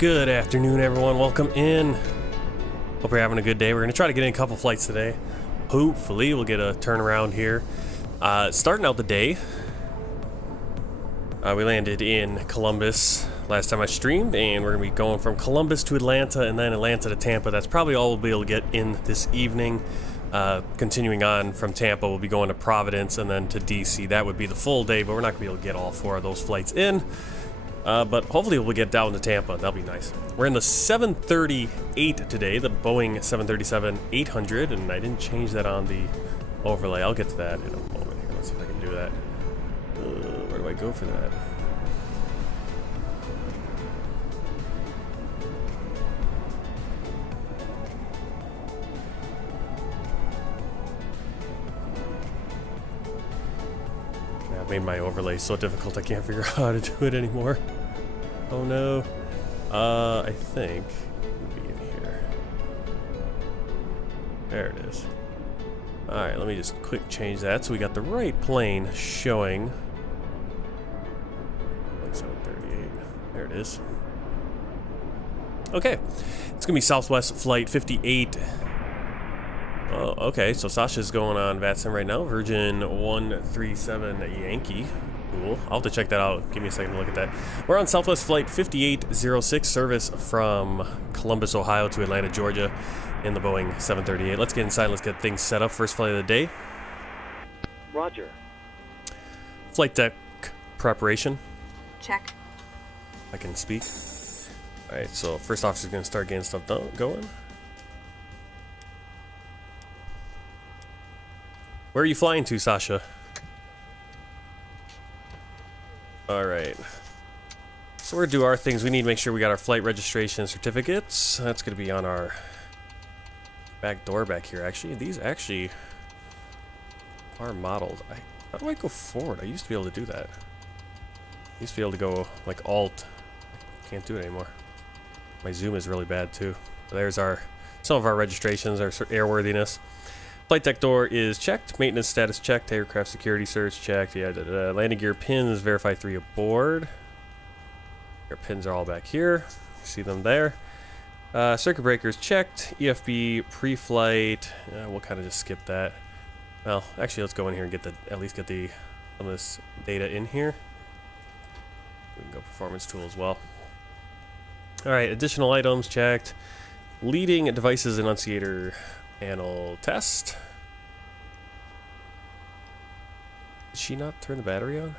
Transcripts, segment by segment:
Good afternoon, everyone. Welcome in. Hope you're having a good day. We're going to try to get in a couple flights today. Hopefully, we'll get a turnaround here. Starting out the day, we landed in Columbus last time I streamed, and we're going to be going from Columbus to Atlanta and then Atlanta to Tampa. That's probably all we'll be able to get in this evening. Continuing on from Tampa, we'll be going to Providence and then to DC. That would be the full day, but we're not going to be able to get all four of those flights in. But hopefully we'll get down to Tampa. That'll be nice. We're in the 738 today, the Boeing 737-800, and I didn't change that on the overlay. I'll get to that in a moment here. Let's see if I can do that. Where do I go for that? I've made my overlay so difficult I can't figure out how to do it anymore. Oh no. I think it'll be in here. There it is. Alright, let me just quick change that so we got the right plane showing. 738. There it is. Okay. It's gonna be Southwest Flight 58. Oh, okay, so Sasha's going on VATSIM right now. Virgin 137 Yankee. Cool. I'll have to check that out. Give me a second to look at that. We're on Southwest Flight 5806, service from Columbus, Ohio to Atlanta, Georgia in the Boeing 738. Let's get inside. Let's get things set up. First flight of the day. Roger. Flight deck preparation. Check. I can speak. Alright, so first officer's going to start getting stuff going. Where are you flying to, Sasha? Alright. So we're going to do our things. We need to make sure we got our flight registration certificates. That's going to be on our back door back here, actually. These actually are modeled. How do I go forward? I used to be able to do that. I used to be able to go, like, alt. I can't do it anymore. My zoom is really bad, too. There's some of our registrations, our airworthiness. Flight deck door is checked. Maintenance status checked. Aircraft security search checked. Yeah, landing gear pins, verify 3 aboard. Our pins are all back here. You see them there. Circuit breakers checked. EFB pre-flight. We'll kind of just skip that. Well, actually, let's go in here and at least get some of this data in here. We can go performance tool as well. All right, additional items checked. Leading devices enunciator panel test. Did she not turn the battery on?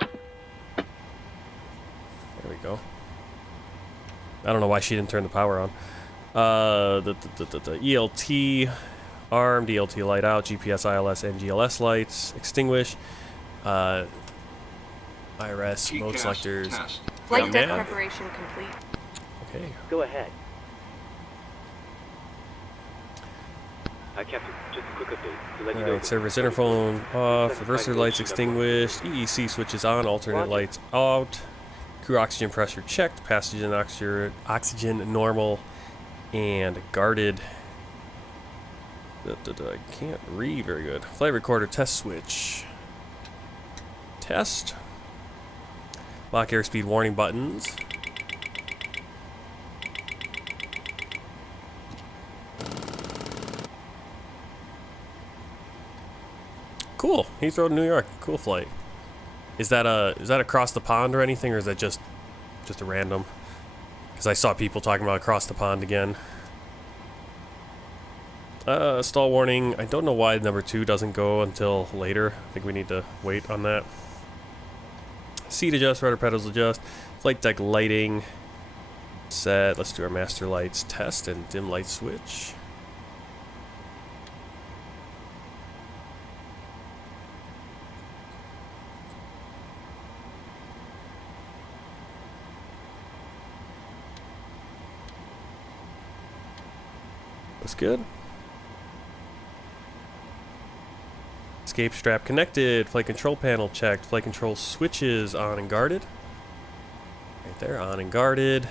There we go. I don't know why she didn't turn the power on. The ELT arm, DLT light out, GPS, ILS, and GLS lights extinguish. IRS mode selectors. Flight deck preparation complete. Okay. Go ahead. Captain, just a quick update. To let you know, service interphone off, reverser lights extinguished, EEC switches on, alternate lights out, crew oxygen pressure checked, passenger oxygen normal, and guarded. I can't read very good. Flight recorder test switch. Test. Lock airspeed warning buttons. Cool. Heathrow to New York. Cool flight. Is that across the pond or anything, or is that just a random? Because I saw people talking about across the pond again. Stall warning. I don't know why number 2 doesn't go until later. I think we need to wait on that. Seat adjust, rudder pedals adjust, flight deck lighting set. Let's do our master lights test and dim light switch. That's good. Escape strap connected. Flight control panel checked. Flight control switches on and guarded. Right there, on and guarded.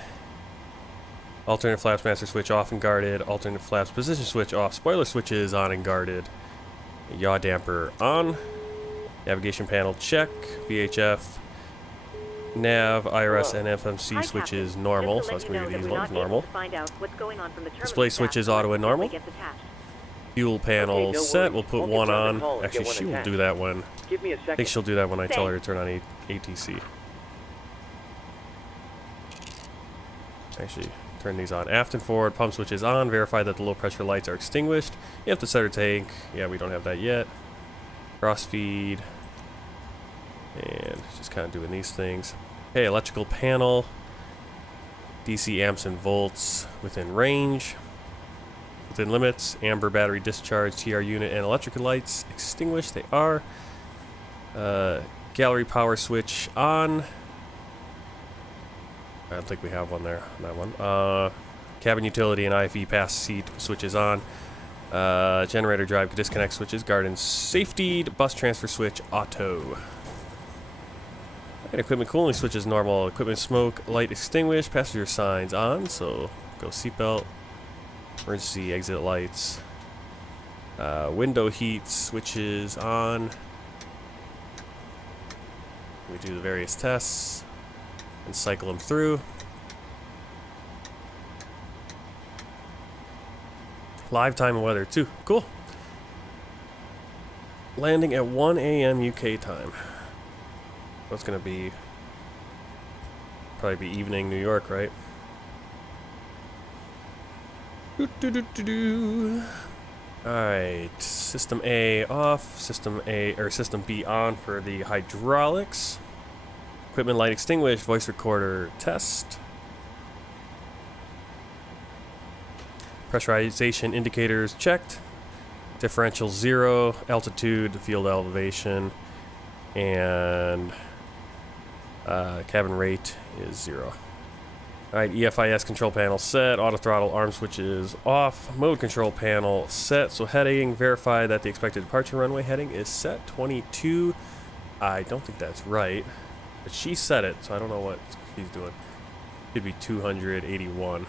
Alternate flaps master switch off and guarded. Alternate flaps position switch off. Spoiler switches on and guarded. Yaw damper on. Navigation panel check. VHF. Nav, IRS, and FMC switches normal, so that's going to be these ones, normal. Display switches auto and normal. Fuel panel set, we'll put one on. Actually, she will do that when, I think she'll do that when I tell her to turn on ATC. Actually, turn these on. Aft and forward, pump switches on. Verify that the low pressure lights are extinguished. You have to set her tank. Yeah, we don't have that yet. Cross feed. And just kind of doing these things. Okay, electrical panel. DC amps and volts within range. Within limits. Amber battery discharge, TR unit, and electrical lights extinguished. They are. Gallery power switch on. I don't think we have one there on that one. Cabin utility and IFE pass seat switches on. Generator drive disconnect switches. Garden safety. Bus transfer switch auto. And equipment cooling switches normal. Equipment smoke light extinguished. Passenger signs on. So go seatbelt. Emergency exit lights. Window heat switches on. We do the various tests and cycle them through. Live time and weather too. Cool. Landing at 1 a.m. UK time. So it's gonna be probably be evening New York, right? Alright, system A off, system B on for the hydraulics. Equipment light extinguished, voice recorder test. Pressurization indicators checked. Differential 0, altitude, field elevation, and cabin rate is 0. Alright, EFIS control panel set, auto throttle arm switches off, mode control panel set, so heading, verify that the expected departure runway heading is set 22. I don't think that's right, but she set it, so I don't know what she's doing. Could be 281.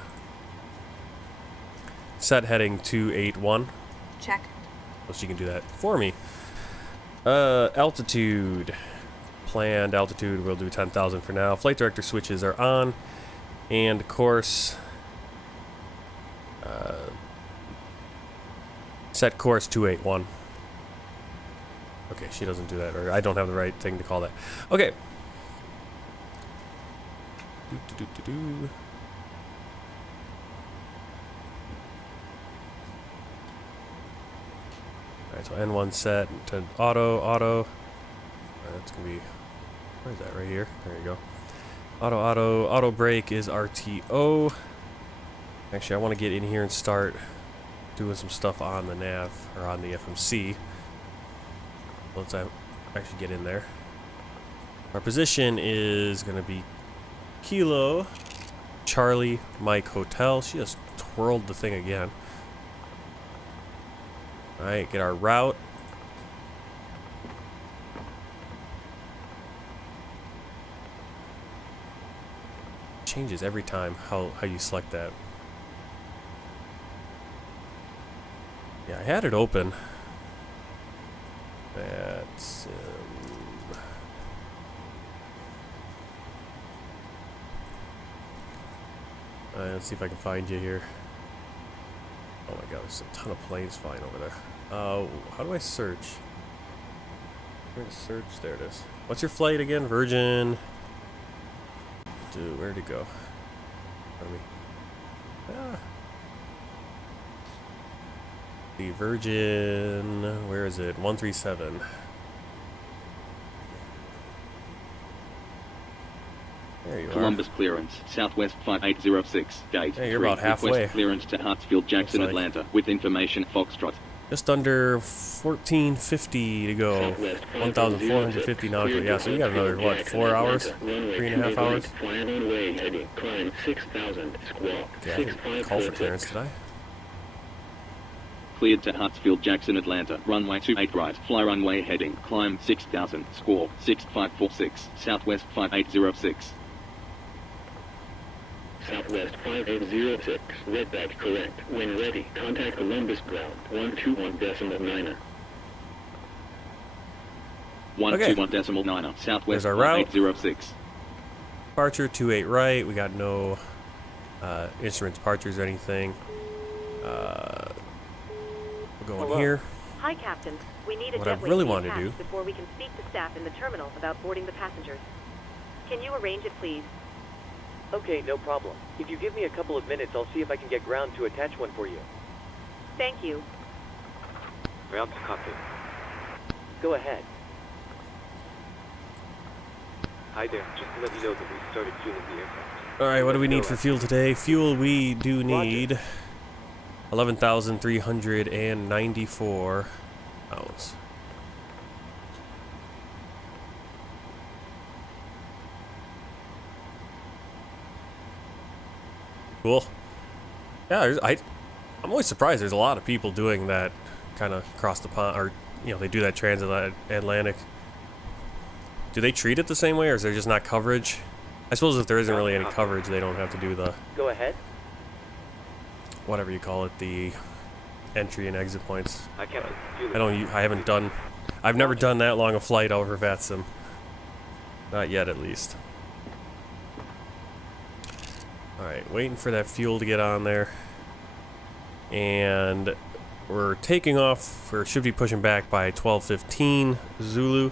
Set heading 281. Check. So she can do that for me. Altitude. Planned altitude, we'll do 10,000 for now. Flight director switches are on. And course. Set course 281. Okay, she doesn't do that, or I don't have the right thing to call that. Okay. Alright, so N1 set to auto. That's gonna be, where is that? Right here. There you go. Auto brake is RTO. Actually, I want to get in here and start doing some stuff on the nav, or on the FMC. Let's actually get in there. Our position is going to be Kilo, Charlie, Mike, Hotel. She just twirled the thing again. Alright, get our route. Changes every time how you select that. Yeah, I had it open. That's let's see if I can find you here. Oh my god, there's a ton of planes flying over there. How do I search? Where to search? There it is. What's your flight again? Virgin. Where'd it go? The Virgin, where is it? 137. There you Columbus clearance, Southwest 5806, gate. Hey, you're about halfway. Request clearance to Hartsfield, Jackson, like Atlanta, with information Foxtrot. Just under 1450 to go. 1,450 nautical. Yeah, so you got another, what, 4 hours? 3.5 hours? Okay, I didn't call for clearance, did I? Cleared to Hartsfield, Jackson, Atlanta. Runway 28 right. Fly runway heading. Climb 6000. Squawk 6546. Southwest 5806. Southwest 5806. Red badge correct. When ready, contact Columbus ground 121.9. 121.9, southwest There's our route. 806. Departure 28 right. We got no instrument departures or anything. We're going Hello. here. Hi, Captain. We need a What I jetway really to be wanted to attached do- before we can speak to staff in the terminal about boarding the passengers. Can you arrange it, please? Okay, no problem. If you give me a couple of minutes, I'll see if I can get ground to attach one for you. Thank you. Ground to copy. Go ahead. Hi there. Just to let you know that we started fueling the aircraft. All right, what do we need for fuel today? Fuel, we do need 11,394 pounds. Cool. Yeah, I'm always surprised there's a lot of people doing that kind of across the pond, or, you know, they do that transatlantic. Do they treat it the same way, or is there just not coverage? I suppose if there isn't really any coverage, they don't have to do the, Go ahead. whatever you call it, the entry and exit points. I can't fuel I've never done that long a flight over VATSIM. Not yet, at least. Alright, waiting for that fuel to get on there. And we're taking off, or should be pushing back by 12:15 Zulu.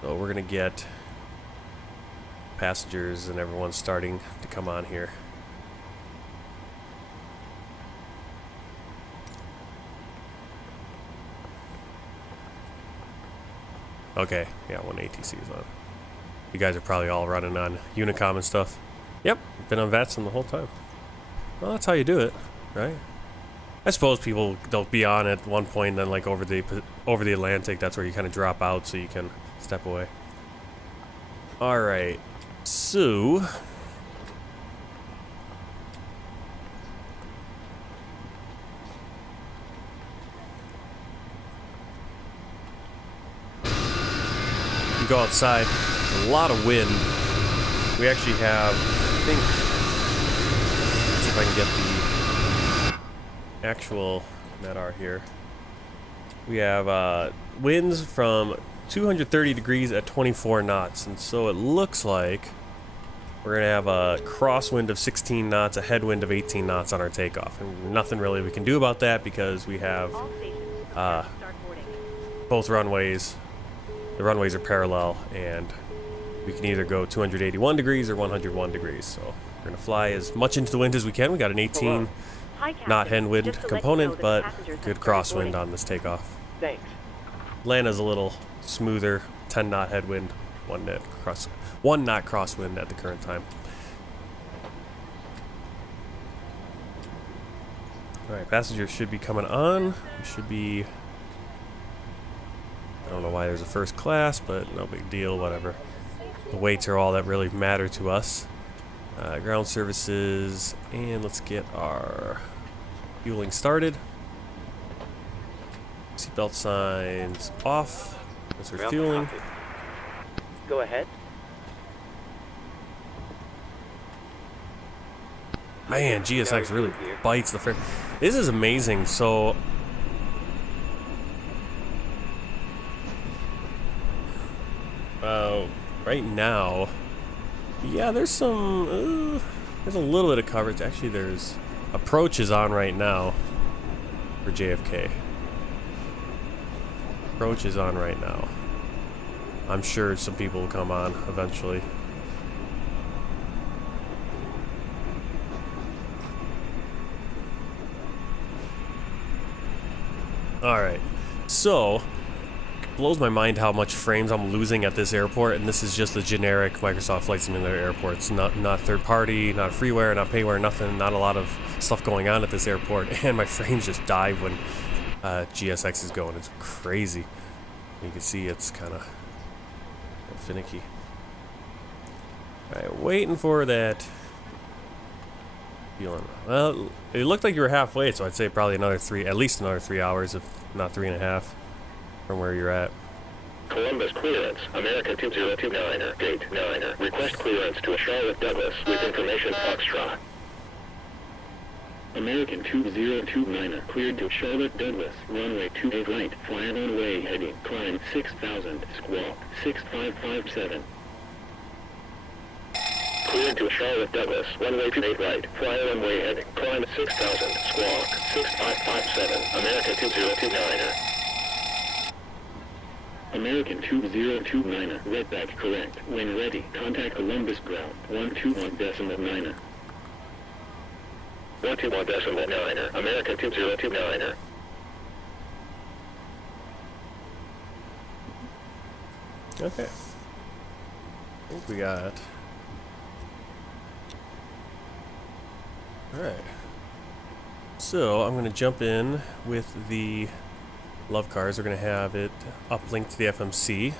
So we're going to get passengers and everyone starting to come on here. Okay, yeah, one ATC is on. You guys are probably all running on Unicom and stuff. Yep, been on VATSIM the whole time. Well, that's how you do it, right? I suppose people don't be on at one point, then like over the Atlantic, that's where you kind of drop out so you can step away. All right, so you go outside, a lot of wind. We actually have, I think, let's see if I can get the actual MEDAR here. We have winds from 230 degrees at 24 knots, and so it looks like we're gonna have a crosswind of 16 knots, a headwind of 18 knots on our takeoff, and nothing really we can do about that because we have All stations, start boarding. both runways. The runways are parallel, and we can either go 281 degrees or 101 degrees. So we're gonna fly as much into the wind as we can. We got an 18 Hi, Captain. knot headwind Just to let you component, know that but the passengers have good started crosswind boarding. on this takeoff. Thanks. Atlanta's a little smoother, 10 knot headwind, 1 knot crosswind at the current time. All right, passengers should be coming on. We should be, I don't know why there's a first class, but no big deal, whatever. The weights are all that really matter to us. Ground services, and let's get our fueling started. Seatbelt signs off. As we're Ground to fueling. copy. Go ahead. Man, GSX really bites the frame. This is amazing. So, right now, yeah, there's a little bit of coverage. Actually, there's approach is on right now for JFK. Approach is on right now. I'm sure some people will come on eventually. Alright, so, blows my mind how much frames I'm losing at this airport, and this is just the generic Microsoft Flight Simulator airport. It's not third party, not freeware, not payware, nothing, not a lot of stuff going on at this airport, and my frames just dive when GSX is going. It's crazy. You can see it's kind of finicky. Alright, waiting for that fueling. Well, it looked like you were halfway, so I'd say probably at least another 3 hours, if not 3.5, from where you're at. Columbus clearance, American 2029er, gate 9er. Request clearance to Charlotte Douglas with information Foxtrot. American 2029er, cleared to Charlotte Douglas, runway 28 right, fly runway heading, climb 6000, squawk 6557. Cleared to Charlotte Douglas, runway 28 right, fly runway heading, climb 6000, squawk 6557, American 2029er. American 2029er, redback correct, when ready, contact Columbus ground, 121.9er. 121.9er, American 2029er. Okay. I think we got... Alright. So, I'm going to jump in with the love cars. We're going to have it uplinked to the FMC.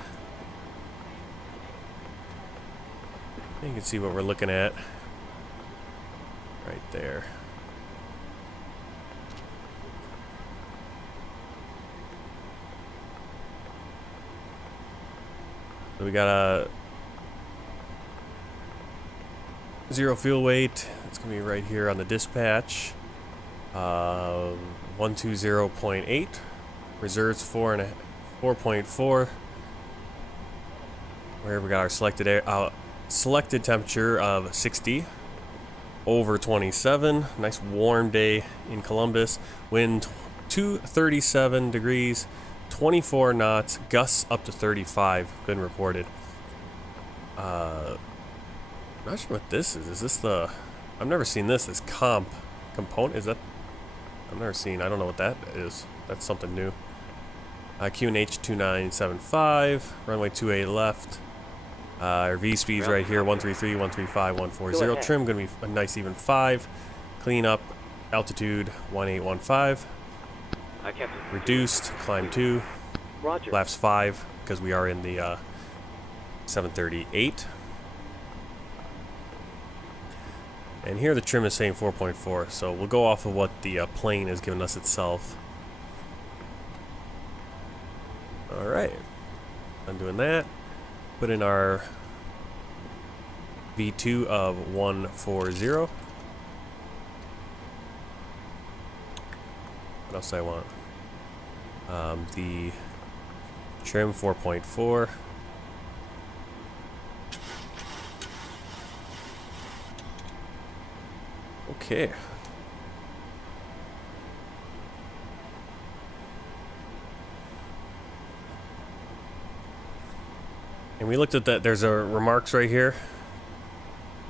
You can see what we're looking at right there. So we got a 0 fuel weight. It's going to be right here on the dispatch. 120.8. Reserves 4.4. Where we got our selected temperature of 60. Over 27. Nice warm day in Columbus. Wind 237 degrees. 24 knots, gusts up to 35 been reported. I'm not sure what this is. Is this the... I've never seen this as component. Is that... I've never seen... I don't know what that is. That's something new. QNH 2975, runway 28 left. Our V speeds right here, 133, 135, 140. Trim going to be a nice even 5. Clean up, altitude 1815. Reduced, climb 2, Roger. flaps 5, because we are in the 738. And here the trim is saying 4.4, so we'll go off of what the plane has given us itself. Alright, I'm doing that. Put in our V2 of 140. What else do I want? The trim 4.4. Okay. And we looked at that. There's a remarks right here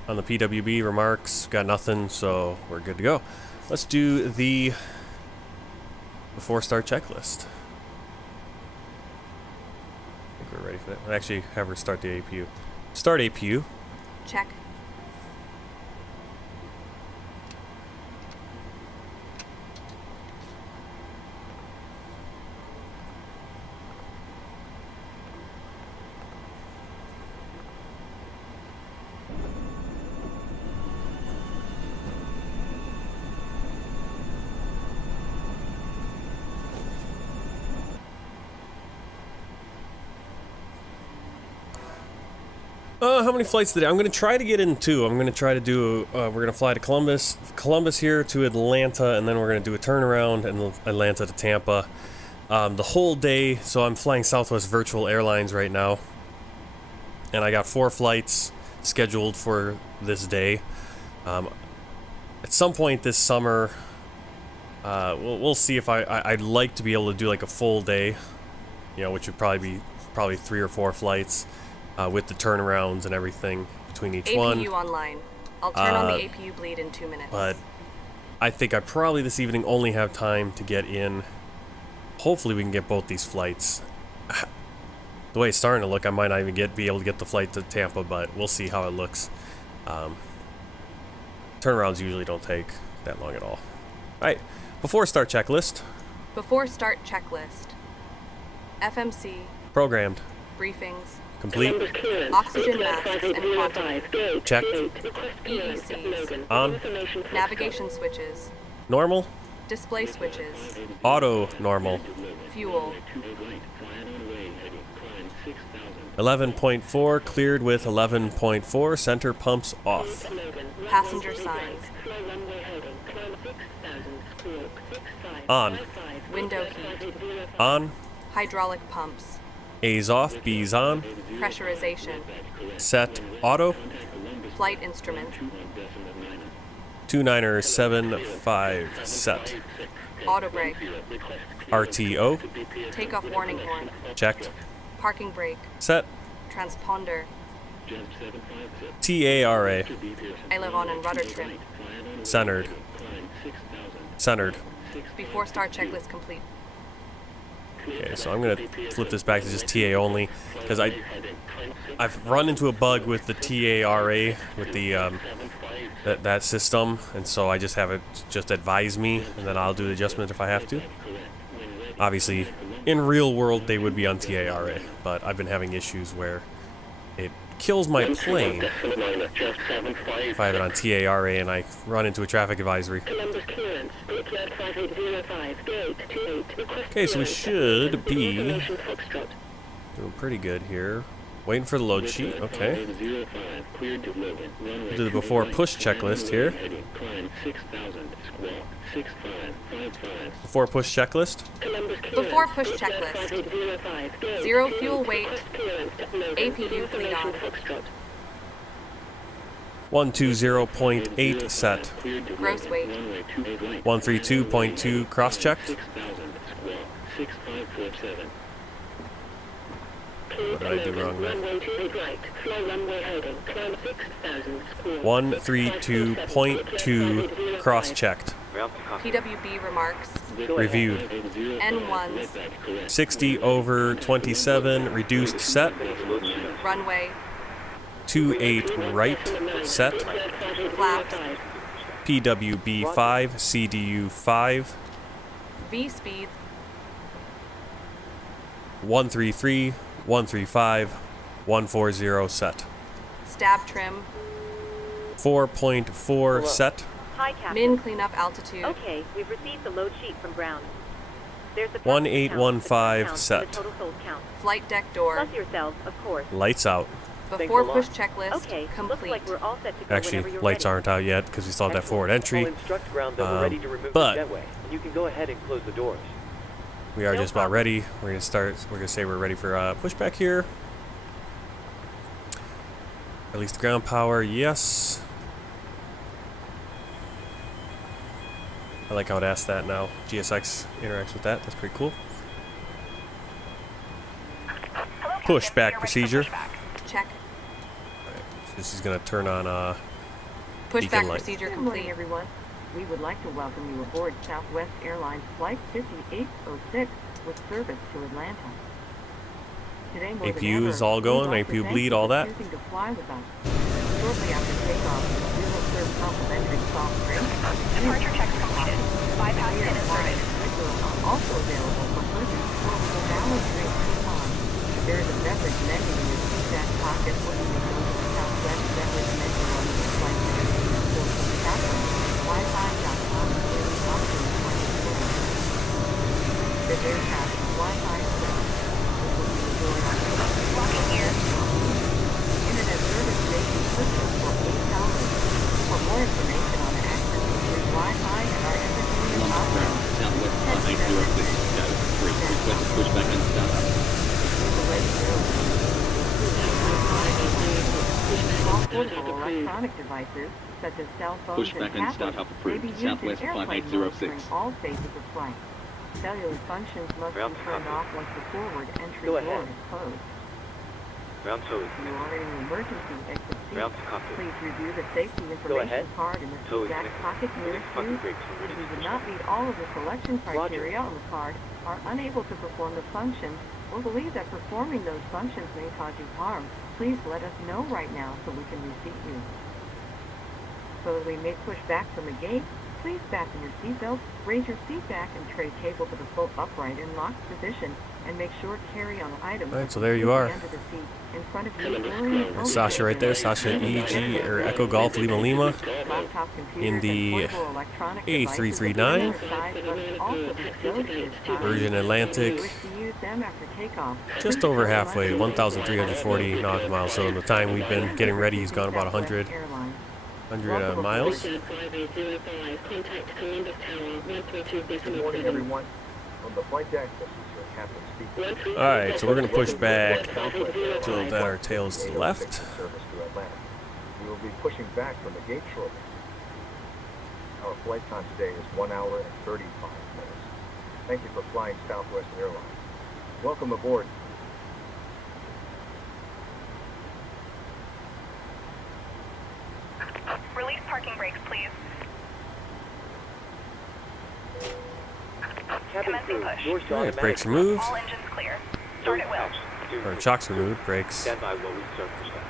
on the PWB remarks. Got nothing, so we're good to go. Let's do the before start checklist. I think we're ready for that. We'll actually have her start the APU. Start APU. Check. How many flights today? I'm going to try to get in 2. I'm going to try to do, we're going to fly to Columbus here to Atlanta, and then we're going to do a turnaround in Atlanta to Tampa. The whole day, so I'm flying Southwest Virtual Airlines right now. And I got 4 flights scheduled for this day. At some point this summer, we'll see if I'd like to be able to do like a full day, you know, which would probably be 3 or 4 flights. With the turnarounds and everything between each one. APU online. I'll turn on the APU bleed in 2 minutes. But I think I probably this evening only have time to get in. Hopefully we can get both these flights. The way it's starting to look, I might not even be able to get the flight to Tampa, but we'll see how it looks. Turnarounds usually don't take that long at all. Alright, before start checklist. Before start checklist. FMC. Programmed. Briefings. Complete. Oxygen masks and quantity. Check. EECs. On. Navigation switches. Normal. Display switches. Auto normal. Fuel. 11.4 cleared with 11.4. Center pumps off. Passenger signs. On. Window heat. On. Hydraulic pumps. A's off, B's on. Pressurization. Set auto. Flight instruments. 2975 set. Auto brake. RTO. Takeoff warning horn. Checked. Parking brake. Set. Transponder. TARA. Aileron and rudder trim. Centered. Centered. Before start checklist complete. Okay, so I'm gonna flip this back to just TA only because I've run into a bug with the TARA with the that system, and so I just have it just advise me, and then I'll do the adjustment if I have to. Obviously, in real world they would be on TARA, but I've been having issues where it kills my plane if I have it on TARA and I run into a traffic advisory. Okay, so we should be doing pretty good here. Waiting for the load sheet, okay. We'll do the before push checklist here. Before push checklist. Before push checklist. 0 fuel weight. APU clean on. 120.8 set. Gross weight. 132.2 cross checked. What did I do wrong there? 132.2 cross checked. PWB remarks. Reviewed. N1s. 60/27 reduced set. Runway. 28 right set. Flaps. PWB 5, CDU 5. V speeds. 133, 135, 140 set. Stab trim. 4.4 set. Hi, Captain. Min cleanup altitude. Okay, we've received the load sheet from ground. There's a 1815 set. total sold count. Flight deck door. Plus yourselves, of course. Lights out. Before push checklist Okay, looks complete. like we're all set to go Actually, whenever you're lights ready. aren't out yet because we still have that forward entry. I'll instruct ground that we're ready to remove but- the jetway, and you can go ahead and close the doors. We are No just about problem. ready. We're gonna start. We're gonna say we're ready for pushback here. Release the ground power. Yes. I like how it asks that now. GSX interacts with that. That's pretty cool. Pushback procedure. Check. So this is gonna turn on beacon Pushback light. procedure Good morning, complete. everyone. We would like to welcome you aboard Southwest Airlines Flight 5806 with service to Atlanta. Today, more than APU is ever, all we'd going, like to APU thank bleed, you all for that. choosing to fly with us. Shortly after takeoff, we will serve complimentary soft drinks. Departure checks completed. Bypass and inserted. Are also available for purchase or with a valid drink coupon. There is a beverage menu in your seat back pocket, or you may go to the Southwest beverage menu on the flight menu or from the captain. Wi-Fi.com is daily option 24. The aircraft is Wi-Fi equipped, which will be enjoyed on Internet service may be purchased for $8. For more information on access to free Wi-Fi and our entertainment London offerings, ground, Southwest 5806, status 3, request pushback and startup. all portable electronic devices, such as cell phones Pushback and and tablets, startup may approved. be used Southwest in airplane mode 5806. during all phases of flight. Cellular functions must be turned off once the forward entry Go door ahead. is closed. Ground tow is If you are in an emergency exit seat, Ground to cockpit. please review the safety ahead. information card in the Tow seat is back connected. pocket nearest Parking you. brakes are If ready you to do not meet all of the selection criteria Roger. on the card, are unable to perform the functions, or believe that performing those functions may cause you harm, please let us know right now so we can reseat you. So that we may push back from the gate, please fasten your seatbelt, raise your seat back and tray cable to the full upright and locked position, and make sure carry-on items Alright, are so there you completely are. under the seat in front of you or in That's Sasha right there. Sasha EG or Echo Golf Lima Lima. Laptop computers In the and portable electronic A339 devices of similar size must also be stowed to this time. Virgin If Atlantic. you wish to use them after takeoff, Just over halfway, 1,340 nautical miles. So in the time we've been getting ready, he's gone about 100. Airlines. 100 miles. Good morning, everyone. From the flight deck, this is your captain speaking. Alright, so we're going to push back so that our tail is to the left. Service to Atlanta. We will be pushing back from the gate shortly. Our flight time today is 1 hour and 35 minutes. Thank you for flying Southwest Airlines. Welcome aboard. Release parking brakes, please. Cabin crew, doors to Alright, automatic. brakes removed. All engines clear. Start at will. Or chocks removed, brakes. Stand by while we start pushback.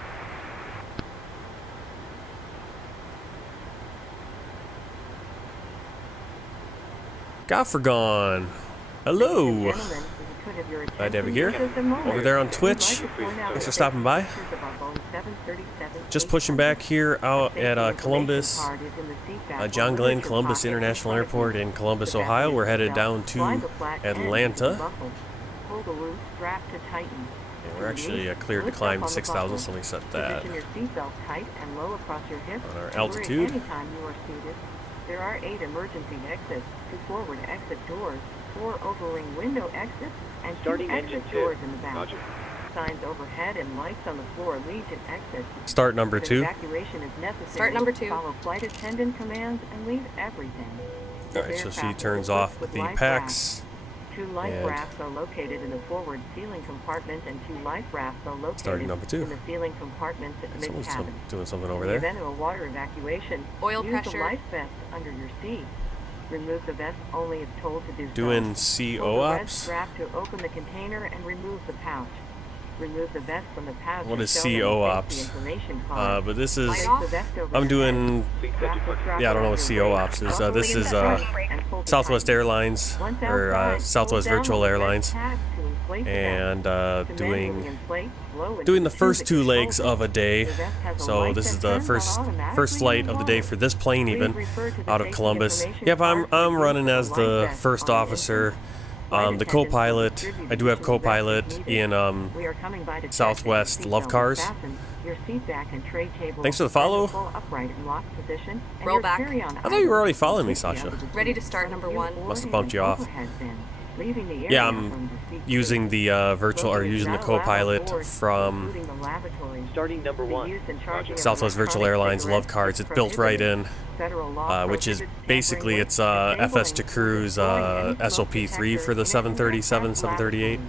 Gone. Hello. Glad to have you here. Over there on Twitch. Thanks for stopping by. Just pushing back here out at Columbus, John Glenn Columbus International Airport in Columbus, Ohio. We're headed down to Atlanta. And we're actually cleared to climb 6,000, so let me set that on our altitude. There are 8 emergency exits, 2 forward exit doors, 4 overwing window exits, and 2 Starting exit engine 2. doors in the back. Roger. Signs overhead and lights on the floor lead to exits. Start number 2. Evacuation is necessary. Start number 2. Follow flight attendant commands and leave everything. Alright, so she turns off the packs. 2 life and rafts are located in the forward ceiling compartment, and 2 life rafts are located starting number 2. in the ceiling compartment at Someone's mid-cabin. doing something over In the there. event of a water evacuation, Oil use pressure. the life vest under your seat. Remove the vest only if told to do so. Doing Pull CO the red ops. strap to open the container and remove the pouch. Remove the vest from the pouch. What and is show them CO the ops? safety information card. But this is, Place the vest over I'm your doing, head. Strap the strap yeah, I don't know what around your CO waist. ops is. Buckle This in is the strap and pull the Southwest tighten. Airlines, Once or outside, Southwest pull down Virtual on the red Airlines, tab to inflate the vest. and To manually doing inflate, blow into the the first tube 2 at your legs shoulder. of a day. The vest has a So light this that is the turns first on automatically flight in of the day water. for this plane Please even, refer to the out of safety Columbus. information Yep, card for I'm the running use of as the the life vest first on officer. engine. The Flight co-pilot, attendants I do have will distribute co-pilot the vest in as We are coming by to check that Southwest your Love seatbelt Cars. is fastened, your seat back and tray table Thanks for the is follow. full upright in locked position, and Roll your back. carry-on I thought you were already following me, items will be Sasha. under the Ready seat. to start number 1. Must have bumped you off. Overhead bin, leaving the Yeah, area I'm from the seat using the virtual, or Smoking is using the not allowed on co-pilot board, from including the lavatory. Starting number The 1. use and charging of Southwest Virtual electronic Airlines cigarettes Love Cards. is It's built right prohibited. in, Federal law which is prohibits basically, tampering it's with, FS to disabling, Cruise destroying any smoke SOP3 for the detector in a 737, 738. 738.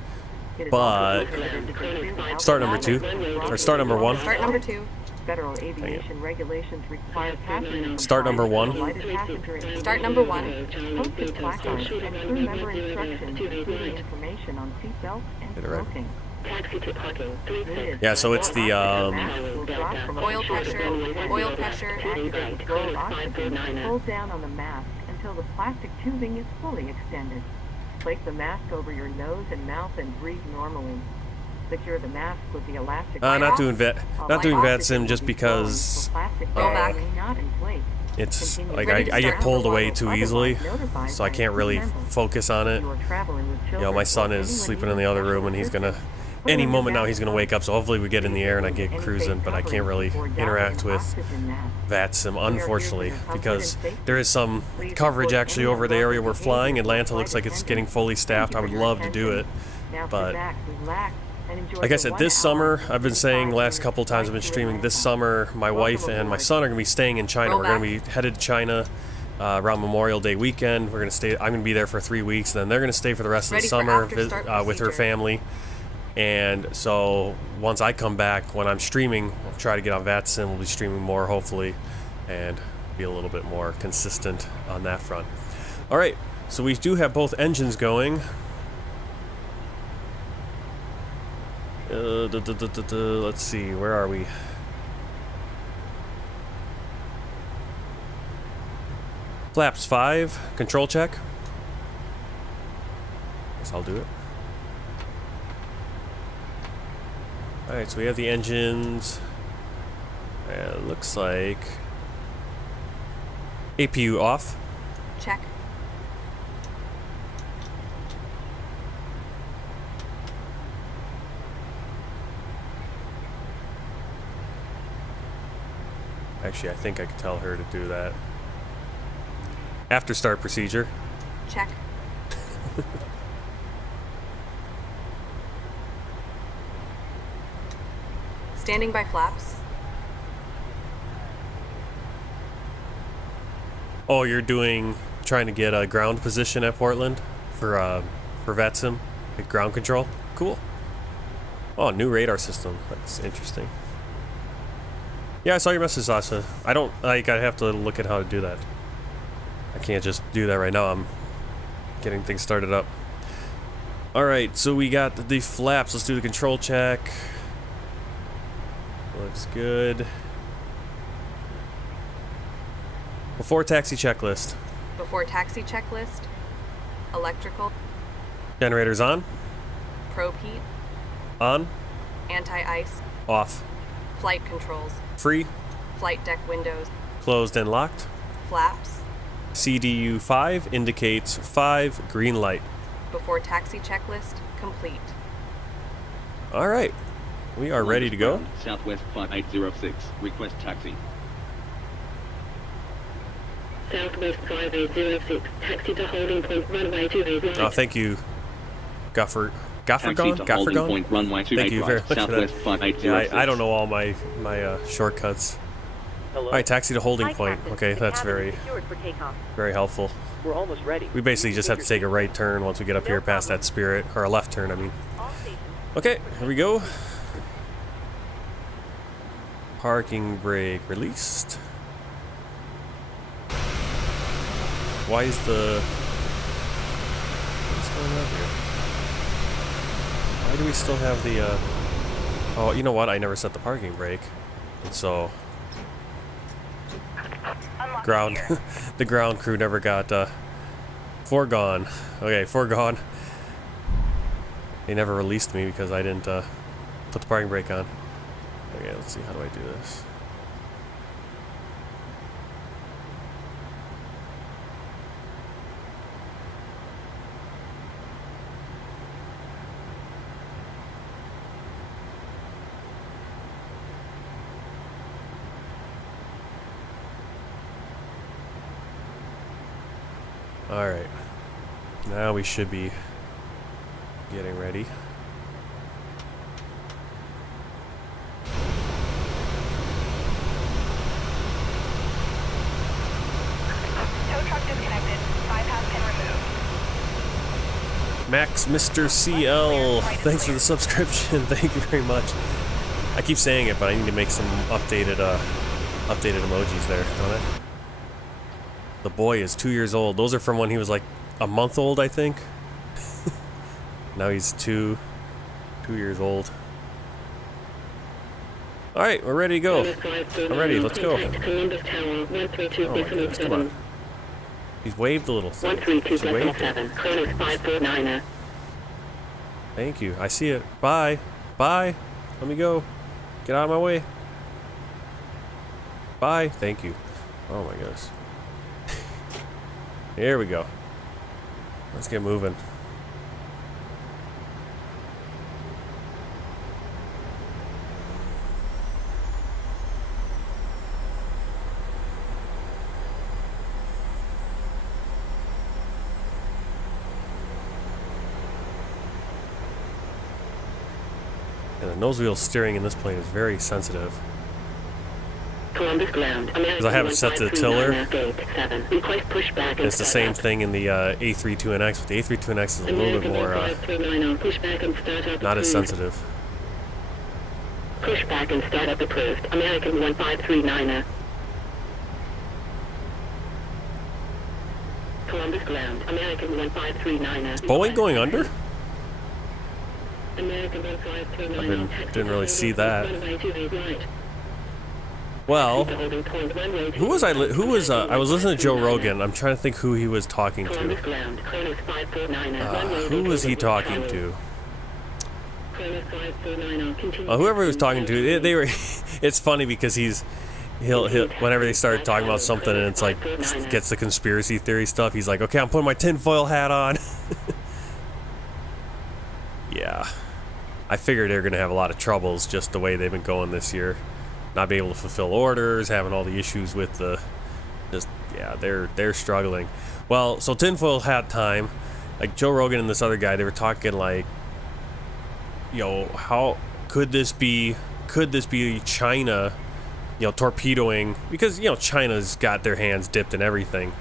It is But also prohibited to consume start number alcohol 2, and or start number 1. Start number 2. Federal aviation regulations require passengers Start number 1. Start number 1. Posted placards and crew member instructions, including information on seatbelts and Get it right. smoking. Taxi to parking. Yeah, so it's the Oil pressure. Oil pressure. Activate the flow of oxygen. Hold down on the mask until the plastic tubing is fully extended. Place the mask over your nose and mouth and breathe normally. Secure the mask with the elastic. not doing VATSIM Oxygen just will be because flowing, so plastic Go bags back. may not inflate. it's Continue like Ready to I get start. pulled away too easily, Notified so I by can't crew really members. focus on it. You are traveling with You know, children my son or is anyone sleeping in the needing other room, special and he's gonna assistance. any Put on moment your now he's gonna wake up. So hopefully we get in the air and I get Any cruising, face but I can't covering really before interact diving with oxygen mask. VATSIM, unfortunately, here to report because safety. there is some Please coverage report actually any over the area we're unwanted flying. behavior Atlanta to looks like it's flight getting fully attendants. staffed. I Thank would you for your love to do it, attention. Now but sit back, relax, and enjoy like I the said, 1 this summer, hour I've been saying and last 5 couple times I've been flight to streaming, this Atlanta. summer my wife and my son are going to be staying in China. Roll We're going back. to be headed to China around Memorial Day weekend. We're going to stay, I'm going to be there for 3 weeks, and then they're going to stay for the rest of the Ready for summer after start with her procedure. family. And so once I come back, when I'm streaming, I'll try to get on VATSIM. We'll be streaming more, hopefully, and be a little bit more consistent on that front. All right, so we do have both engines going. Let's see, where are we? Flaps 5, control check. Guess I'll do it. Alright, so we have the engines. It looks like APU off. Check. Actually, I think I could tell her to do that. After start procedure. Check. Standing by flaps. Oh, you're trying to get a ground position at Portland for VETSIM, like ground control. Cool. Oh, new radar system. That's interesting. Yeah, I saw your message, Sasha. I have to look at how to do that. I can't just do that right now. I'm getting things started up. Alright, so we got the flaps. Let's do the control check. Looks good. Before taxi checklist. Before taxi checklist. Electrical. Generators on. Probe heat. On. Anti-ice. Off. Flight controls. Free. Flight deck windows. Closed and locked. Flaps. CDU 5 indicates 5, green light. Before taxi checklist complete. Alright. We are ready to go. Southwest 5806. Request taxi. Southwest 5806. Taxi to holding point runway 28 right. Oh, thank you, Guffer. Taxi to holding point runway 28 Thank you very right. much for that. Southwest 5806. Yeah, I don't know all my shortcuts. Hello? Alright, taxi to holding Hi, point. Captain. Okay, The that's cabin very, is secured for takeoff. very helpful. We're almost ready. We basically just have to take a right turn once we get up here past that Spirit, or a left turn, I mean. All stations. Okay, here we go. Parking brake released. Why is what's going on here? Why do we still have the, oh, you know what? I never set the parking brake. And so, the ground crew never got, foregone. Okay, foregone. They never released me because I didn't, put the parking brake on. Okay, let's see, how do I do this? Alright, now we should be getting ready. Tow truck disconnected. Bypass pin removed. Max Mr. CL, thanks for the subscription. Thank you very much. I keep saying it, but I need to make some updated emojis there, don't I? The boy is 2 years old. Those are from when he was like a month old, I think. Now he's two years old. All right, we're ready to go. I'm ready. Let's go. Oh my goodness, come on. He's waved a little thing. He waved it. Thank you. I see it. Bye. Bye. Let me go. Get out of my way. Bye. Thank you. Oh my goodness. Here we go. Let's get moving. And the nose wheel steering in this plane is very sensitive. Columbus ground. Because I have it set to the tiller. Request pushback. It's the same thing in the A32NX, but the A32NX is a little bit more not as sensitive. Pushback and startup approved. American 1539er. Columbus ground. American 1539er. Is Boeing going under? American 1539er. Didn't really see that. Well, who was I was listening to Joe Rogan. I'm trying to think who he was talking to. Who was he talking to? Whoever he was talking to, they were. It's funny because he'll whenever they start talking about something and it's like gets the conspiracy theory stuff, he's like, okay, I'm putting my tinfoil hat on. Yeah, I figured they're gonna have a lot of troubles just the way they've been going this year. not being able to fulfill orders, having all the issues with the, just, yeah, they're struggling. Well, so tinfoil hat time, like Joe Rogan and this other guy, they were talking like, you know, how could this be China, you know, torpedoing, because, you know, China's got their hands dipped in everything,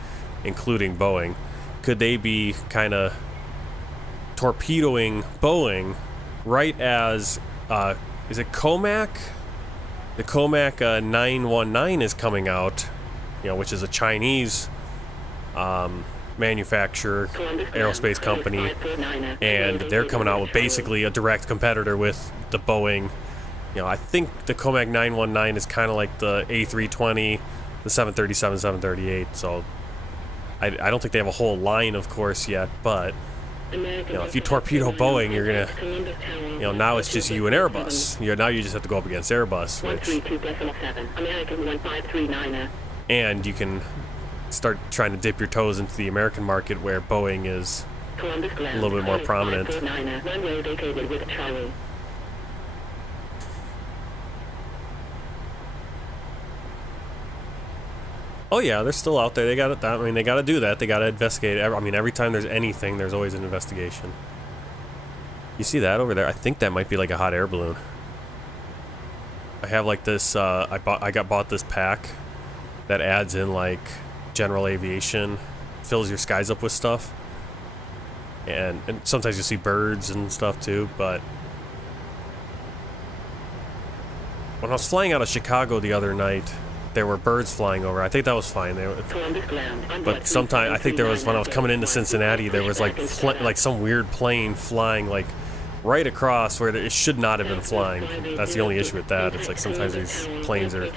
including Boeing. Could they be kind of torpedoing Boeing right as, is it Comac? The Comac 919 is coming out, you know, which is a Chinese manufacturer, aerospace company, and they're coming out with basically a direct competitor with the Boeing. You know, I think the Comac 919 is kind of like the A320, the 737, 738, so I don't think they have a whole line, of course, yet, but, you know, if you torpedo Boeing, you're gonna, you know, now it's just you and Airbus. Now you just have to go up against Airbus, which, and you can start trying to dip your toes into the American market where Boeing is a little bit more prominent. Oh yeah, they're still out there. They got it. I mean, they got to do that. They got to investigate. I mean, every time there's anything, there's always an investigation. You see that over there? I think that might be like a hot air balloon. I have like this. I bought this pack that adds in like general aviation, fills your skies up with stuff, and sometimes you see birds and stuff too. But when I was flying out of Chicago the other night, there were birds flying over. I think that was fine. But sometimes, I think there was, when I was coming into Cincinnati, there was like some weird plane flying like right across where it should not have been flying. That's the only issue with that. It's like sometimes these planes are,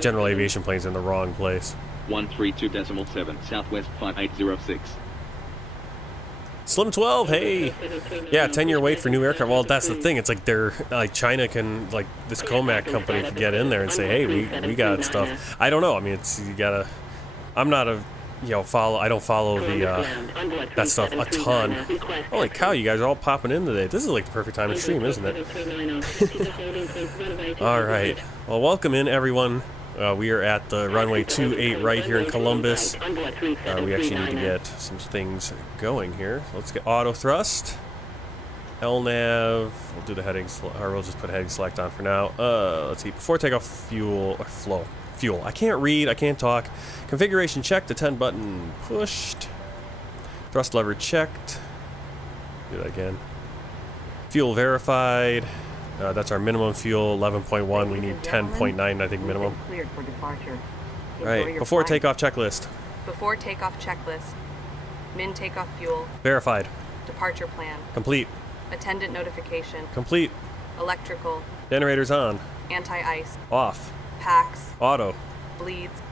general aviation planes, are in the wrong place. 132.7, Southwest 5806. Slim 12, hey! Yeah, 10-year wait for new aircraft. Well, that's the thing. It's like they're, like China can, like this Comac company can get in there and say, hey, we got stuff. I don't know. I mean, it's, you gotta, I'm not a, you know, I don't follow the, that stuff a ton. Holy cow, you guys are all popping in today. This is like the perfect time to stream, isn't it? All right. Well, welcome in, everyone. We are at the runway 28 right here in Columbus. We actually need to get some things going here. Let's get auto thrust. LNAV. We'll do the heading, or we'll just put heading select on for now. Let's see. Before takeoff, fuel or flow. Fuel. I can't read. I can't talk. Configuration checked. The 10 button pushed. Thrust lever checked. Do that again. Fuel verified. That's our minimum fuel, 11.1. We need 10.9, I think, minimum. Cleared for departure. Right, before takeoff checklist. Before takeoff checklist. Min takeoff fuel. Verified. Departure plan. Complete. Attendant notification. Complete. Electrical. Generators on. Anti-ice. Off. Packs. Auto. Bleeds.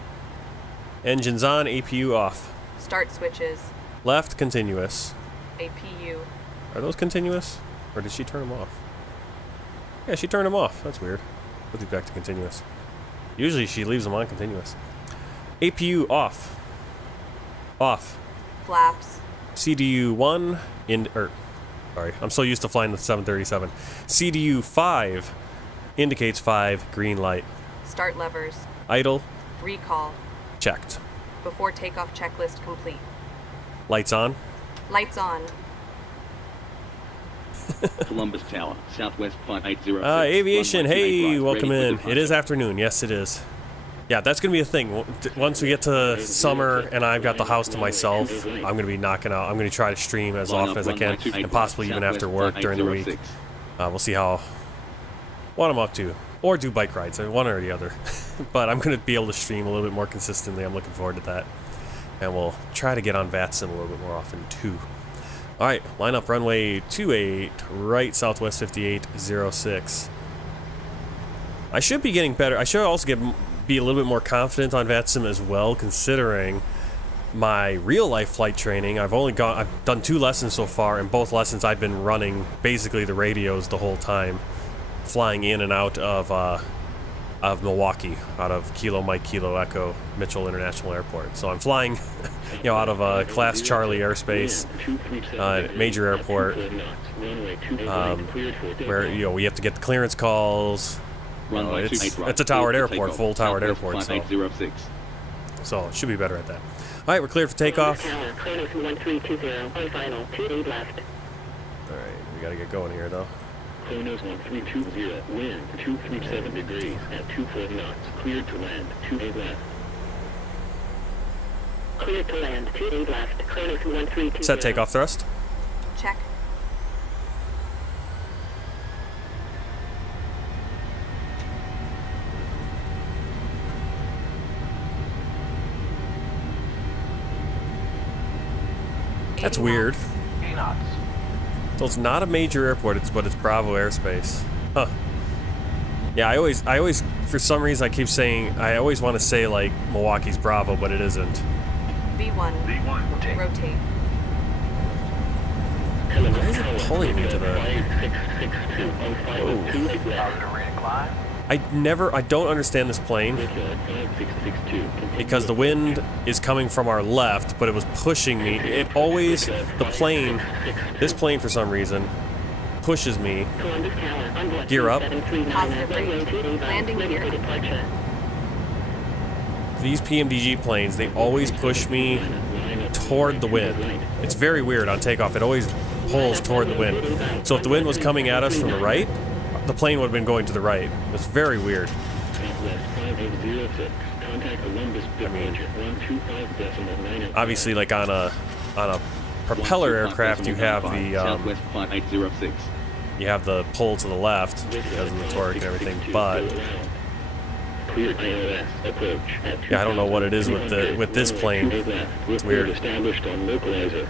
Engines on, APU off. Start switches. Left, continuous. APU. Are those continuous? Or did she turn them off? Yeah, she turned them off. That's weird. Let's be back to continuous. Usually she leaves them on continuous. APU off. Off. Flaps. CDU 1 sorry, I'm so used to flying the 737. CDU 5 indicates 5, green light. Start levers. Idle. Recall. Checked. Before takeoff checklist complete. Lights on. Lights on. Columbus Tower, Southwest 5806. Aviation, hey, welcome in. It is afternoon, yes it is. Yeah, that's going to be a thing. Once we get to summer and I've got the house to myself, I'm going to be knocking out. I'm going to try to stream as often as I can, and possibly even after work during the week. We'll see what I'm up to. Or do bike rides, one or the other. But I'm going to be able to stream a little bit more consistently. I'm looking forward to that. And we'll try to get on VATSIM a little bit more often, too. All right, line up runway 28, right, Southwest 5806. I should be getting better. I should also be a little bit more confident on VATSIM as well, considering my real-life flight training. I've done 2 lessons so far, and both lessons I've been running basically the radios the whole time, flying in and out of Milwaukee, out of Kilo Mike Kilo Echo Mitchell International Airport. So I'm flying, out of Class Charlie airspace, major airport, where we have to get the clearance calls, Runway it's 28 right. a towered Cleared for airport, takeoff. full towered Southwest airport, so 5806. it should be better at that. All right, we're cleared for takeoff. Tower, Kronos 1320, on final, 28 left. All right, we gotta get going here though. Kronos 1320, wind 237 degrees at 24 knots. Cleared to land, 28 left. Clear to land, 28 left. Kronos 1320. Set takeoff thrust. Check. That's weird. So it's not a major airport, but it's Bravo airspace. Huh. Yeah, I always, for some reason, I keep saying, I always want to say like Milwaukee's Bravo, but it isn't. V1. V1, Rotate. Why is it pulling me to the... I don't understand this plane because the wind is coming from our left, but it was pushing me. It always, this plane for some reason, pushes me. Gear up. Positive rate. Landing gear. These PMDG planes, they always push me toward the wind. It's very weird on takeoff. It always pulls toward the wind. So if the wind was coming at us from the right, the plane would have been going to the right. It's very weird. I mean, obviously, like on a propeller aircraft, you have the Southwest 5806. you have the pull to the left because of the torque and everything. But yeah, I don't know what it is with this plane. It's weird. Established on localizer.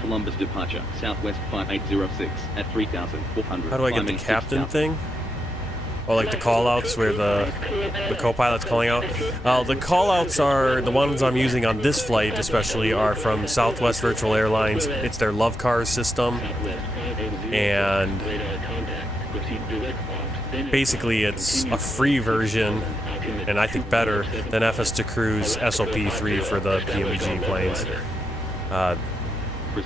Columbus departure, Southwest 5806 at 3,400. How do I get the climbing captain 6,000. thing? Or like the call-outs where the co-pilot's calling out? The call-outs are, the ones I'm using on this flight especially, are from Southwest Virtual Airlines. It's their Love Cars system. And basically it's a free version, and I think better than FS2Crew's SOP3 for the PMDG planes.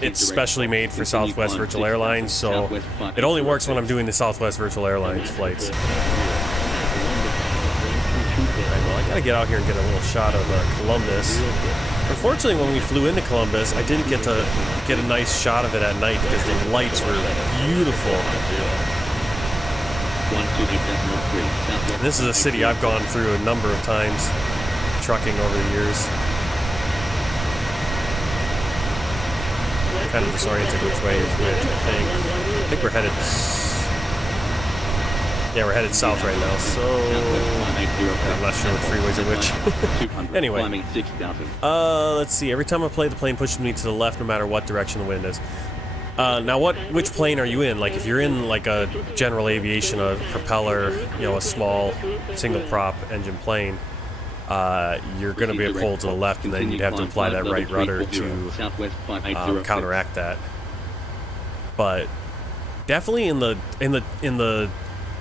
It's specially made for Southwest Virtual Airlines, so it only works when I'm doing the Southwest Virtual Airlines flights. Alright, well, I gotta get out here and get a little shot of Columbus. Unfortunately, when we flew into Columbus, I didn't get to get a nice shot of it at night because the lights were beautiful. And this is a city I've gone through a number of times, trucking over the years. Kind of disoriented which way is which, I think we're headed... Yeah, we're headed south right now, so... I'm not sure what freeways are which. Anyway. Let's see. Every time I play, the plane pushes me to the left no matter what direction the wind is. Now, which plane are you in? Like, if you're in, like, a general aviation, a propeller, you know, a small single-prop engine plane, you're going to be a pull to the left, and then you'd have to apply that right rudder to counteract that. But definitely in the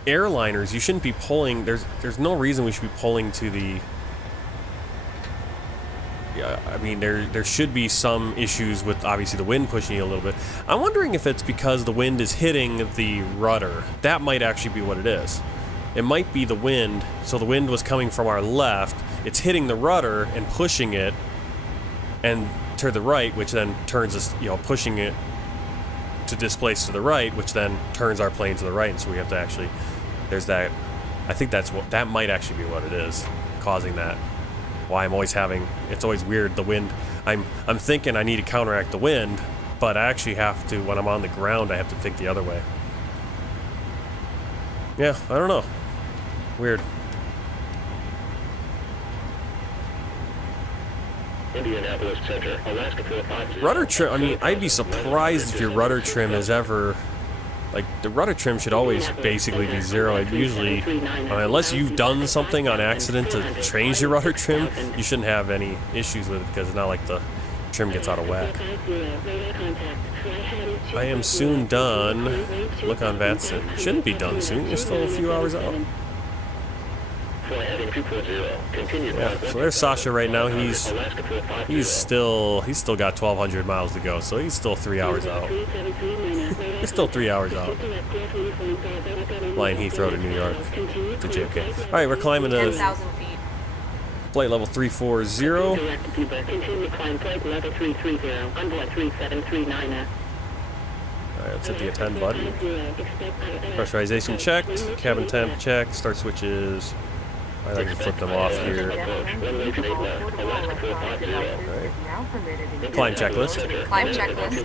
airliners, you shouldn't be pulling. There's no reason we should be pulling to the. Yeah, I mean there should be some issues with obviously the wind pushing you a little bit. I'm wondering if it's because the wind is hitting the rudder. That might actually be what it is. It might be the wind. So the wind was coming from our left. It's hitting the rudder and pushing it, and to the right, which then turns us, you know, pushing it to displace to the right, which then turns our plane to the right. And so we have to actually, there's that. I think that might actually be what it is, causing that. Why I'm always having, it's always weird. The wind. I'm thinking I need to counteract the wind, but I actually have to, when I'm on the ground, I have to think the other way. Yeah, I don't know. Weird. Indianapolis Center, Alaska 450. Rudder trim, I mean, I'd be surprised if your rudder trim is ever, like, the rudder trim should always basically be zero. It usually, unless you've done something on accident to change your rudder trim, you shouldn't have any issues with it because it's not like the trim gets out of whack. I am soon done. Look on Vatson. Shouldn't be done soon. You're still a few hours out. Yeah, so there's Sasha right now. He's still got 1,200 miles to go, so he's still 3 hours out. It's still 3 hours out. Flying Heathrow to New York to JFK. All right, we're climbing to 10,000 feet. flight level 340. Continue climb flight level 330, envoy 3739. All right, let's hit the attend button. Pressurization checked, cabin temp checked, start switches. All right, I can flip them off here. Climb checklist. Climb checklist.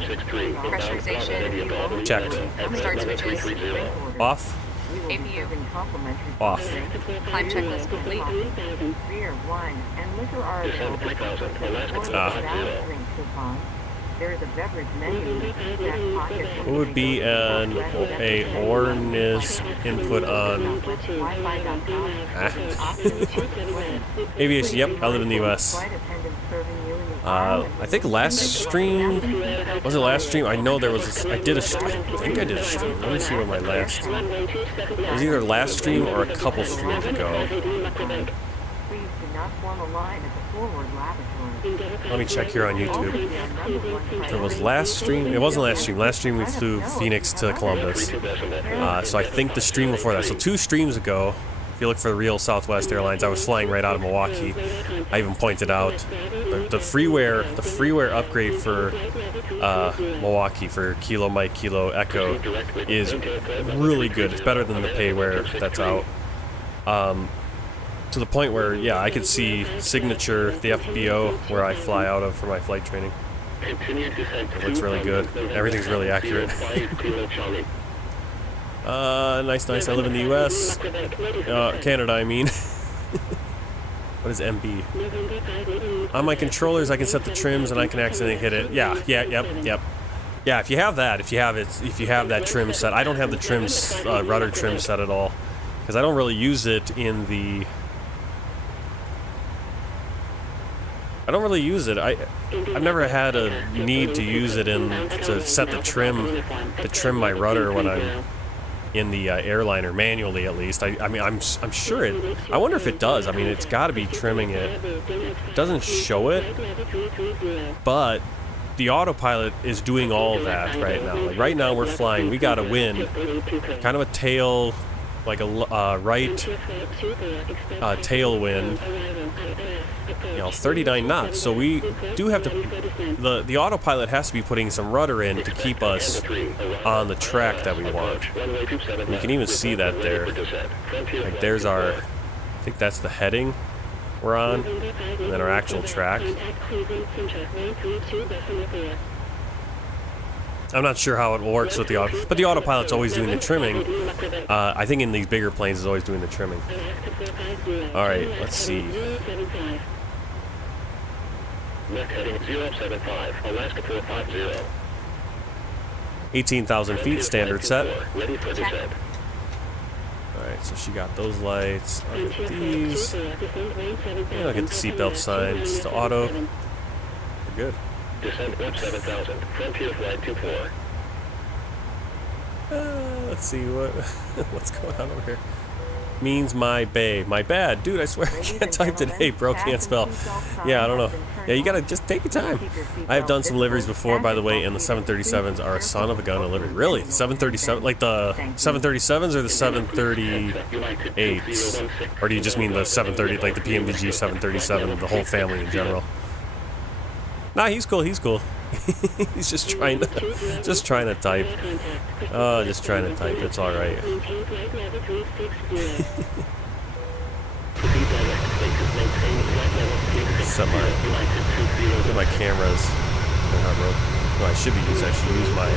Pressurization. Checked. Start switches. Off. APU. Off. Climb checklist complete. Beer, wine, and liquor are available. There is a beverage menu in the back pocket. What would be a ORNIS input on aviation? Yep, I live in the U.S. I think last stream, was it last stream? I know there was, I think I did a stream. Let me see what my last, it was either last stream or a couple streams ago. Please do not form a line at the forward lavatory. Let me check here on YouTube. If it was last stream, it wasn't last stream. Last stream we flew Phoenix to Columbus. So I think the stream before that, so 2 streams ago, if you look for the real Southwest Airlines, I was flying right out of Milwaukee. I even pointed out the freeware upgrade for Milwaukee for Kilo Mike Kilo Echo is really good. It's better than the payware that's out. To the point where, yeah, I could see Signature, the FBO, where I fly out of for my flight training. It looks really good. Everything's really accurate. Nice. I live in the U.S. Canada, I mean. What is MB? On my controllers, I can set the trims and I can accidentally hit it. Yeah, yep. Yeah, if you have that, if you have that trim set. I don't have the trims, rudder trim set at all, because I don't really use it in the. I don't really use it. I've never had a need to use it to set the trim my rudder when I'm in the airliner manually, at least. I mean, I'm sure it. I wonder if it does. I mean, it's got to be trimming it. It doesn't show it, but the autopilot is doing all of that right now. Like right now, we're flying. We got a wind, kind of a tail, like a right tailwind. 39 knots. So we do have to. The autopilot has to be putting some rudder in to keep us on the track that we want. And you can even see that there. Like there's our. I think that's the heading we're on, and then our actual track. I'm not sure how it works with the auto, but the autopilot's always doing the trimming. I think in these bigger planes, it's always doing the trimming. All right, let's see. Heading 075, Alaska 450. 18,000 feet, standard set. Ready for descent. Alright, so she got those lights. I'll get these. And I'll get the seatbelt signs. The auto. We're good. Descent 17,000, Frontier Flight 24. Let's see what's going on over here. Means my bay. My bad. Dude, I swear I can't type today, bro. Can't spell. Yeah, I don't know. Yeah, you gotta just take your time. I have done some liveries before, by the way, and the 737s are a son of a gun of livery. Really? 737? Like the 737s or the 738s? Or do you just mean the 730, like the PMDG 737, the whole family in general? Nah, he's cool. He's just trying to type. Oh, just trying to type. It's all right. Set my cameras. No, I should use my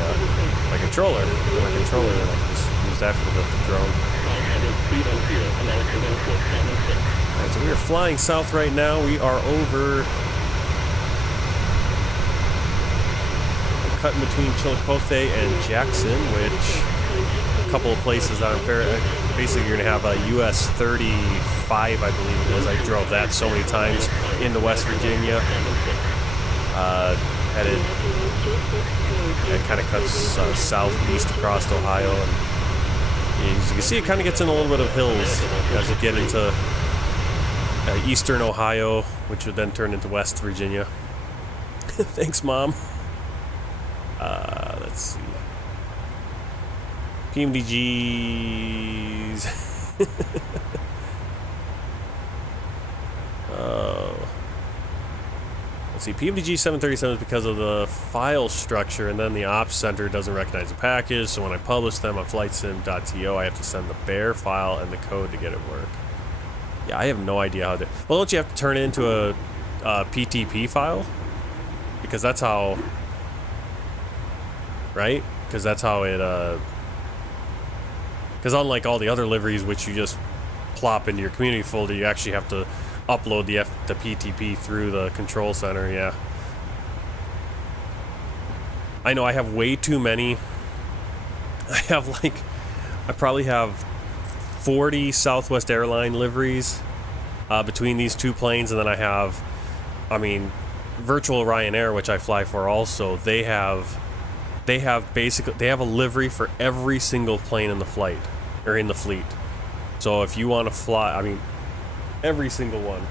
my controller. My controller, and I can just use that for the drone. Alright, so we are flying south right now. We are over. Cutting between Chillicothe and Jackson, which a couple of places that I'm basically you're gonna have a US 35, I believe it is. I drove that so many times into West Virginia. It kind of cuts southeast across Ohio, and as you can see, it kind of gets in a little bit of hills as you get into eastern Ohio, which would then turn into West Virginia. Thanks, Mom. Let's see. PMDGs. Let's see, PMDG 737 is because of the file structure, and then the ops center doesn't recognize the package, so when I publish them on flightsim.to, I have to send the bare file and the code to get it work. Yeah, I have no idea how to... Well, don't you have to turn it into a PTP file? Because that's how... Right? Because that's how it... Because unlike all the other liveries, which you just plop into your community folder, you actually have to upload the PTP through the control center. Yeah, I know I have way too many. I probably have 40 Southwest Airline liveries between these two planes, and then I have, Virtual Ryanair, which I fly for also, they have a livery for every single plane in the flight, or in the fleet. So if you want to fly, every single one.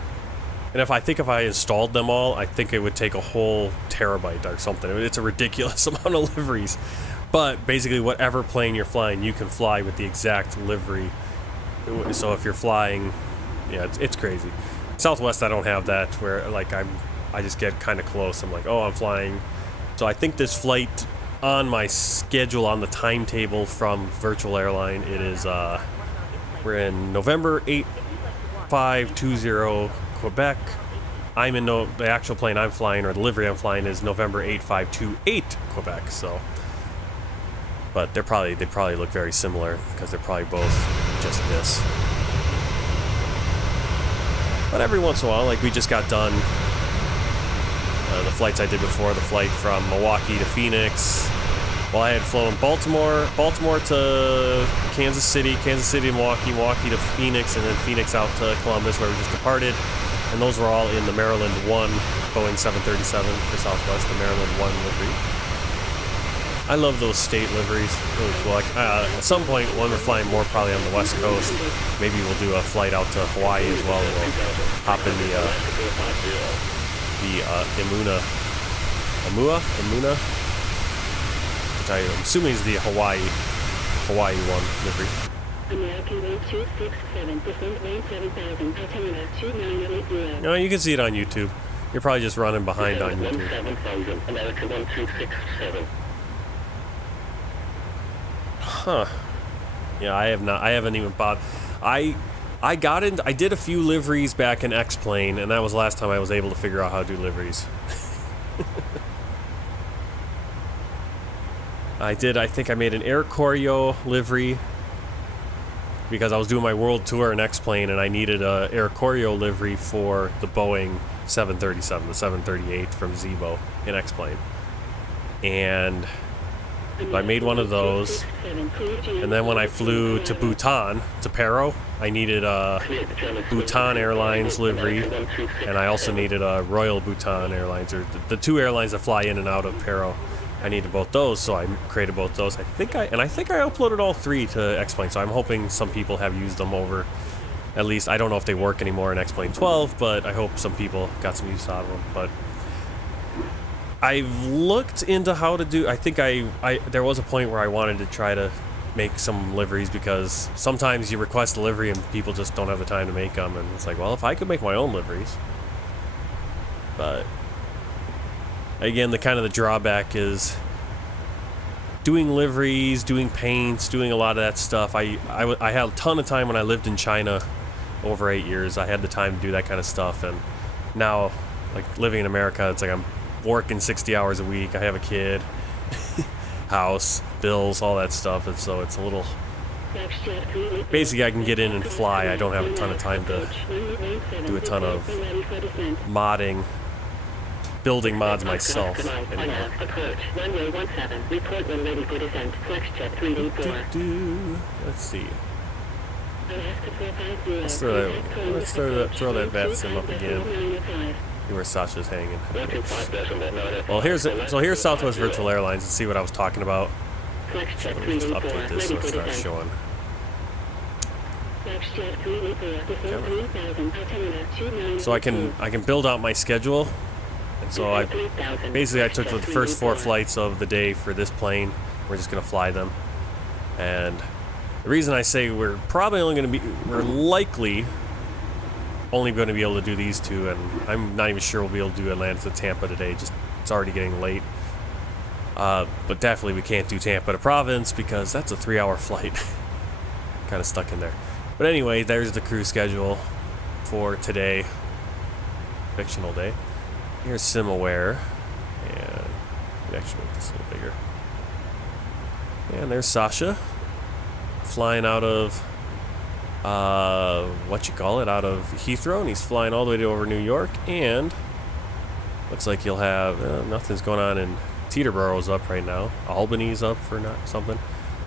And if I installed them all, I think it would take a whole terabyte or something. It's a ridiculous amount of liveries. But basically, whatever plane you're flying, you can fly with the exact livery. So if you're flying, yeah, it's crazy. Southwest, I don't have that, where I just get kind of close. I'm like, oh, I'm flying. So I think this flight on my schedule, on the timetable from Virtual Airline, it is, we're in November 8520 Quebec. The actual plane I'm flying, or the livery I'm flying, is November 8528 Quebec. So, but they probably look very similar because they're probably both just this. But every once in a while, like we just got done the flights I did before, the flight from Milwaukee to Phoenix. Well, I had flown Baltimore to Kansas City to Milwaukee, Milwaukee to Phoenix, and then Phoenix out to Columbus, where we just departed. And those were all in the Maryland 1 Boeing 737 for Southwest, the Maryland 1 livery. I love those state liveries, really cool. At some point, when we're flying more probably on the West Coast, maybe we'll do a flight out to Hawaii as well, and we'll hop in the Amuna, which I'm assuming is the Hawaii 1 livery. American Way 267, descent lane 7000, altimeter 2980. No, you can see it on YouTube. You're probably just running behind on YouTube. 7000, American 1267. Huh. Yeah, I haven't even bothered. I did a few liveries back in X-Plane, and that was the last time I was able to figure out how to do liveries. I think I made an Air Koryo livery because I was doing my world tour in X-Plane, and I needed a Air Koryo livery for the Boeing 737, the 738 from Zibo in X-Plane. And I made one of those, and then when I flew to Bhutan, to Paro, I needed a Bhutan Airlines livery, and I also needed a Royal Bhutan Airlines, or the two airlines that fly in and out of Paro. I needed both those, so I created both those. I think I uploaded all three to X-Plane, so I'm hoping some people have used them over. At least, I don't know if they work anymore in X-Plane 12, but I hope some people got some use out of them. But I've looked into how to do. I think there was a point where I wanted to try to make some liveries, because sometimes you request a livery and people just don't have the time to make them, and it's like, well, if I could make my own liveries. But again, the drawback is doing liveries, doing paints, doing a lot of that stuff. I had a ton of time when I lived in China over 8 years. I had the time to do that kind of stuff, and now, like, living in America, it's like I'm working 60 hours a week. I have a kid, house, bills, all that stuff, and so it's a little... Basically, I can get in and fly. I don't have a ton of time to do a ton of modding, building mods myself anymore. Let's see. Let's throw that VATSIM up again. See where Sasha's hanging. Well, here's Southwest Virtual Airlines. Let's see what I was talking about. So let me just update this so it starts showing. So I can build out my schedule. And so I took the first 4 flights of the day for this plane. We're just gonna fly them. And the reason I say we're probably only going to be, we're likely only going to be able to do these two, and I'm not even sure we'll be able to do Atlanta to Tampa today. Just it's already getting late. But definitely we can't do Tampa to Providence because that's a 3-hour flight. Kind of stuck in there. But anyway, there's the crew schedule for today. Fictional day. Here's SimAware. And we actually make this a little bigger. And there's Sasha. Flying out of out of Heathrow, and he's flying all the way to over New York, and looks like he'll have nothing's going on in Teterborough's up right now. Albany's up for not something.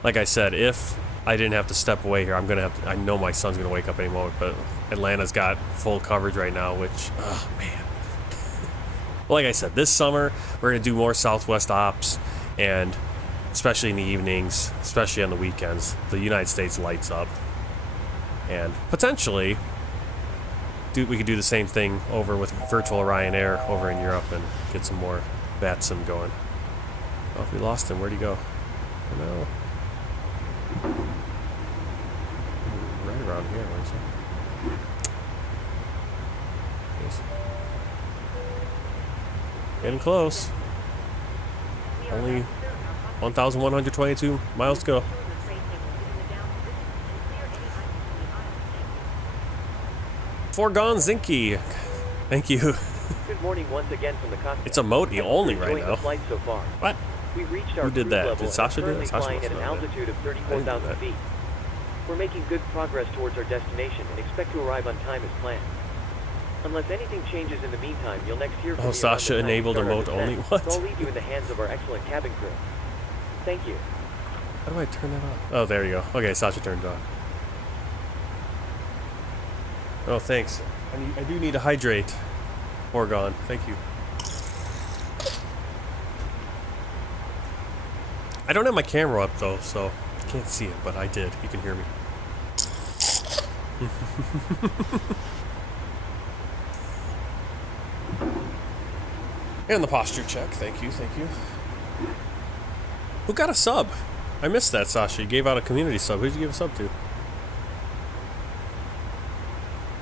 Like I said, if I didn't have to step away here, I'm gonna have to, I know my son's gonna wake up any moment, but Atlanta's got full coverage right now, which oh man. Like I said, this summer we're gonna do more Southwest ops, and especially in the evenings, especially on the weekends, the United States lights up. And potentially, we could do the same thing over with Virtual Orion Air over in Europe and get some more VATSIM going. Oh, we lost him. Where'd he go? Oh, no. Right around here, where's he? Yes. Getting close. Only 1,122 miles to go. Foregone Zinky. Thank you. Good morning once again from the cockpit. It's emoji only right now. Flight so far. What? We reached our Who did cruise that? level Did Sasha do and that? currently Sasha flying at an must know that. altitude of I didn't do 34,000 that. feet. We're making good progress towards our destination and expect to arrive on time as planned. Unless anything changes in the meantime, you'll next hear from me. Sasha around the time enabled we start our emote descent, only? What? So I'll leave you in the hands of our excellent cabin crew. Thank you. How do I turn that off? Oh, there you go. Okay, Sasha turned it on. Oh, thanks. I do need to hydrate. Foregone. Thank you. I don't have my camera up though, so I can't see it, but I did. You can hear me. And the posture check. Thank you, thank you. Who got a sub? I missed that, Sasha. You gave out a community sub. Who did you give a sub to?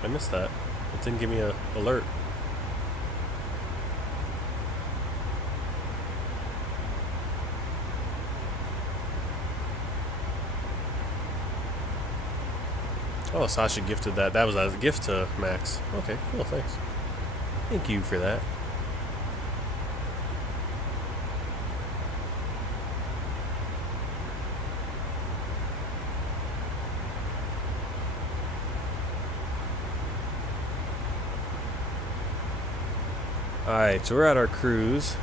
I missed that. It didn't give me an alert. Oh, Sasha gifted that. That was a gift to Max. Okay, cool, thanks. Thank you for that. Alright, so we're at our cruise.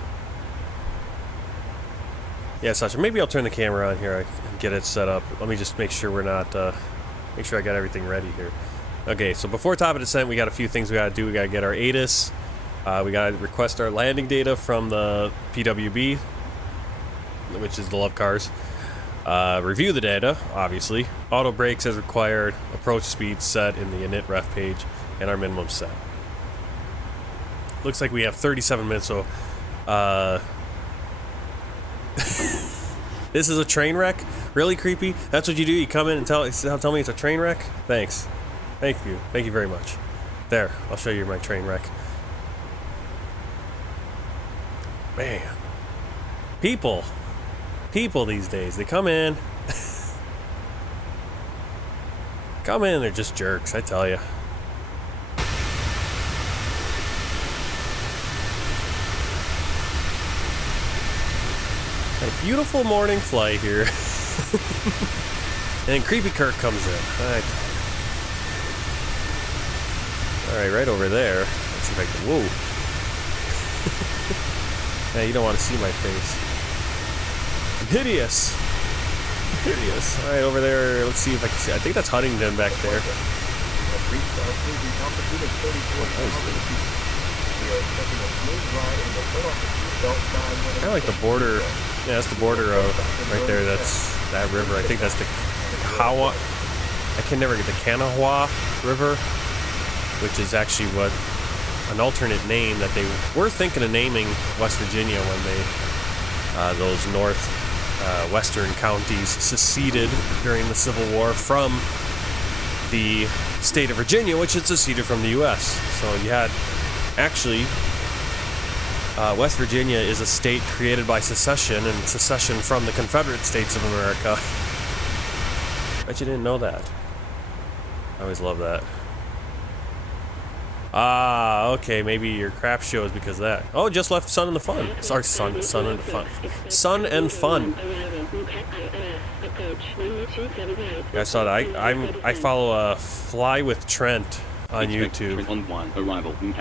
Yeah, Sasha, maybe I'll turn the camera on here and get it set up. Let me just make sure we're not... make sure I got everything ready here. Okay, so before top of descent, we got a few things we gotta do. We gotta get our ATIS. We gotta request our landing data from the PWB, which is the Love Cars. Review the data, obviously. Auto brakes as required. Approach speed set in the init ref page, and our minimum set. Looks like we have 37 minutes, so this is a train wreck? Really creepy? That's what you do? You come in and tell me it's a train wreck? Thanks. Thank you. Thank you very much. There, I'll show you my train wreck. Man. People these days, they come in. They're just jerks, I tell you. A beautiful morning flight here. And then Creepy Kirk comes in. Alright, right over there. Let's see if I can. Whoa. Hey, you don't want to see my face. I'm hideous. Hideous. Alright, over there. Let's see if I can see. I think that's Huntington back there. Kind of like the border. Yeah, that's the border of right there. That's that river. I think that's the Kawa. I can never get the Kanawha River, which is actually what an alternate name that they were thinking of naming West Virginia when they those North western counties seceded during the Civil War from the state of Virginia, which had seceded from the U.S. So you had, actually, West Virginia is a state created by secession, and secession from the Confederate States of America. Bet you didn't know that. I always love that. Ah, okay, maybe your crap show is because of that. Oh, just left Sun and the Fun. Sorry, Sun and the Fun. Sun and Fun. Yeah, I saw that. I follow Fly with Trent on YouTube.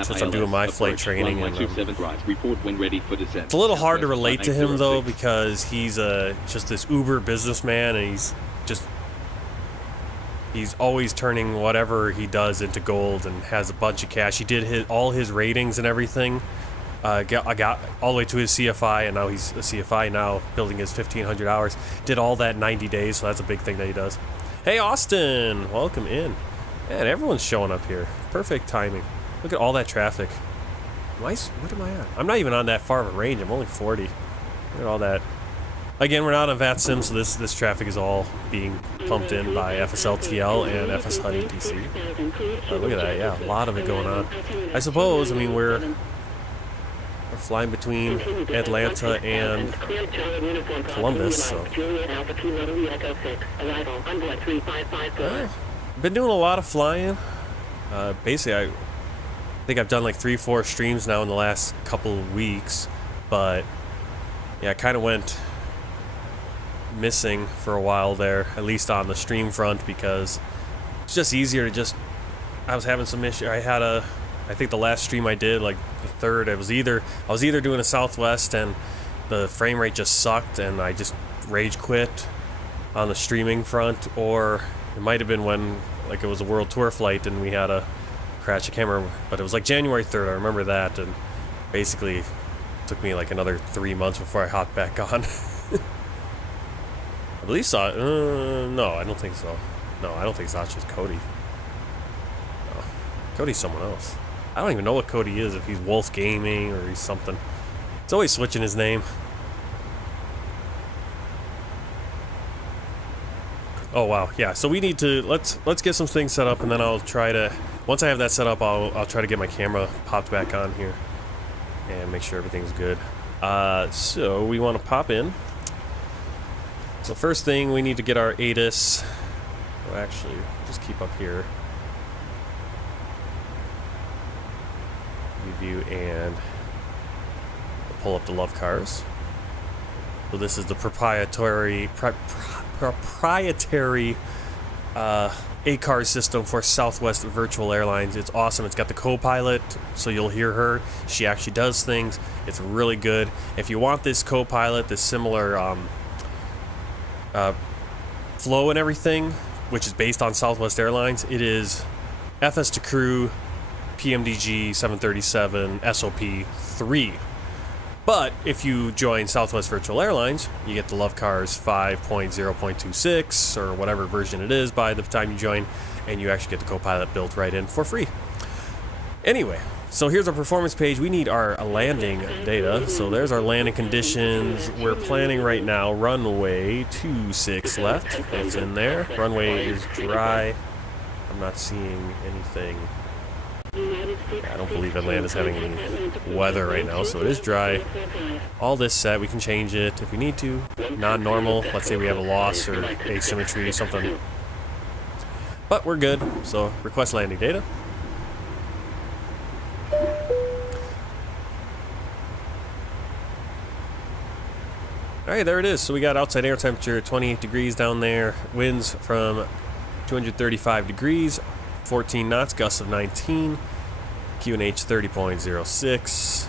Since I'm doing my flight training. And, it's a little hard to relate to him though, because he's just this uber businessman, and he's always turning whatever he does into gold and has a bunch of cash. He did all his ratings and everything. I got all the way to his CFI, and now he's a CFI now, building his 1,500 hours. Did all that in 90 days, so that's a big thing that he does. Hey, Austin, welcome in. Man, everyone's showing up here. Perfect timing. Look at all that traffic. What am I at? I'm not even on that far of a range. I'm only 40. Look at all that. Again, we're not on VATSIM, so this traffic is all being pumped in by FSLTL and FS HUD ETC. Look at that, yeah, a lot of it going on. I suppose, I mean, we're flying between Atlanta and Columbus, so. Been doing a lot of flying. Basically, I think I've done like 3-4 streams now in the last couple of weeks, but yeah, I kind of went missing for a while there, at least on the stream front, because it's just easier to I was having some issue. I think the last stream I did, like the third, I was either doing a Southwest and the frame rate just sucked and I just rage quit on the streaming front, or it might have been when like it was a world tour flight and we had a crash a camera, but it was like January 3rd, I remember that, and basically it took me like another 3 months before I hopped back on. I believe no, I don't think so. No, I don't think Sasha's Cody. No, Cody's someone else. I don't even know what Cody is, if he's Wolf Gaming or he's something. It's always switching his name. Oh wow, yeah. So we need to let's get some things set up, and then I'll try to, once I have that set up, I'll try to get my camera popped back on here and make sure everything's good. So we want to pop in. So first thing, we need to get our ATIS. Oh, actually, just keep up here. Review and pull up the love cars. So this is the proprietary ACARS system for Southwest Virtual Airlines. It's awesome. It's got the co-pilot, so you'll hear her. She actually does things. It's really good. If you want this co-pilot, this similar flow and everything, which is based on Southwest Airlines, it is FS to Crew PMDG 737 SOP 3. But if you join Southwest Virtual Airlines, you get the Love Cars 5.0.26 or whatever version it is by the time you join, and you actually get the co-pilot built right in for free. Anyway, so here's our performance page. We need our landing data. So there's our landing conditions. We're planning right now runway 26 left. That's in there. Runway is dry. I'm not seeing anything. I don't believe Atlanta's having any weather right now, so it is dry. All this set, we can change it if we need to. Non-normal, let's say we have a loss or asymmetry or something. But we're good, so request landing data. Alright, there it is. So we got outside air temperature 28 degrees down there. Winds from 235 degrees. 14 knots, gusts of 19, QNH 30.06.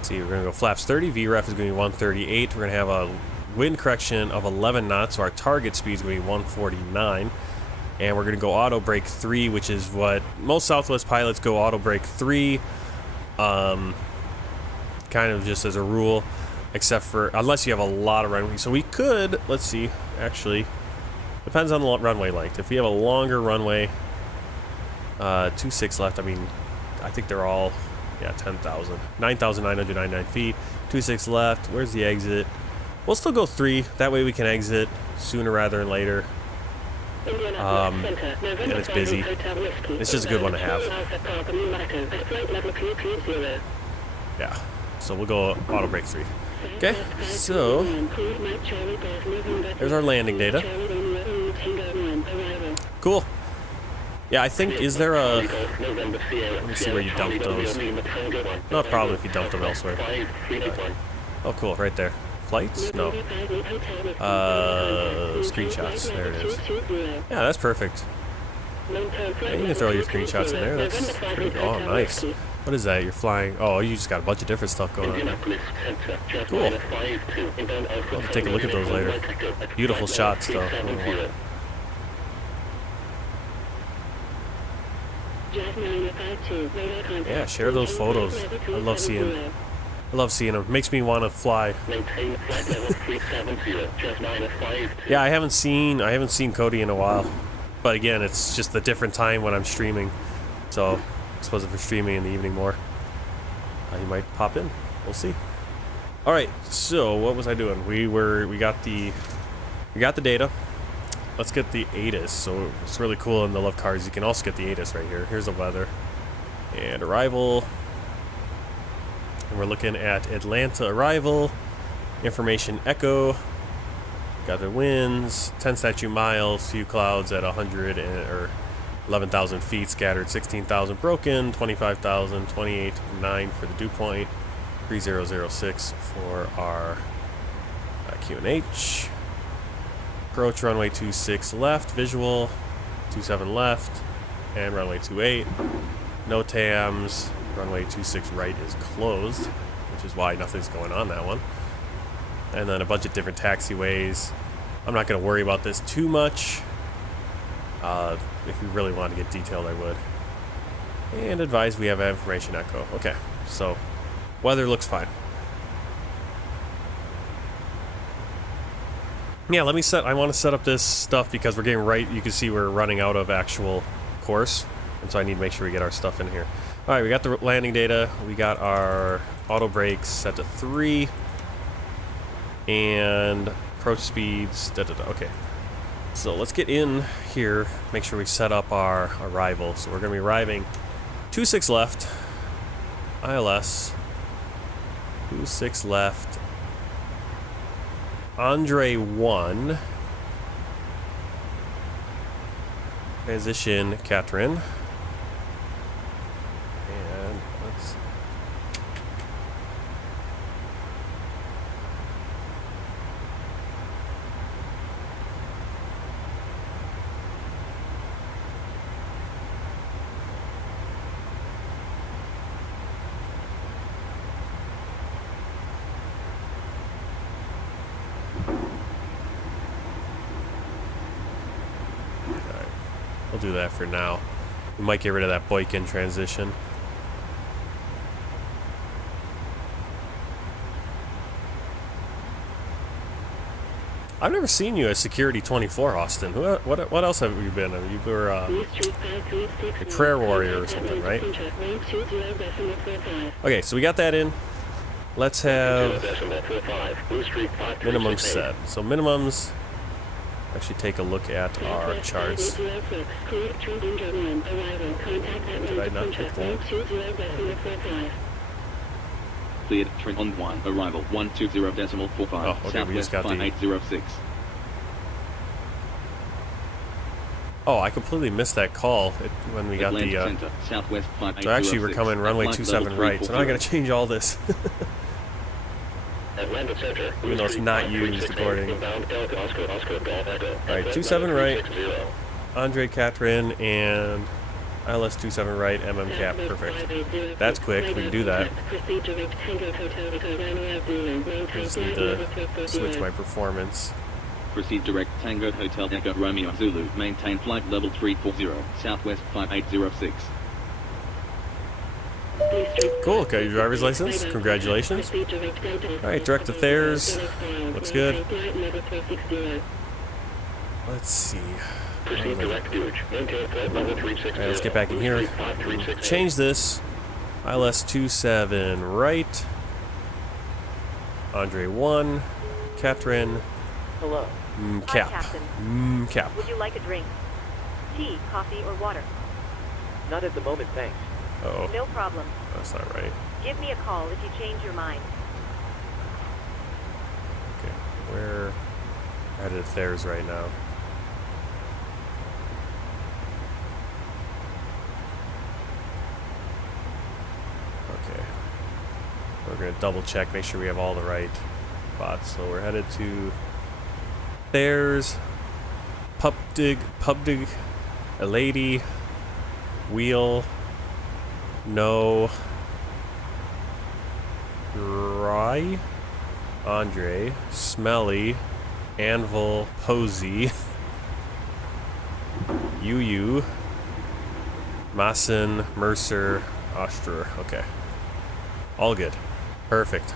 See, we're going to go flaps 30, VREF is going to be 138. We're going to have a wind correction of 11 knots, so our target speed is going to be 149. And we're going to go auto brake 3, which is what most Southwest pilots go, auto brake 3. Kind of just as a rule, except for, unless you have a lot of runway. So we could, let's see, actually, depends on the runway length. If we have a longer runway, 26 left, I mean, I think they're all, yeah, 10,000. 9,999 feet. 26 left. Where's the exit? We'll still go 3. That way we can exit sooner rather than later. And it's busy. It's just a good one to have. Yeah. So we'll go auto brake 3. Okay. So there's our landing data. Cool. Yeah, I think, is there a... Let me see where you dumped those. Not a problem if you dumped them elsewhere. Oh, cool. Right there. Flights? No. Screenshots. There it is. Yeah, that's perfect. Yeah, you can throw your screenshots in there. That's pretty... Oh, nice. What is that? You're flying... Oh, you just got a bunch of different stuff going on. Cool. I'll have to take a look at those later. Beautiful shots, though. Yeah, share those photos. I love seeing them. Makes me want to fly. Yeah, I haven't seen Cody in a while. But again, it's just a different time when I'm streaming. So I suppose if we're streaming in the evening more, he might pop in. We'll see. All right. So what was I doing? We got the data. Let's get the ATIS. So it's really cool in the love cars. You can also get the ATIS right here. Here's the weather and arrival. And we're looking at Atlanta arrival, information echo, got the winds, 10 statute miles, few clouds at 100 or 11,000 feet, scattered 16,000 broken, 25,000, 28.9 for the dew point, 3006 for our QNH. Approach runway 26 left, visual, 27 left, and runway 28. No TAMs. Runway 26 right is closed, which is why nothing's going on that one. And then a bunch of different taxiways. I'm not going to worry about this too much. If we really want to get detailed, I would. And advise we have information echo. Okay, so weather looks fine. Yeah, let me set. I want to set up this stuff because we're getting right. You can see we're running out of actual course, and so I need to make sure we get our stuff in here. All right, we got the landing data. We got our auto brakes set to 3. And approach speeds. Okay. So let's get in here. Make sure we set up our arrival. So we're going to be arriving 26 left. ILS. 26 left. Andre 1. Transition Catherine. We'll do that for now. We might get rid of that Boykin transition. I've never seen you as Security 24, Austin. What else have you been? You were a prayer warrior or something, right? Okay, so we got that in. Let's have minimum set. So minimums. Actually take a look at our charts. Did I not pick that? Cleared, train on 1, arrival 120.45, oh, okay, Southwest 5806. Oh, I completely missed that call when we got the... Center, Southwest 5806. So actually we're coming runway 27 right, so now I gotta change all this. Atlanta Center. Even though it's not used according. Alright, 27 right, Andre Catherine, and ILS 27 right, MM cap, perfect. That's quick, we can do that. I just need to switch my performance. Proceed direct Tango Hotel Echo Romeo Zulu, maintain flight level 340, Southwest 5806. Cool, got your driver's license. Congratulations. Alright, direct to Thayers. Looks good. Let's see. Alright, let's get back in here. Change this. ILS 27 right. Andre 1. Catherine. Hello. Hi, Cap. Captain. Cap. Would you like a drink? Tea, coffee, or water? Not at the moment, thanks. Oh, No problem. that's not right. Give me a call if you change your mind. Okay, we're headed theirs right now. Okay. We're gonna double check, make sure we have all the right spots. So we're headed to theirs, pubdig, a lady, wheel, no, Rye, Andre, Smelly, Anvil, Posey, Yu, Masson, Mercer, Ostrer. Okay. All good. Perfect.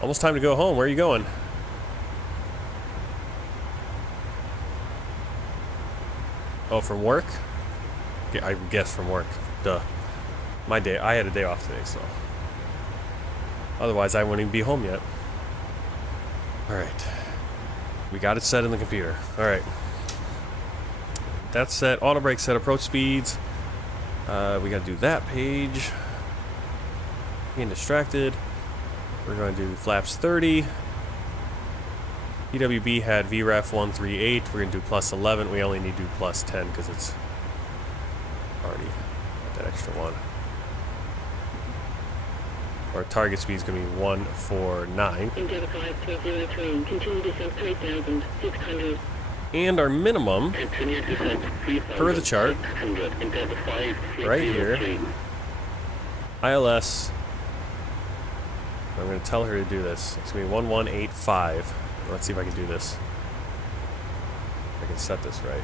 Almost time to go home. Where are you going? Oh, from work? Okay, I guess from work. Duh. My day. I had a day off today, so. Otherwise, I wouldn't even be home yet. Alright. We got it set in the computer. Alright. That's set. Auto brake set. Approach speeds. We gotta do that page. Being distracted. We're going to do flaps 30. PWB had VREF 138. We're going to do plus 11. We only need to do plus 10 because it's already got that extra one. Our target speed is going to be 149. Endeavour 5303, continue descent 3,600. And our minimum, Continue descent 3,600. per the chart, Endeavour 5303. right here, ILS. I'm going to tell her to do this. It's going to be 1185. Let's see if I can do this. If I can set this right.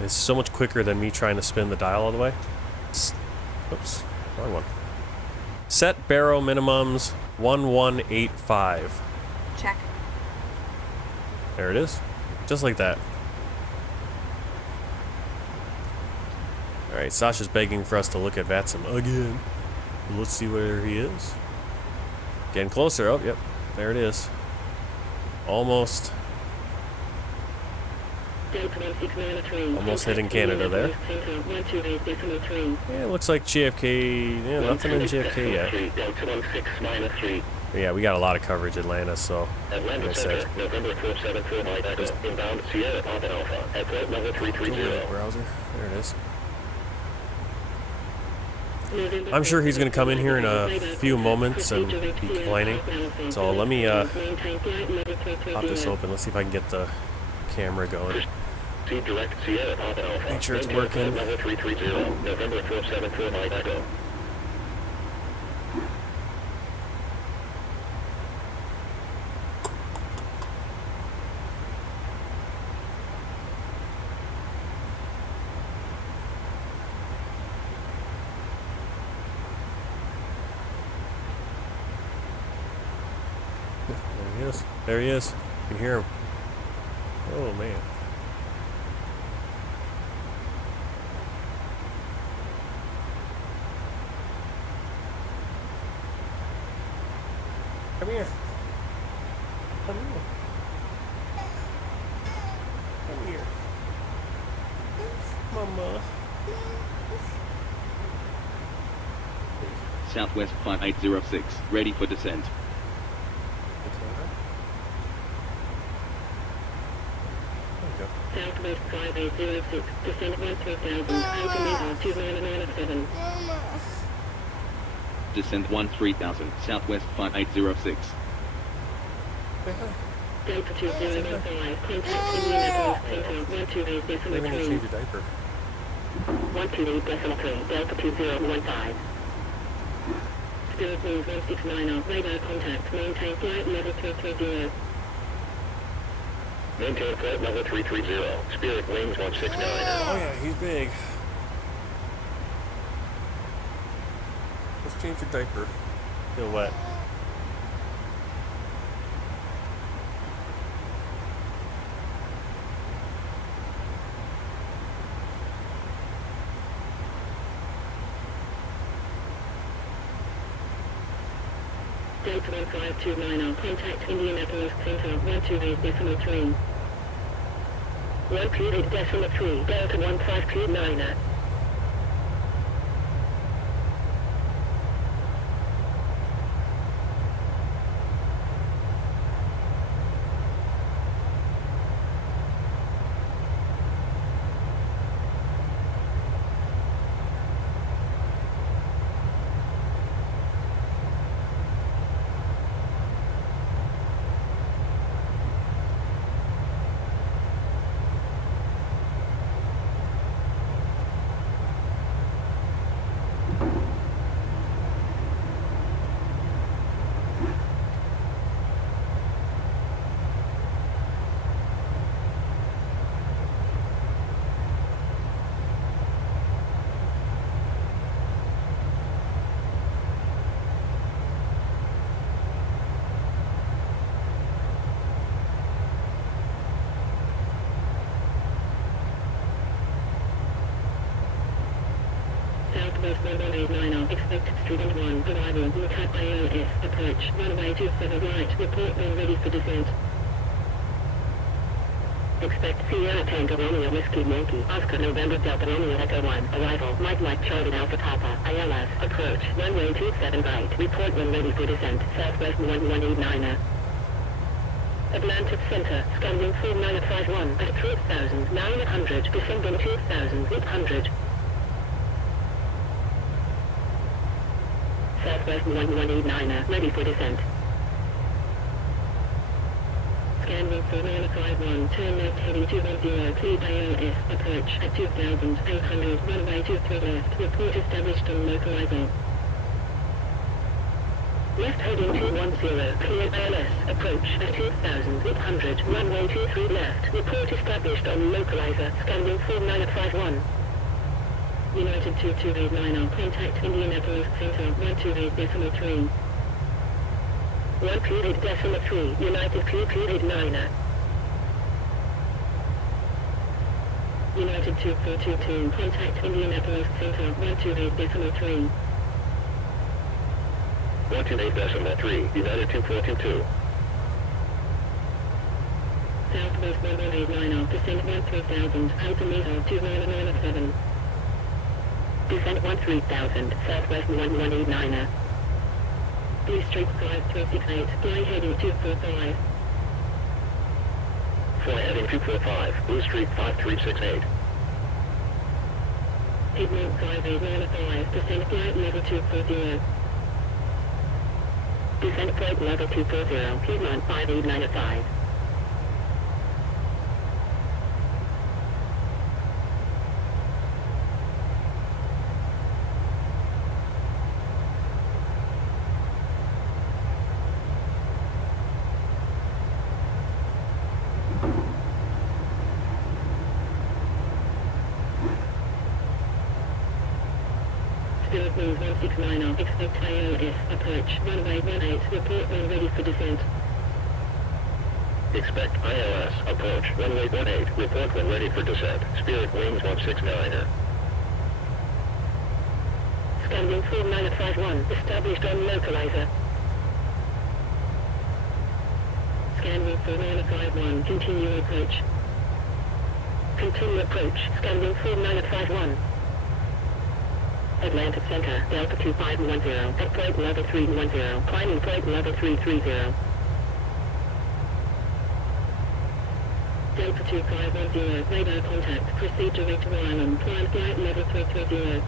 It's so much quicker than me trying to spin the dial all the way. Oops, wrong one. Set barrow minimums 1185. Check. There it is. Just like that. Alright, Sasha's begging for us to look at Vatsum again. Let's see where he is. Getting closer. Oh, yep. There it is. Almost. Almost hitting Canada there. Yeah, it looks like JFK. Yeah, nothing in JFK yet. But yeah, we got a lot of coverage Atlanta, so like I said. November 474 Mike inbound Sierra Papa Alpha at port level 330. Browser. There it is. I'm sure he's going to come in here in a few moments and be complaining. So let me pop this open. Let's see if I can get the camera going. Make sure it's working. Level 330. November 474 Mike Echo. There he is. You can hear him. Oh, man. Come here. Come here. Come here. Mama. Southwest 5806, ready for descent. Southwest 5806, descent 13,000, altimeter 2997. Descent 13,000, Southwest 5806. Delta 2095, contact Indianapolis Center 128.3. They're gonna change your diaper. 128.3, Delta 2015. Spirit News 169, radar contact, maintain flight level 330. Maintain flight level 330. Spirit Wings 169. Oh yeah, he's big. Let's change your diaper. Feel wet. Delta 1529, contact Indianapolis Center 128.3. 128.3, Delta 1529. Southwest 1189, expect student 1, arrival, look at ILS, approach, runway 27 right, report when ready for descent. Expect Sierra Tango Romeo Whiskey Yankee, Oscar November Delta Romeo Echo 1, arrival, Mike Charlie Alpha Papa, ILS, approach, runway 27 right, report when ready for descent, Southwest 1189. Atlantic Center, scanning 4951 at 3,900, descending 2,800. Southwest 1189, ready for descent. Scanning 4951, turn left heading 210, cleared ILS, approach at 2,800, runway 23 left, report established on localizer. Left heading 210, cleared ILS, approach at 2,800, runway 23 left, report established on localizer, scanning 4951. United 2289, contact Indianapolis Center 128.3. 128.3, United 2289. United 2422, contact Indianapolis Center 128.3. 128.3, United 2422. Southwest 1189, descent 13,000, altimeter 2997. Descent 13,000, Southwest 1189. Blue Street 5368, fly heading 245. Fly heading 245, Blue Street 5368. Piedmont 5895, descent flight level 240. Descent flight level 240, Piedmont 5895. Spirit Move 169, expect ILS, approach, runway 18, report when ready for descent. Expect ILS, approach, runway 18, report when ready for descent, Spirit Wings 169. Scanning 4951, established on localizer. Scanning 4951, continue approach. Continue approach, scanning 4951. Atlantic Center, Delta 2510, at flight level 310, climbing flight level 330. Delta 2510, radar contact, proceed direct to Wylam, climb flight level 330.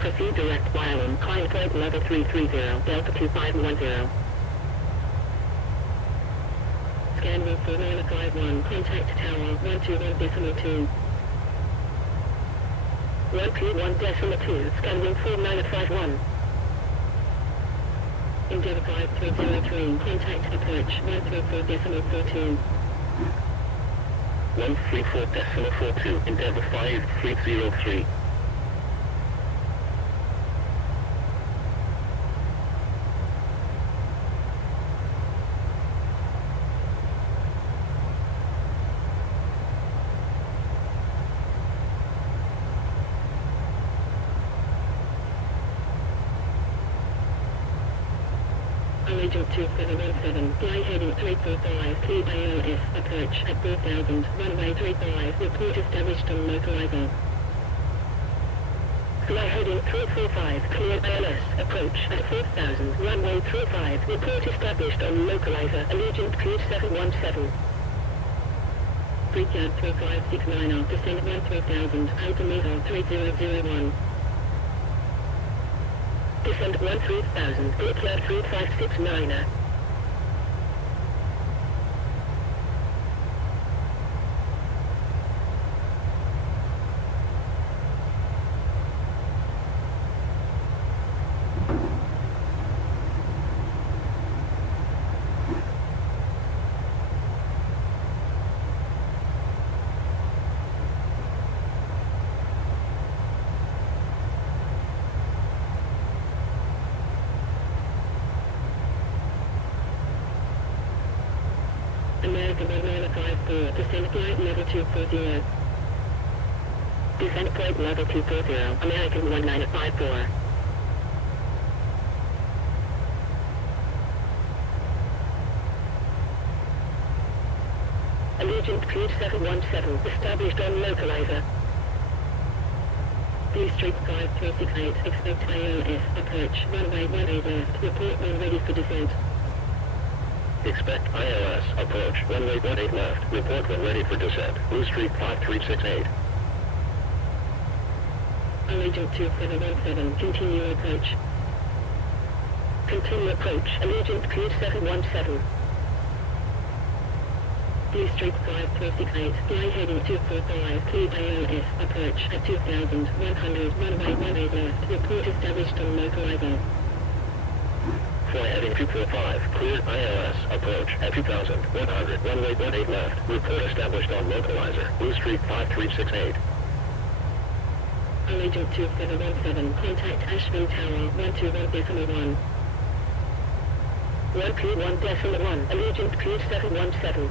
Proceed direct Wylam, climb flight level 330, Delta 2510. Scan route 4951, contact tower 121.2. 1P1.2, scanning 4951. Endeavour 5303, contact approach 134.42. 134.42, Endeavour 5303. Agent 2717, fly heading 345, cleared ALS, approach at 4000, runway 35, report established on localizer. Fly heading 345, cleared ALS, approach at 4000, runway 35, report established on localizer, Allegiant cleared 717. Brickyard 3569, descend 13,000, altimeter 3001. Descend 13,000, Brickyard 3569. American 1954, descend flight level 240. Descend flight level 240, American 1954. Allegiant cleared 717, established on localizer. B Street 5368, expect ILS, approach, runway 18 left, report when ready for descent. Expect ILS, approach, runway 18 left, report when ready for descent, Blue Street 5368. Allegiant 2717, continue approach. Continue approach, Allegiant cleared 717. Blue Street 5368, fly heading 245, cleared ALS, approach at 2100, runway 18 left, report established on localizer. Fly heading 245, cleared ILS, approach at 2100, runway 18 left, report established on localizer, Blue Street 5368. Allegiant 2717, contact Asheville Tower 121.1. 1P1.1, Allegiant cleared 717.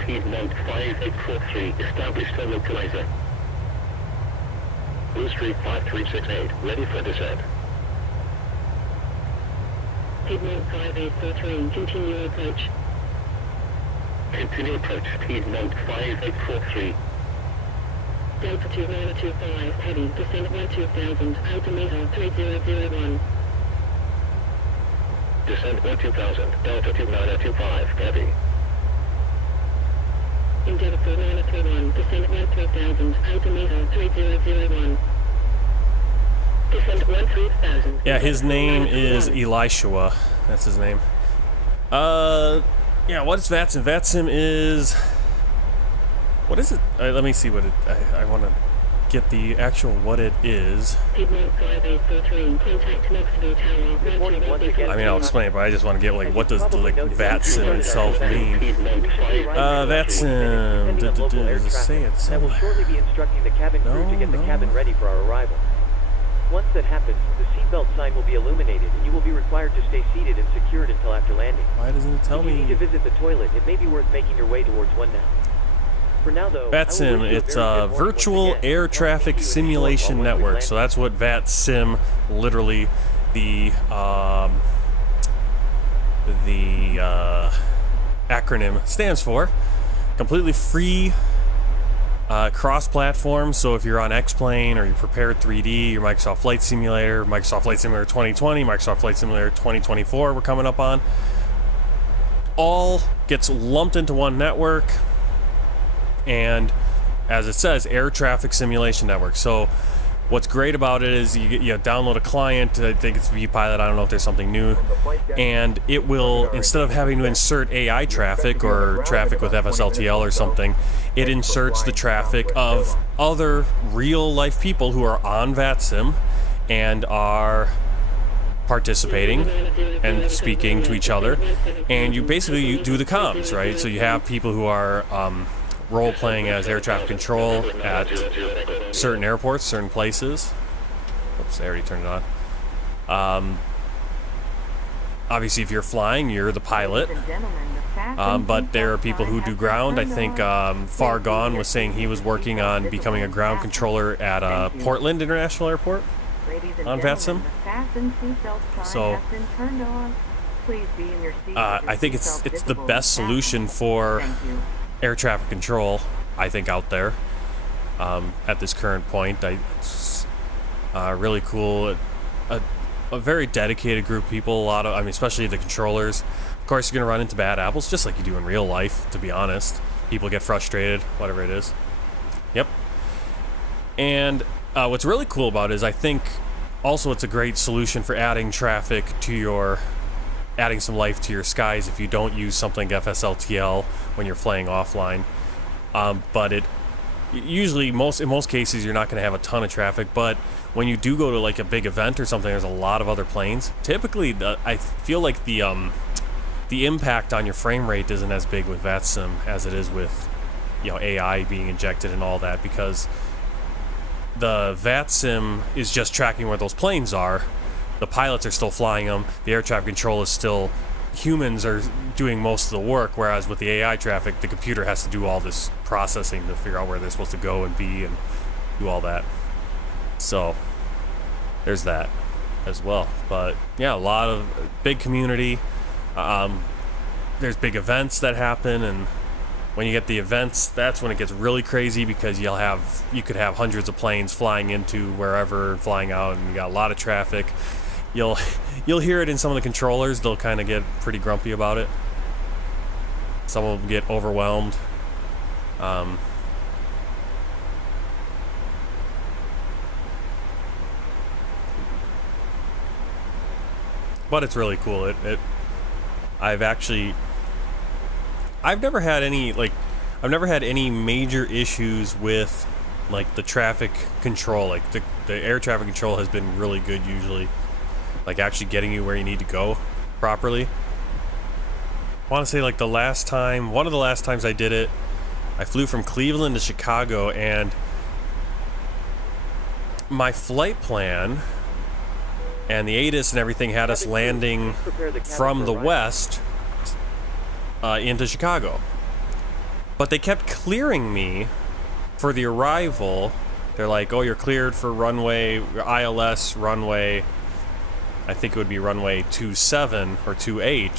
Piedmont 5843, established on localizer. Blue Street 5368, ready for descent. Piedmont 5843, continue approach. Continue approach, Piedmont 5843. Delta 2925, heavy, descend 12,000, altimeter 3001. Descend 12,000, Delta 2925, heavy. Endeavour 4931, descend 13,000, altimeter 3001. Descend 13,000. Yeah, his name is Elishua. That's his name. Yeah, what is VATSIM? VATSIM is... What is it? Let me see what it... I want to get the actual what it is. Piedmont 5843, contact Knoxville Tower. I mean, I'll explain it, but I just want to get, like, what does the, like, VATSIM itself mean? VATSIM... Does it say it I will shortly be instructing the cabin crew to get the cabin ready for our arrival. Once that happens, the seatbelt sign will be illuminated, and you will be required to stay seated and secured until after landing. Why doesn't it tell me? If you need to visit the toilet, it may be worth making your way towards one now. For now, though, VATSIM, it's a virtual air traffic simulation network. So that's what VATSIM, literally the acronym stands for. Completely free, cross-platform. So if you're on X-Plane or you prepared 3D, your Microsoft Flight Simulator, Microsoft Flight Simulator 2020, Microsoft Flight Simulator 2024, we're coming up on, all gets lumped into one network. And as it says, air traffic simulation network. So what's great about it is you download a client. I think it's vPilot. I don't know if there's something new. And it will, instead of having to insert AI traffic or traffic with FSLTL or something, it inserts the traffic of other real life people who are on VATSIM and are participating and speaking to each other. And you basically do the comms, right? So you have people who are role-playing as air traffic control at certain airports, certain places. Oops, I already turned it on. Obviously, if you're flying, you're the pilot. But there are people who do ground. I think Far Gone was saying he was working on becoming a ground controller at Portland International Airport on VATSIM. So Please be in your seat. I think it's the best solution for air traffic control, I think, out there at this current point. It's really cool. A very dedicated group of people. Especially the controllers. Of course, you're gonna run into bad apples, just like you do in real life. To be honest, people get frustrated, whatever it is. Yep. And what's really cool about it is I think also it's a great solution for adding traffic to adding some life to your skies if you don't use something like FSLTL when you're flying offline. But it usually in most cases you're not going to have a ton of traffic, but when you do go to like a big event or something, there's a lot of other planes. Typically, I feel like the impact on your frame rate isn't as big with VATSIM as it is with AI being injected and all that, because the VATSIM is just tracking where those planes are. The pilots are still flying them. The air traffic control is still, humans are doing most of the work, whereas with the AI traffic, the computer has to do all this processing to figure out where they're supposed to go and be and do all that. So there's that as well. But yeah, a lot of big community. There's big events that happen, and when you get the events, that's when it gets really crazy, because you could have hundreds of planes flying into wherever and flying out, and you got a lot of traffic. You'll hear it in some of the controllers. They'll kind of get pretty grumpy about it. Some of them get overwhelmed. But it's really cool. I've never had any major issues with like the traffic control. Like the air traffic control has been really good usually. Like actually getting you where you need to go properly. I want to say like one of the last times I did it, I flew from Cleveland to Chicago, and my flight plan and the ATIS and everything had us landing from the west into Chicago. But they kept clearing me for the arrival. They're like, oh, you're cleared for runway, ILS runway, I think it would be runway 27 or 28,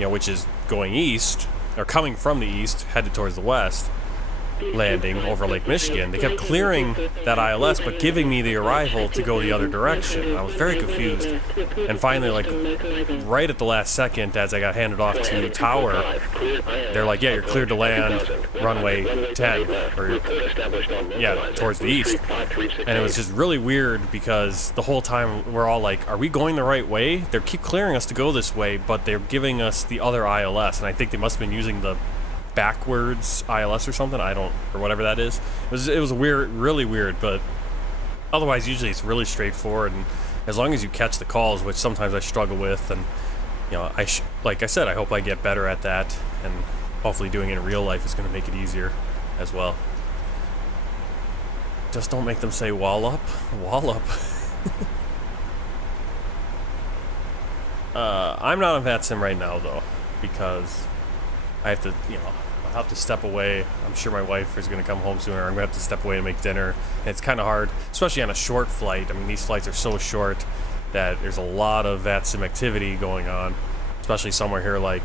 which is going east, or coming from the east, headed towards the west, landing over Lake Michigan. They kept clearing that ILS, but giving me the arrival to go the other direction. I was very confused. And finally, like, right at the last second, as I got handed off to tower, they're like, yeah, you're cleared to land runway 10, or, yeah, towards the east. And it was just really weird, because the whole time we're all like, are we going the right way? They keep clearing us to go this way, but they're giving us the other ILS, and I think they must have been using the backwards ILS or something, or whatever that is. It was weird, really weird, but otherwise usually it's really straightforward, and as long as you catch the calls, which sometimes I struggle with, and like I said, I hope I get better at that, and hopefully doing it in real life is going to make it easier as well. Just don't make them say wall up. I'm not on VATSIM right now though, because I have to, I'll have to step away. I'm sure my wife is going to come home sooner. I'm going to have to step away to make dinner. And it's kind of hard, especially on a short flight. I mean, these flights are so short that there's a lot of VATSIM activity going on, especially somewhere here like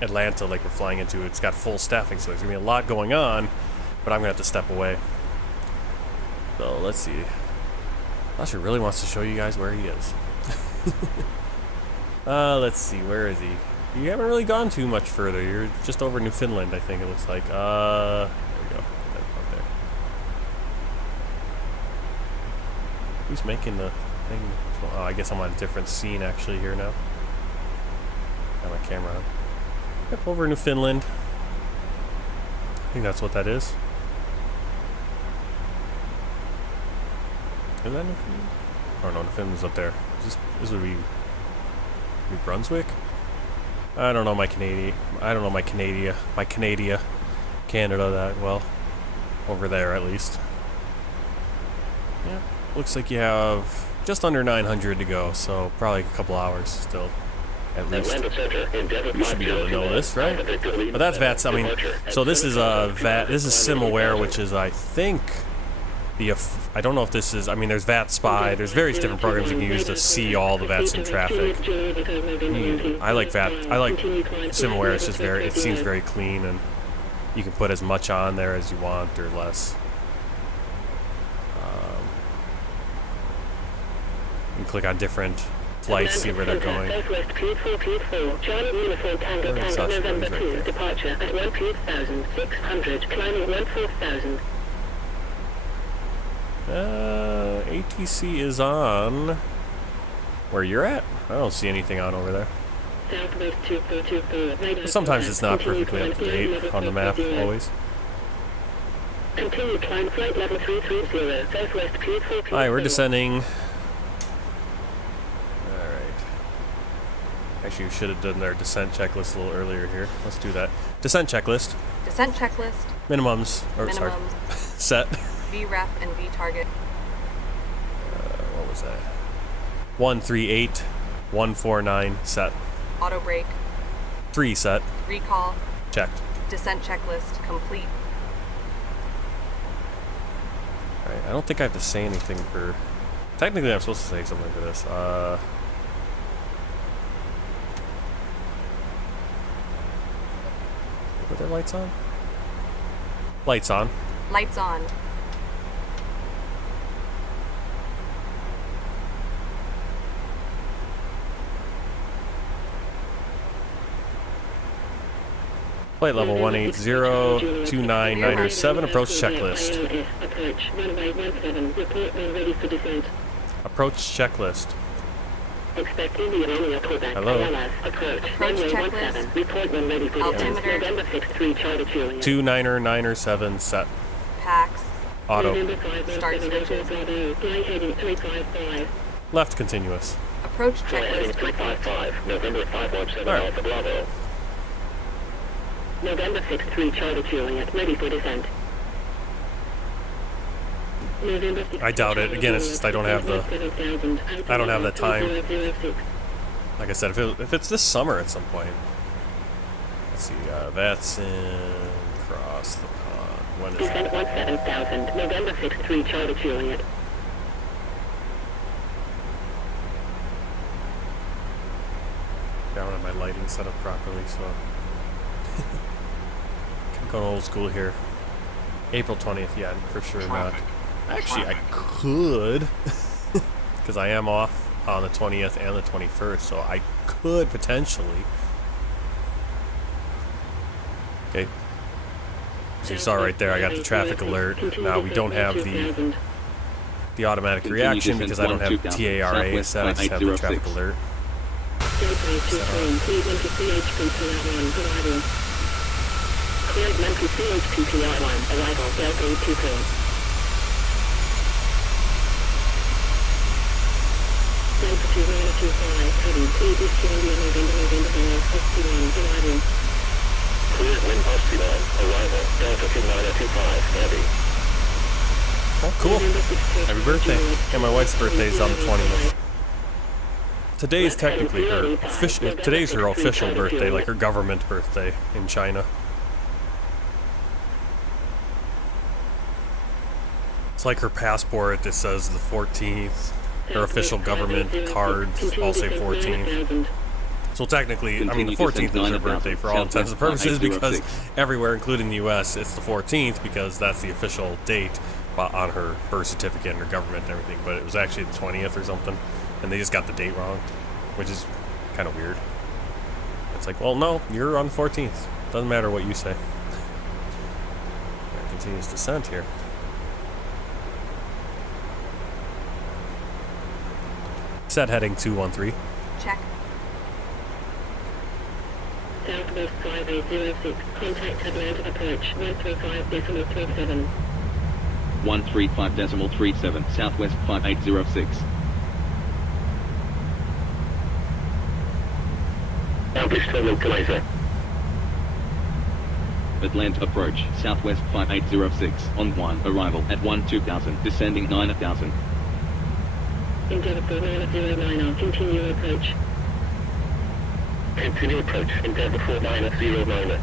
Atlanta, like we're flying into. It's got full staffing, so there's going to be a lot going on, but I'm going to have to step away. So let's see. Lasher really wants to show you guys where he is. Let's see, where is he? You haven't really gone too much further. You're just over Newfoundland, I think it looks like. There we go. Up there. Who's making the thing? Oh, I guess I'm on a different scene actually here now. Got my camera on. Yep, over Newfoundland. I think that's what that is. Is that Newfoundland? Oh no, Newfoundland's up there. This would be New Brunswick? I don't know my Canada that well. Over there at least. Yeah, looks like you have just under 900 to go, so probably a couple hours still, at least. You should be able to know this, right? But that's VATS. I mean, so this is SimAware, which is, I think, I don't know if this is, I mean, there's VAT Spy, there's various different programs you can use to see all the VATs in traffic. I like VAT, I like SimAware, it's just it seems very clean, and you can put as much on there as you want or less. You can click on different flights, see where they're going. Departure at 1,600, climbing 14,000. ATC is on where you're at? I don't see anything on over there. Southwest 2424. Sometimes it's not perfectly up to date on the map, always. Continue climb flight level 330, Southwest 2424. Alright, we're descending. Alright. Actually, we should have done our descent checklist a little earlier here. Let's do that. Descent checklist. Descent checklist. Minimums. Or, Minimums. sorry. Set. VREF and VTarget. What was that? 138, 149, set. Auto brake. 3 set. Recall. Checked. Descent checklist complete. Alright, I don't think I have to say anything for... Technically, I'm supposed to say something for this. Were there lights on? Lights on. Lights on. Flight level 180-29907, approach checklist. Approach runway 17, report when ready for descent. Approach checklist. Expect Indian only callback. Hello. Approach Approach runway checklist. 17, report when ready for descent. Altimeter. November 6-3 Charlie Juliet. 29907, set. Pax. Auto. November 5 Start 17 switches. Bravo, fly heading 355. Left continuous. Approach Fly heading checklist complete. 355, November 517 Alright. Alpha Bravo. November 6-3 Charlie Juliet, ready for descent. November 6 I doubt it. Again, it's just I don't have the time. Like I said, if it's this summer at some point. Let's see, that's in across the pond. When is Descent it? 17,000, November 6-3 Charlie Juliet. I don't have my lighting set up properly, so I'm going old school here. April 20th, yeah, for sure not. Actually, I could, because I am off on the 20th and the 21st, so I could potentially. Okay. So you saw right there, I got the traffic alert. Now we don't have the automatic reaction because I don't have TARA set. I just have the traffic alert. Cleared Memphis CHPP Airlines, arrival Delta 82. Delta 2925, heading previous to India, November 5, 61, arrival. Cleared wind Hartsfield, arrival Delta 2925, heavy. Oh, cool. Happy birthday. And my wife's birthday is on the 20th. Today's technically her today's her official birthday, like her government birthday in China. It's like her passport that says the 14th. Her official government cards all say 14th. So technically, I mean, the 14th is her birthday for all intents and purposes because everywhere, including the U.S., it's the 14th because that's the official date on her birth certificate and her government and everything. But it was actually the 20th or something, and they just got the date wrong, which is kind of weird. It's like, well, no, you're on the 14th. Doesn't matter what you say. Continuous descent here. Set heading 213. Check. Southwest 5806, contact Atlanta approach 135.37. 135.37, Southwest 5806. Southeast localizer. Atlanta approach, Southwest 5806, on 1, arrival at 2000, descending 9000. Endeavour 4909, continue approach. Continue approach, Endeavour 4909.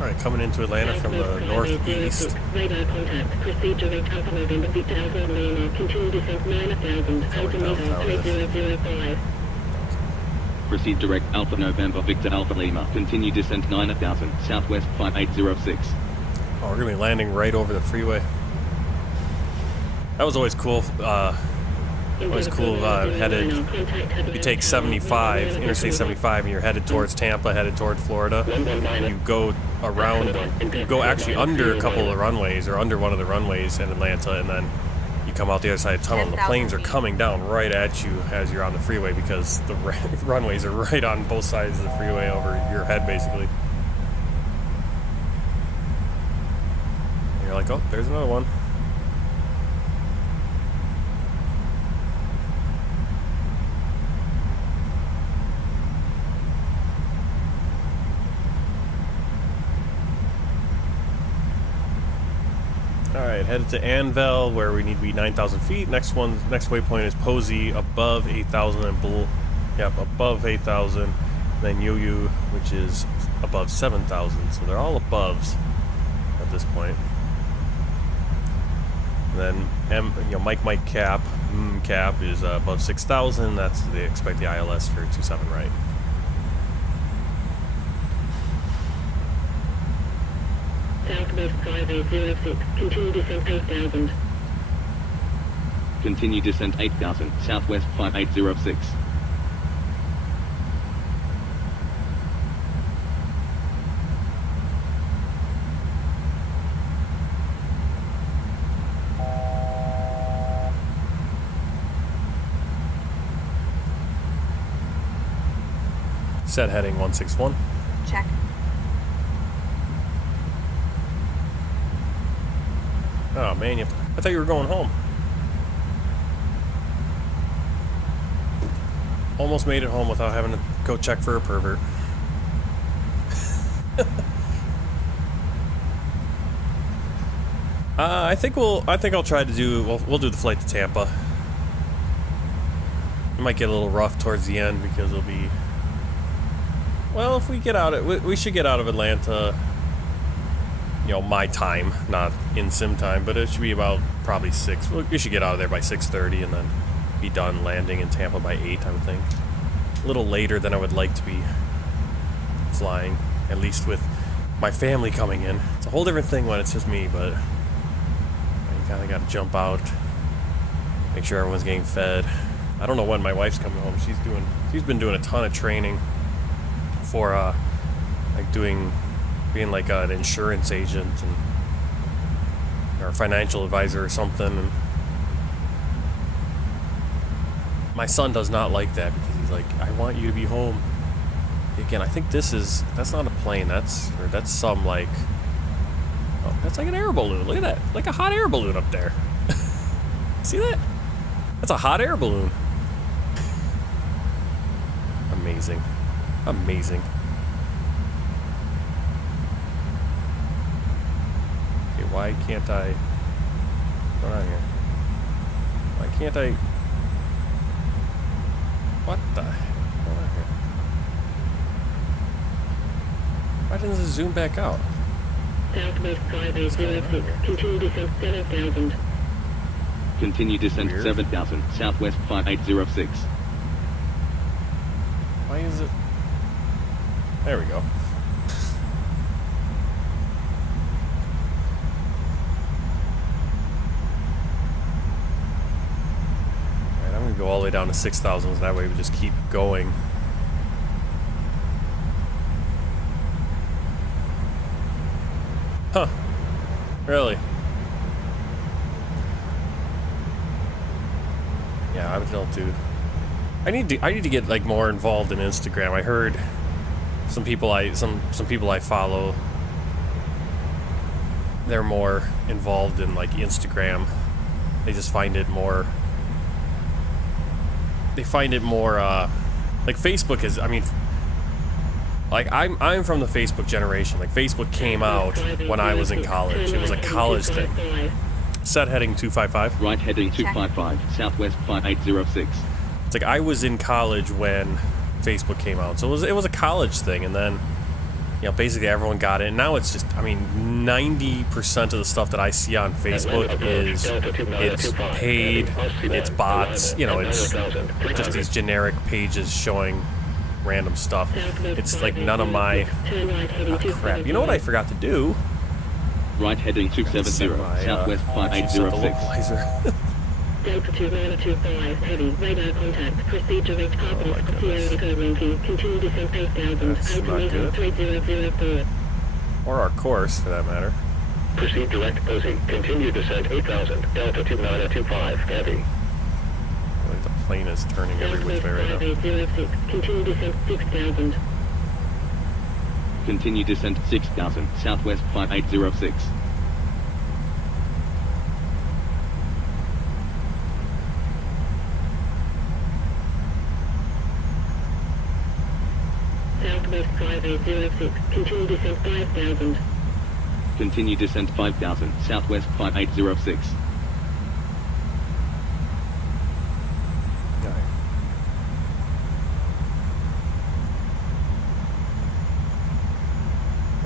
Alright, coming into Atlanta from the northeast. Radar contact. Proceed direct Alpha November Victor Alpha Lima. Continue descent 9000. Altimeter 3005. Proceed direct Alpha November Victor Alpha Lima. Continue descent 9000. Southwest 5806. Oh, we're gonna be landing right over the freeway. That was always cool. Headed. You take 75, Interstate 75, and you're headed towards Tampa, headed toward Florida. You go around. You go actually under a couple of the runways, or under one of the runways in Atlanta, and then you come out the other side of the tunnel. And the planes are coming down right at you as you're on the freeway because the runways are right on both sides of the freeway over your head, basically. And you're like, oh, there's another one. Alright, headed to Anvil, where we need to be 9,000 feet. Next waypoint is Posey, above 8,000, and above 8,000. Then Yu, which is above 7,000. So they're all aboves at this point. And then Mike Cap is above 6,000. That's they expect the ILS for 27 right. Southwest 5806. Continue descent 8000. Continue descent 8000. Southwest 5806. Set heading 161. Check. Oh man, I thought you were going home. Almost made it home without having to go check for a pervert. I think I'll try to do. We'll do the flight to Tampa. It might get a little rough towards the end because it'll be. Well, if we get out, we should get out of Atlanta. My time, not in sim time, but it should be about probably 6. We should get out of there by 6:30 and then be done landing in Tampa by 8, I would think. A little later than I would like to be flying, at least with my family coming in. It's a whole different thing when it's just me, but you kind of got to jump out, make sure everyone's getting fed. I don't know when my wife's coming home. She's been doing a ton of training for being like an insurance agent or a financial advisor or something. And my son does not like that because he's like, I want you to be home. Again, I think that's not a plane. That's some like, oh, that's like an air balloon. Look at that, like a hot air balloon up there. See that? That's a hot air balloon. Amazing, amazing. Why can't I? What's going on here? Why can't I? What the heck? What's going on here? Why doesn't this zoom back out? Southwest 5806. Continue descent 7000. Continue descent Weird. 7000. Southwest 5806. Why is it? There we go. Go all the way down to 6,000, so that way we just keep going. Huh. Really? Yeah, I would love to. I need to get like more involved in Instagram. I heard some people I follow, they're more involved in like Instagram. They just find it more. They find it more like Facebook is. I mean, like I'm from the Facebook generation. Like Facebook came out when I was in college. It was a college thing. Set heading 255. Right heading 255. Southwest 5806. It's like I was in college when Facebook came out, so it was a college thing, and then you know, basically everyone got it. And now it's just, I mean, 90% of the stuff that I see on Facebook is it's paid, it's bots, you know, it's just these generic pages showing random stuff. It's like none of my crap. You know what I forgot to do? Right heading 270, southwest 5806. Delta 2925, heavy, radar contact, proceed direct half-off, Sierra Echo Yankee, continue descent 8000, altimeter 3004. Or our course, for that matter. Proceed direct Posey, continue descent 8000, Delta 2925, heavy. Like the plane is turning every which way right now. 5806, continue descent 6000. Continue descent 6000, southwest 5806. Southwest 5806, continue descent 5000. Continue descent 5000, southwest 5806.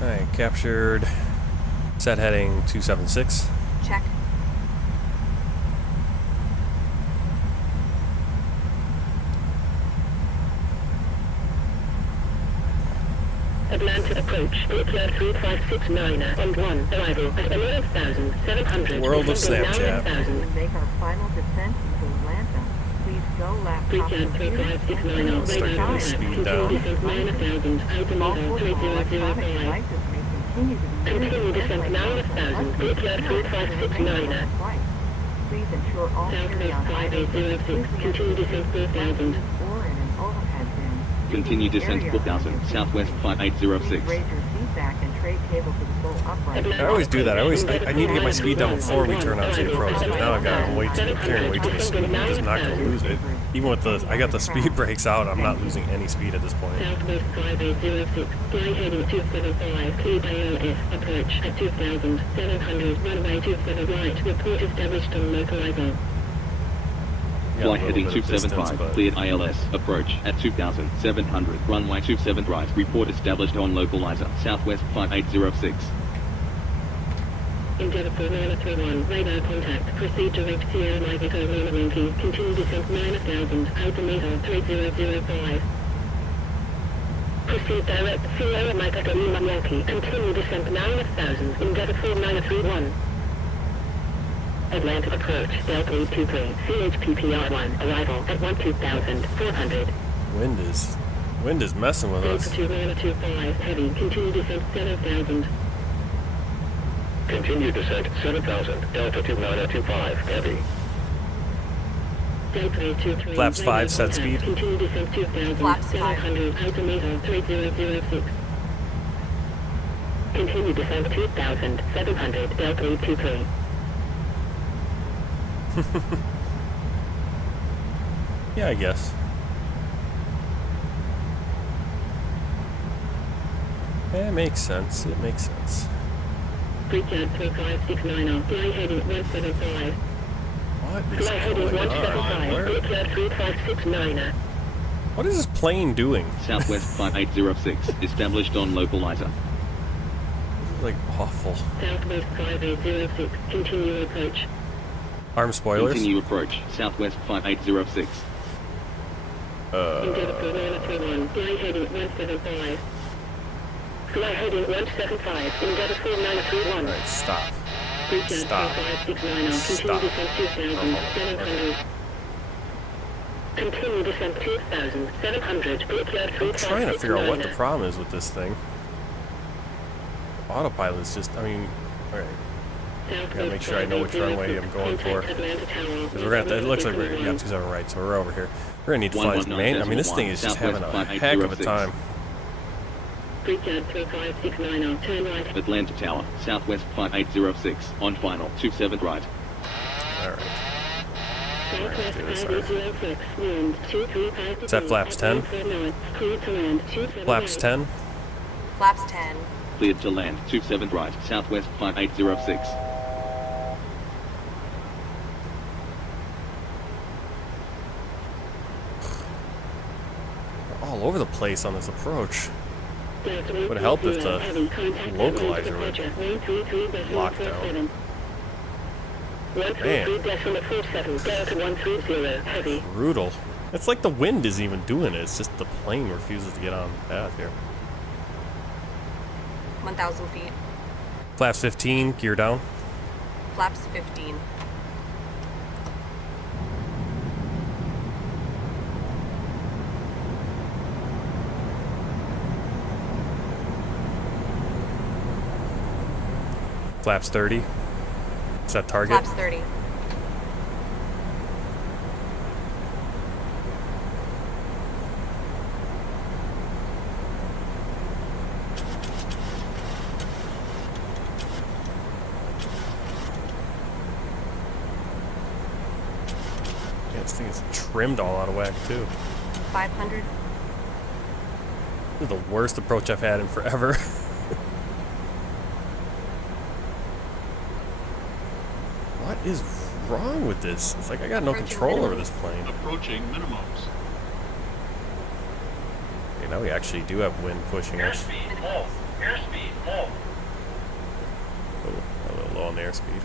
Alright, captured. Set heading 276. Check. Atlanta approach, Brooklyn 3569 and 1, arrival at 11,700. World of Snapchat. We make our final descent into Atlanta. Please go left. Brooklyn 3569, Start radar getting speed down. descent 9000, altimeter 3005. Continue descent 9000, Brooklyn 3569. Please ensure all Southwest 5806, continue descent 4000. or in an overhead bin. Continue descent 4000, southwest 5806. Raise your seat back and tray cable to the full upright. I always do that. I need to get my speed down before we turn onto the approach. Now I got to wait to carry way too much speed. I'm just not going to lose it. Even with the, I got the speed brakes out. I'm not losing any speed at this point. Southwest 5806, fly heading 275, cleared ALS, approach at 2700, runway 27 right, report established on localizer. Fly heading 275, cleared ILS, approach at 2700, runway 27 right, report established on localizer, southwest 5806. Endeavour 931, radar contact, proceed direct Sierra Mike Echo Lima Yankee, continue descent 9000, altimeter 3005. Proceed direct Sierra Mike Echo Lima Yankee, continue descent 9000, Endeavour 4931. Atlanta approach, Delta 823, CHPPR1, arrival at 12,400. Wind is messing with us. Delta 2925, heavy, continue descent 7000. Continue descent 7000, Delta 2925, heavy. Delta 823, Flaps 5, set contact, speed. continue descent 2000, Flaps 5. 700, altimeter 3006. Continue descent 2000, 700, Delta 823. Yeah, I guess. It makes sense. It makes sense. Brooklyn 3569, fly heading 175. What is Fly heading going on? 175, Where- Brooklyn 3569. What is this plane doing? Southwest 5806, established on localizer. This is like awful. Southwest 5806, continue approach. Arm spoilers. Continue approach, southwest 5806. Endeavour 4931, fly heading 175. Fly heading 175, Endeavour 4931. Alright, stop. Brooklyn Stop. 3569, Stop. continue descent 2700. Continue descent 2700, Brooklyn 3569. I'm trying to figure out what the problem is with this thing. Autopilot's just, I mean, alright. Gotta make sure I know which runway I'm going for. Because we're gonna, it looks like we're, yeah, 27 right, so we're over here. We're gonna need to fly this main. I mean, this thing is just having a heck of a time. Brooklyn 3569, turn right. Atlanta Tower, southwest 5806, on final, 27 right. Alright. Southwest do this, 5806, wind 235. Set flaps 10. Clear to land 27 Flaps right. 10. Flaps 10. Cleared to land, 27 right, southwest 5806. We're all over the place on this approach. Would help if the localizer would lock down. Man. Brutal. It's like the wind isn't even doing it. It's just the plane refuses to get on the path here. 1,000 feet. Flaps 15, gear down. Flaps 15. Flaps 30. Is that target? Flaps 30. Yeah, this thing is trimmed all out of whack too. 500. This is the worst approach I've had in forever. What is wrong with this? It's like I got no control over this plane. Approaching minimums. Okay, now we actually do have wind pushing us. Airspeed low. Airspeed low. Oh, a little low on the airspeed.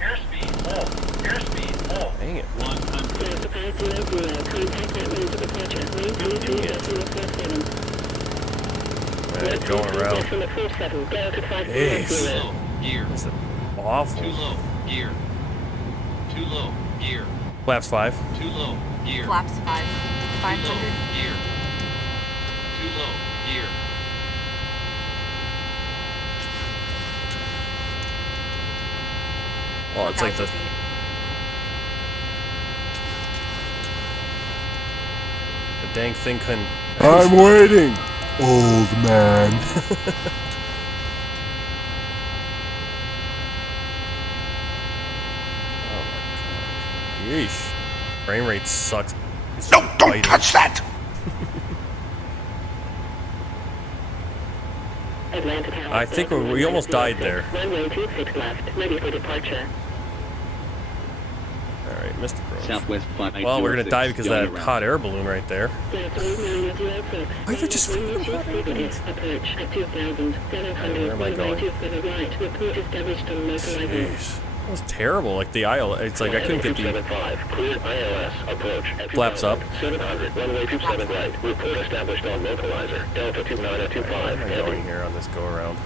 Airspeed low. Airspeed low. Dang it. 100. Alright, going around. Jeez. Too low. Gear. This is awful. Too low. Gear. Too low. Gear. Flaps 5. Too low. Gear. Flaps 5. Too 500. low. Gear. Too low. Gear. Oh, it's like the... 1,000 feet. The dang thing couldn't... I'm waiting, old man. Yeesh. Frame rate sucks. It's No, just don't biting. touch that! I think we almost died there. Runway 26 left, ready for departure. Alright, Mr. Crow. Southwest 5806. Well, we're gonna die because of that going hot air balloon right there. Why are they just fucking hot air balloons? Approach at 2,700. Where am I going? To the right. Report established on localizer. Jeez. That was terrible. Like the aisle, it's like I couldn't get the... 275, cleared ILS, approach at Flaps up. 700, runway 27 right, report established on localizer, Delta 2925, Where am I heading. going here on this go around?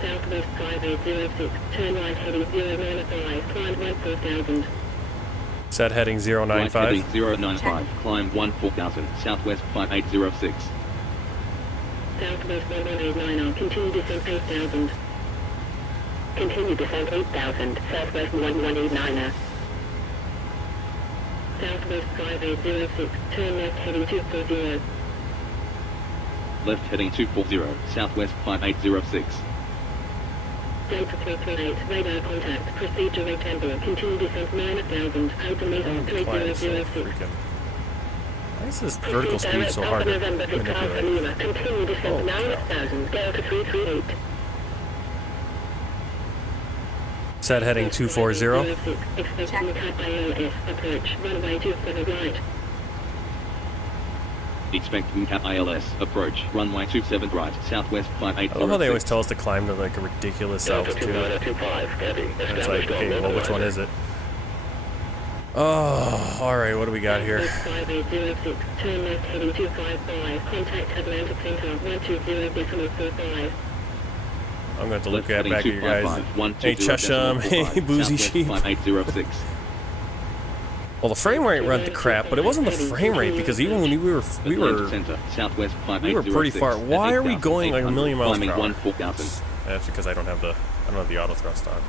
Southwest 5806, turn right heading 095, climb 14,000. Set heading Right 095. heading 095, climb 14,000, Southwest 5806. Southwest 1189, continue descent 8,000. Continue descent 8,000, Southwest 1189. Southwest 5806, turn left heading 240. Left heading 240, Southwest 5806. Delta 338, radar contact, proceed to rectangle, continue descent 9,000, altimeter Climb so 3006. freaking... Why is this vertical speed so hard to November, manipulate? continue descent 9,000, Delta 338. Set heading 240. Expecting ILS, approach, runway 27 right. Expecting Cap ILS, approach, runway 27 right, Southwest 5806. I love how they always tell us to climb to like a ridiculous altitude. 2925, heading, And it's like, established on okay, well, which one localizer. is it? Oh, alright, what do we got here? 5806, turn left heading 255, contact Atlantic Center 120.45. I'm going to have to look Left at back at you guys. 255, Hey, Chesham, hey, Boozy Sheep. 5806. Well, the frame rate went to crap, but it wasn't the frame rate because even when we were Center, Southwest 5806. we were pretty far. Why are we going like a million miles per climbing hour? 14,000. That's because I don't have the auto thrust on.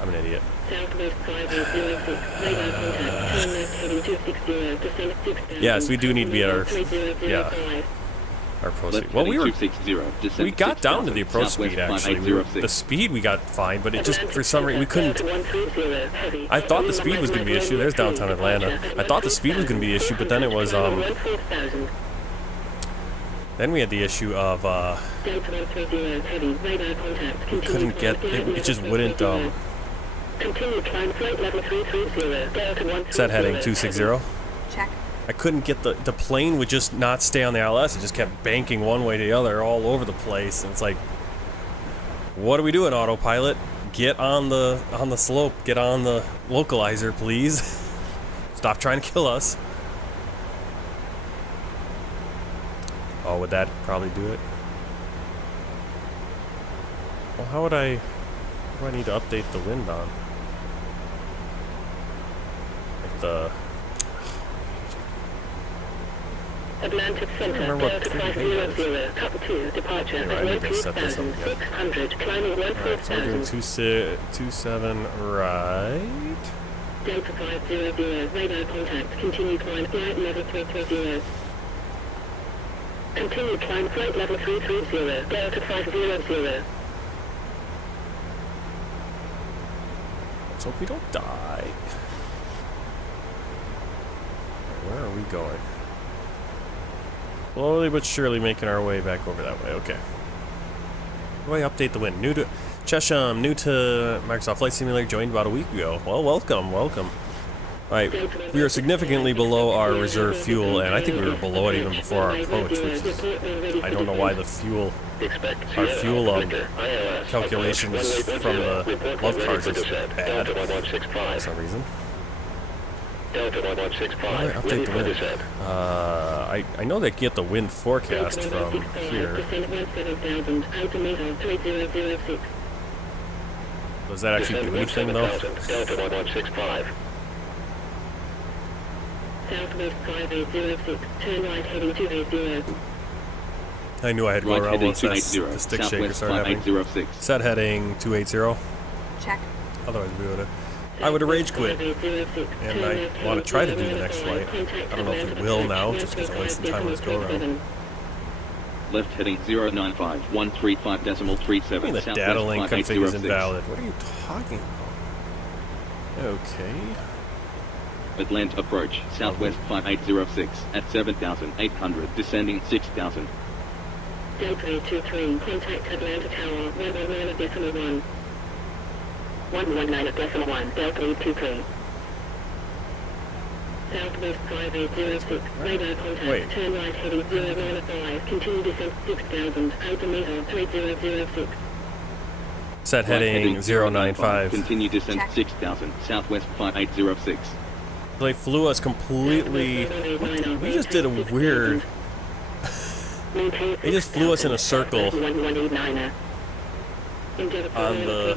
I'm an idiot. Southwest 5806, radar contact, turn left heading 260, descent 6,000. Yes, we do need to be at our 3005. our approach Left speed. Well, heading 260, descent we got down to the 6,000, approach Southwest speed actually. 5806. The speed we got fine, but it just for some reason we couldn't. I thought the speed was going to be the issue. There's downtown Atlanta. I thought the speed was going to be the issue, but then it was Then we had the issue of we couldn't get it just wouldn't Continue climb flight level 330, Delta 130. set heading 260. Check. I couldn't get the plane would just not stay on the ILS. It just kept banking one way to the other all over the place. And it's like, what are we doing, autopilot? Get on the slope. Get on the localizer, please. Stop trying to kill us. Oh, would that probably do it? Well, how would I... What do I need to update the wind on? Like the... Atlantic Center, Delta 500, couple 2, departure, runway 2600, climbing 14,000. So we're doing 27 right. Delta 500, radar contact, continue climb, flight level 330. Continue climb, flight level 330, Delta 500. Let's hope we don't die. Where are we going? Slowly but surely making our way back over that way. Okay. How do I update the wind? New to Chesham, new to Microsoft Flight Simulator, joined about a week ago. Well, welcome. Alright, we were significantly below our reserve fuel, and I think we were below it even before our approach, which is, I don't know why the fuel, our fuel calculations from the love cars is bad for some reason. Delta 165. How do I update the wind? I know they get the wind forecast from here. Does that actually do anything though? Delta 1165. Southwest 5806, turn right heading 280. I knew I had to go Right around heading once that 280. the stick shaker Southwest started happening. 5806. Set heading 280. Check. Otherwise I would have rage quit. And I want to try to do the next flight. I don't know if we will now, just because I'm wasting time on this go around. Left heading 095, 135.37. I mean, the data link config is invalid. What are you talking about? Okay. Atlanta approach, Southwest 5806 at 7,800, descending 6,000. Delta 23, contact Atlanta Tower, 119.1. 119.1, Delta 823. Southwest 5806, radar contact, turn right heading 095, continue descent 6,000, altimeter 3006. Set heading 095. Continue descent 6,000, Southwest 5806. They flew us completely... We just did a weird... They just flew us in a circle. On the...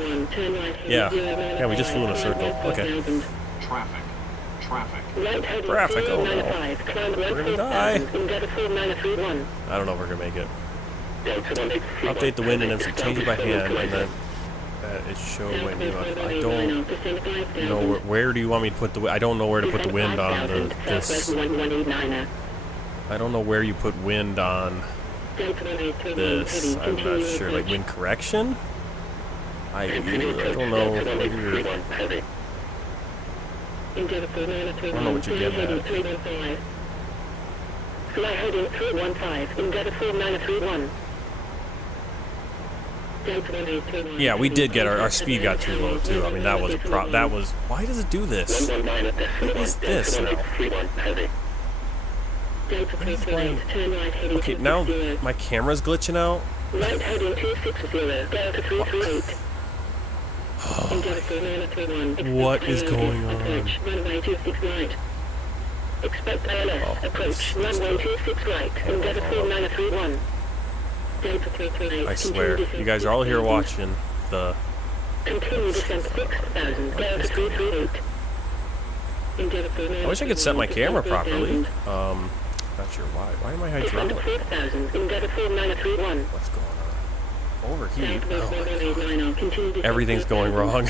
Yeah, we just flew in a circle. Okay. Traffic, oh no. We're gonna die. I don't know if we're gonna make it. Update the wind and then change it by hand, and then it show wind. I don't know where do you want me to put the wind. I don't know where to put the wind on this. I don't know where you put wind on this. I'm not sure. Like wind correction? I don't know what you're... I don't know what you're getting at. Fly heading 315, Endeavour 4931. Yeah, we did get our speed got too low too. I mean that was why does it do this? What is this now? Okay, now my camera's glitching out. Right heading 260, Delta 338. What is going on? Runway 26 right. Expect ILS. Approach. Runway 26 right. Endeavour 4931. Delta 338. I swear, you guys are all here watching the... Continue descent 6,000. Delta 338. I wish I could set my camera properly. Not sure why. Why am I hydraulic? 4,000. Endeavour 4931. What's going on? Overheat. Oh, everything's going wrong.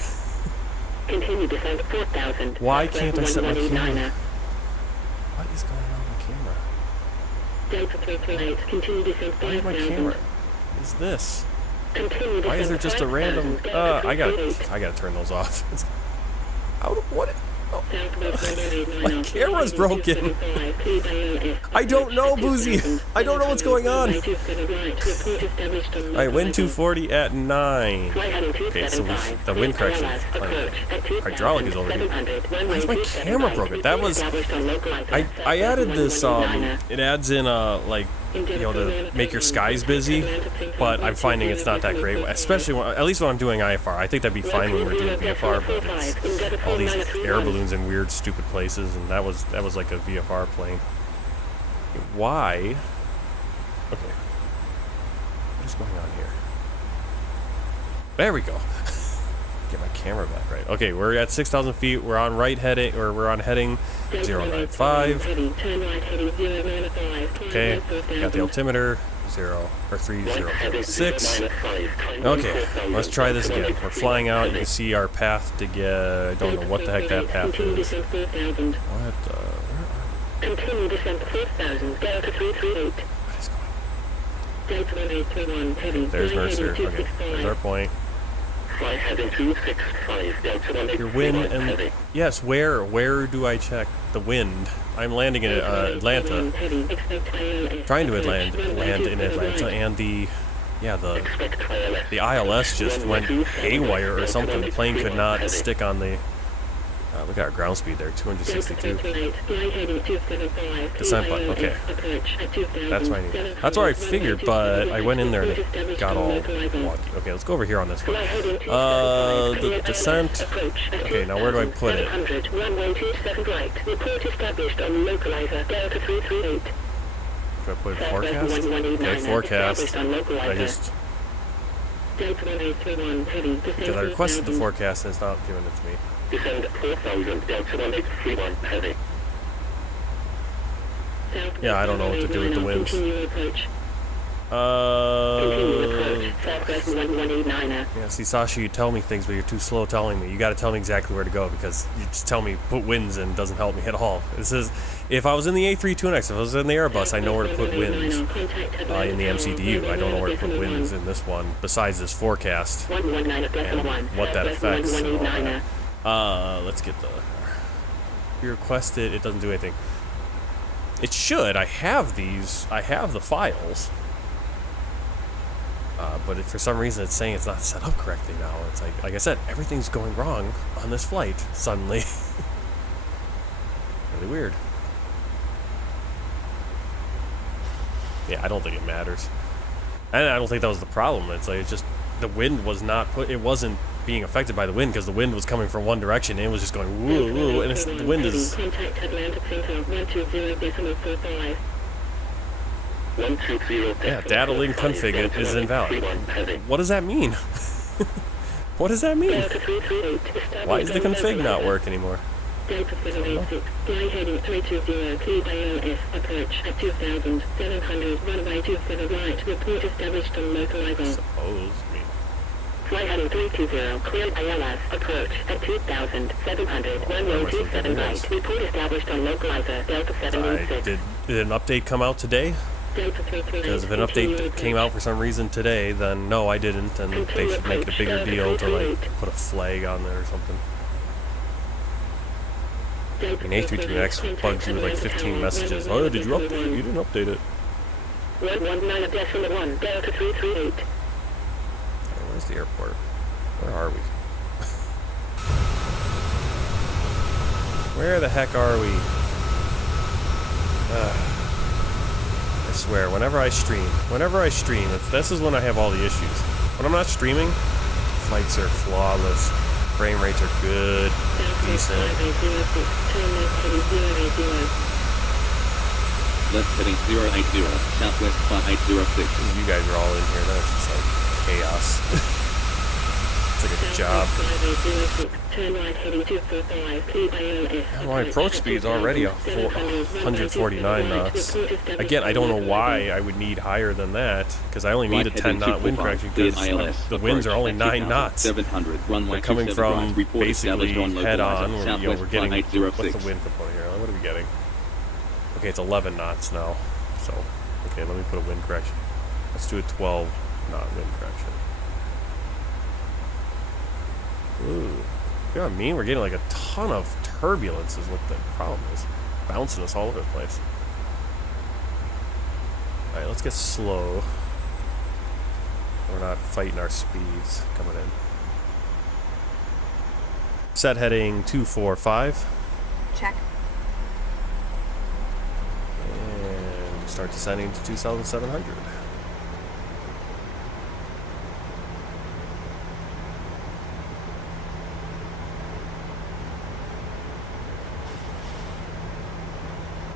Continue descent 4,000. Why can't I set my camera? What is going on with my camera? Delta 338. Continue descent 5,000. Why is my camera? What is this? Continue Why is there just a random? I gotta turn those off. What? My camera's broken. I don't know, Boozy. I don't know what's going on. Alright, wind 240 at 9. Okay, so the wind correction is plenty. Hydraulic is over here. Why is my camera broken? That was... I added this, it adds in, like, you know, to make your skies busy, but I'm finding it's not that great, especially when, at least when I'm doing IFR. I think that'd be fine when we're doing VFR, but it's all these air balloons in weird, stupid places, and that was like a VFR plane. Why? Okay. What is going on here? There we go. Get my camera back right. Okay, we're at 6,000 feet. We're on right heading, or we're on heading 095. Okay, got the altimeter 3006. Okay, let's try this again. We're flying out. You can see our path to get. I don't know what the heck that path is. What the? Continue descent 4,000. Delta 338. What is Delta 1831 heavy. There's Mercer. Okay, there's our point. Fly heading 265. Delta 1831 Your wind and heavy. yes, where do I check the wind? I'm landing in Atlanta. Trying to land in Atlanta, and the ILS just went haywire or something. The plane could not stick on the. Look at our ground speed there, 262. Descent button, okay. That's what I need. That's what I figured, but I went in there and it got all wonky. Okay, let's go over here on this one. The descent. Okay, now where do I put it? Do I put it forecast? Okay, forecast. I just... Because I requested the forecast and it's not giving it to me. Descend 4,000, Delta 1831 heavy. Yeah, I don't know what to do with the winds. Yeah, see, Sasha, you tell me things, but you're too slow telling me. You got to tell me exactly where to go, because you just tell me put winds in doesn't help me at all. This is, if I was in the A320X, if I was in the Airbus, I know where to put winds. In the MCDU, I don't know where to put winds in this one, besides this forecast and what that affects and all that. Let's get the... You request it, it doesn't do anything. It should. I have these. I have the files. But if for some reason it's saying it's not set up correctly now, it's like I said, everything's going wrong on this flight suddenly. Really weird. Yeah, I don't think it matters. And I don't think that was the problem. It's like, it's just the wind was not put. It wasn't being affected by the wind because the wind was coming from one direction and it was just going woo woo, and the wind is. Yeah, data link config is invalid. What does that mean? What does that mean? Why is the config not work anymore? Delta 786, fly heading 320, cleared ILS, approach at 2,700, runway 27 right, report established on localizer. Suppose me. Fly heading 320, cleared ILS, approach at 2,700, runway 27 right, report established on localizer, Delta 786. Did an update come out today? Because if an update came out for some reason today, then no, I didn't, and they should make it a bigger deal to like put a flag on there or something. I mean, A320X bugs you with like 15 messages. Oh, did you update it? You didn't update it. 119.1, Delta 338. Where's the airport? Where are we? Where the heck are we? I swear, whenever I stream, this is when I have all the issues. When I'm not streaming, flights are flawless. Frame rates are good, decent. Left heading 080, southwest 5806. You guys are all in here, that's just like chaos. It's like a job. My approach speed's already 149 knots. Again, I don't know why I would need higher than that, because I only need a 10 knot wind correction, because the winds are only 9 knots. They're coming from basically head on, where, you know, we're getting, what's the wind component here? What are we getting? Okay, it's 11 knots now. So, okay, let me put a wind correction. Let's do a 12 knot wind correction. Ooh. You know what I mean? We're getting like a ton of turbulence is what the problem is. Bouncing us all over the place. Alright, let's get slow. We're not fighting our speeds coming in. Set heading 245. Check. And start descending to 2,700.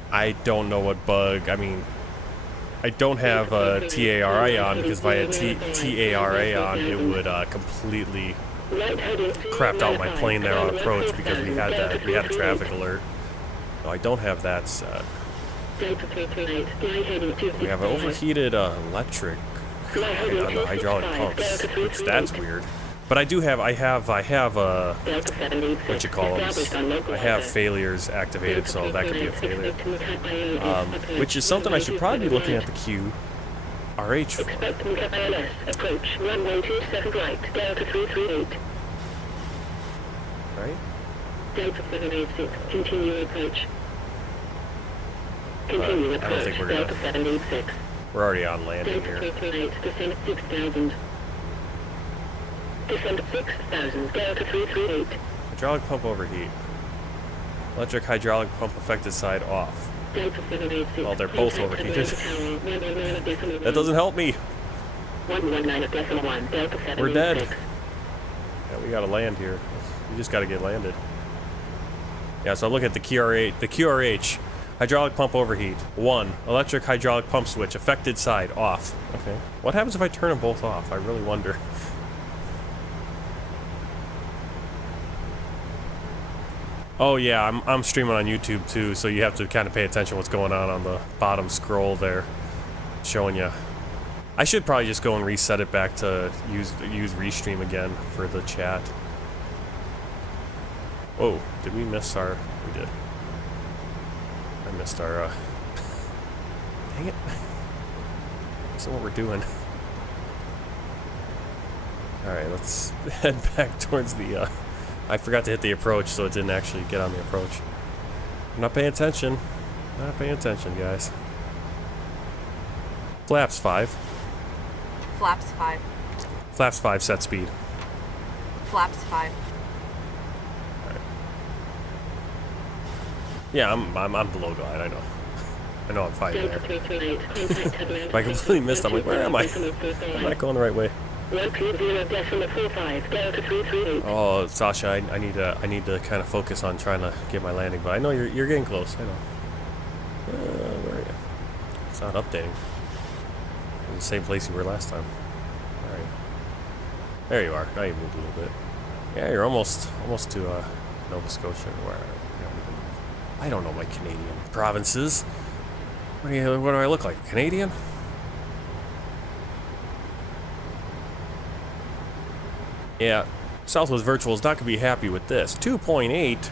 I don't know what bug. I mean, I don't have TARA on, because if I had TARA on, it would completely crapped out my plane there on approach, because we had a traffic alert. No, I don't have that set. We have an overheated electric on the hydraulic pumps, which that's weird. But I have what you call them? I have failures activated, so that could be a failure. Which is something I should probably be looking at the QRH for. Approach runway 27 right, Delta 338. Right? Delta 786, continue approach. Continue approach, I don't think we're gonna. Delta 786. We're already on landing Delta here. 338, descend 6,000. Descend 6,000, Delta 338. Hydraulic pump overheat. Electric hydraulic pump affected side off. Delta 786. Well, they're both overheated. That doesn't help me. 119.1, Delta 786. We're dead. Yeah, we gotta land here. We just gotta get landed. Yeah, so I'm looking at the QRH. Hydraulic pump overheat. 1. Electric hydraulic pump switch. Affected side. Off. Okay. What happens if I turn them both off? I really wonder. Oh yeah, I'm streaming on YouTube too, so you have to kind of pay attention to what's going on the bottom scroll there. Showing you. I should probably just go and reset it back to use restream again for the chat. Whoa, did we miss our... We did. I missed our, Dang it. That's not what we're doing. Alright, let's head back towards the, I forgot to hit the approach, so it didn't actually get on the approach. I'm not paying attention. Not paying attention, guys. Flaps 5. Flaps 5. Flaps 5 set speed. Flaps 5. Yeah, I'm below glide, I know. I know I'm fine there. If I completely missed, I'm like, where am I? I'm not going the right way. Oh, Sasha, I need to kind of focus on trying to get my landing, but I know you're getting close, I know. Where are you? It's not updating. In the same place you were last time. Alright. There you are. Now you moved a little bit. Yeah, you're almost to Nova Scotia. Where are you? I don't know my Canadian provinces. What do I look like? A Canadian? Yeah, Southwest Virtual is not going to be happy with this. 2.8.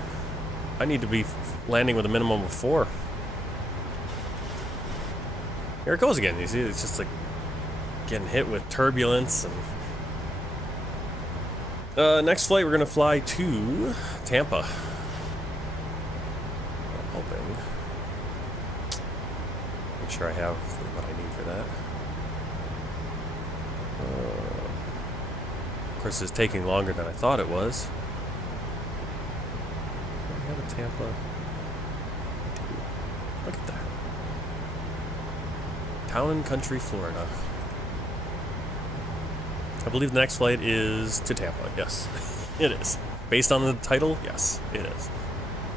I need to be landing with a minimum of 4. Here it goes again. You see, it's just like getting hit with turbulence. And next flight, we're going to fly to Tampa. Hoping. Make sure I have what I need for that. Of course, it's taking longer than I thought it was. Do I have a Tampa? Look at that. Town and Country, Florida. I believe the next flight is to Tampa. Yes, it is. Based on the title, yes, it is.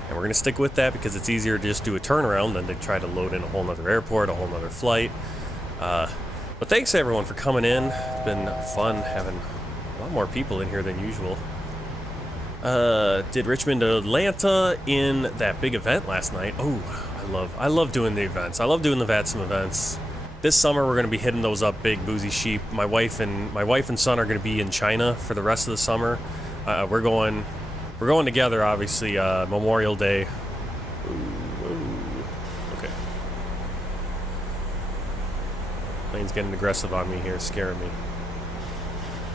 And we're going to stick with that because it's easier to just do a turnaround than to try to load in a whole nother airport, a whole nother flight. But thanks everyone for coming in. It's been fun having a lot more people in here than usual. Did Richmond to Atlanta in that big event last night. Oh, I love doing the events. I love doing the VATSIM events. This summer we're going to be hitting those up big, boozy sheep. My wife and son are going to be in China for the rest of the summer. We're going together, obviously, Memorial Day. Okay. Plane's getting aggressive on me here, scaring me.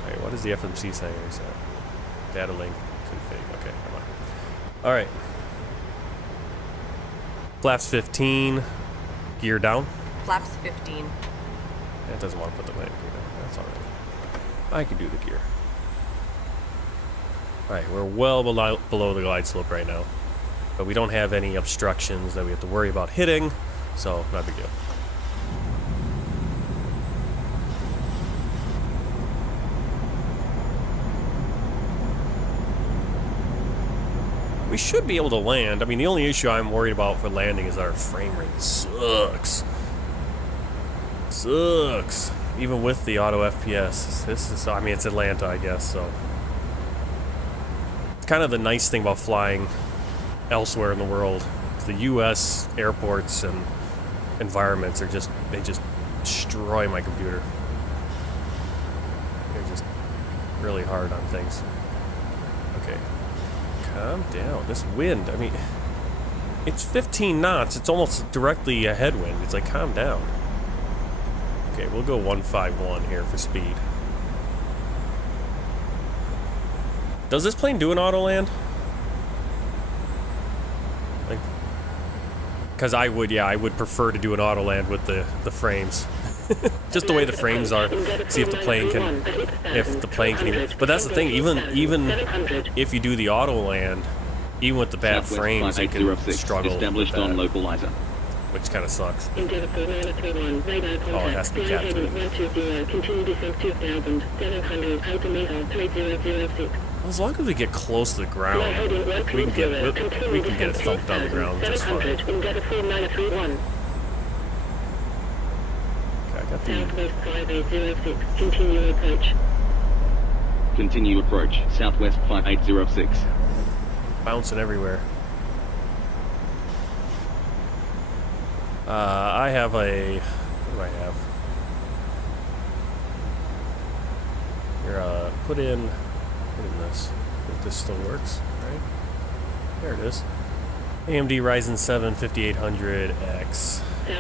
Alright, what does the FMC say? Is that data link config? Okay, come on. Alright. Flaps 15. Gear down. Flaps 15. It doesn't want to put the landing gear down. That's all right. I can do the gear. Alright, we're well below the glide slope right now. But we don't have any obstructions that we have to worry about hitting, so not a big deal. We should be able to land. I mean, the only issue I'm worried about for landing is that our frame rate sucks. Sucks. Even with the auto FPS. This is, I mean, it's Atlanta, I guess, so. It's kind of the nice thing about flying elsewhere in the world. The US airports and environments are just, they just destroy my computer. They're just really hard on things. Okay. Calm down. This wind, I mean, it's 15 knots. It's almost directly a headwind. It's like, calm down. Okay, we'll go 151 here for speed. Does this plane do an auto land? Like, because I would, yeah, I would prefer to do an auto land with the frames. Just the way the frames are. See if the plane can, even. But that's the thing. Even if you do the auto land, even with the bad frames, you can struggle. Established on localizer. Which kind of sucks. Oh, it has to be captured. Well, as long as we get close to the ground, we can get it thumped on the ground just fine. Southwest 5806, continue approach. Continue approach, Southwest 5806. Bouncing everywhere. I have a... What do I have? Here, put in this. If this still works, right? There it is. AMD Ryzen 7 5800X. Yeah,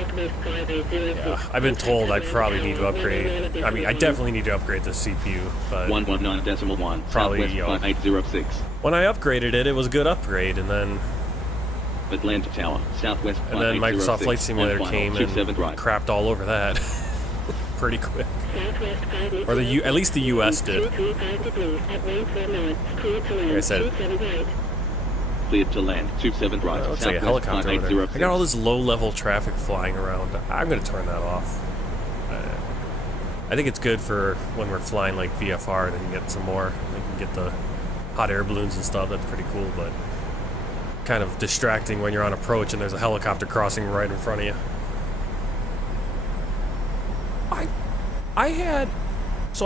I've been told I probably need to upgrade. I mean, I definitely need to upgrade the CPU, but 119.1. probably, you know, 5806. when I upgraded it, it was a good upgrade, and then Atlanta Tower, Southwest. And then Microsoft Flight Simulator came and crapped all over that pretty quick. Or at least the US did. Like I said, cleared to land, 27 right. It looks like a helicopter over there. I got all this low-level traffic flying around. I'm going to turn that off. I think it's good for when we're flying like VFR, then you get some more. We can get the hot air balloons and stuff. That's pretty cool, but kind of distracting when you're on approach and there's a helicopter crossing right in front of you. I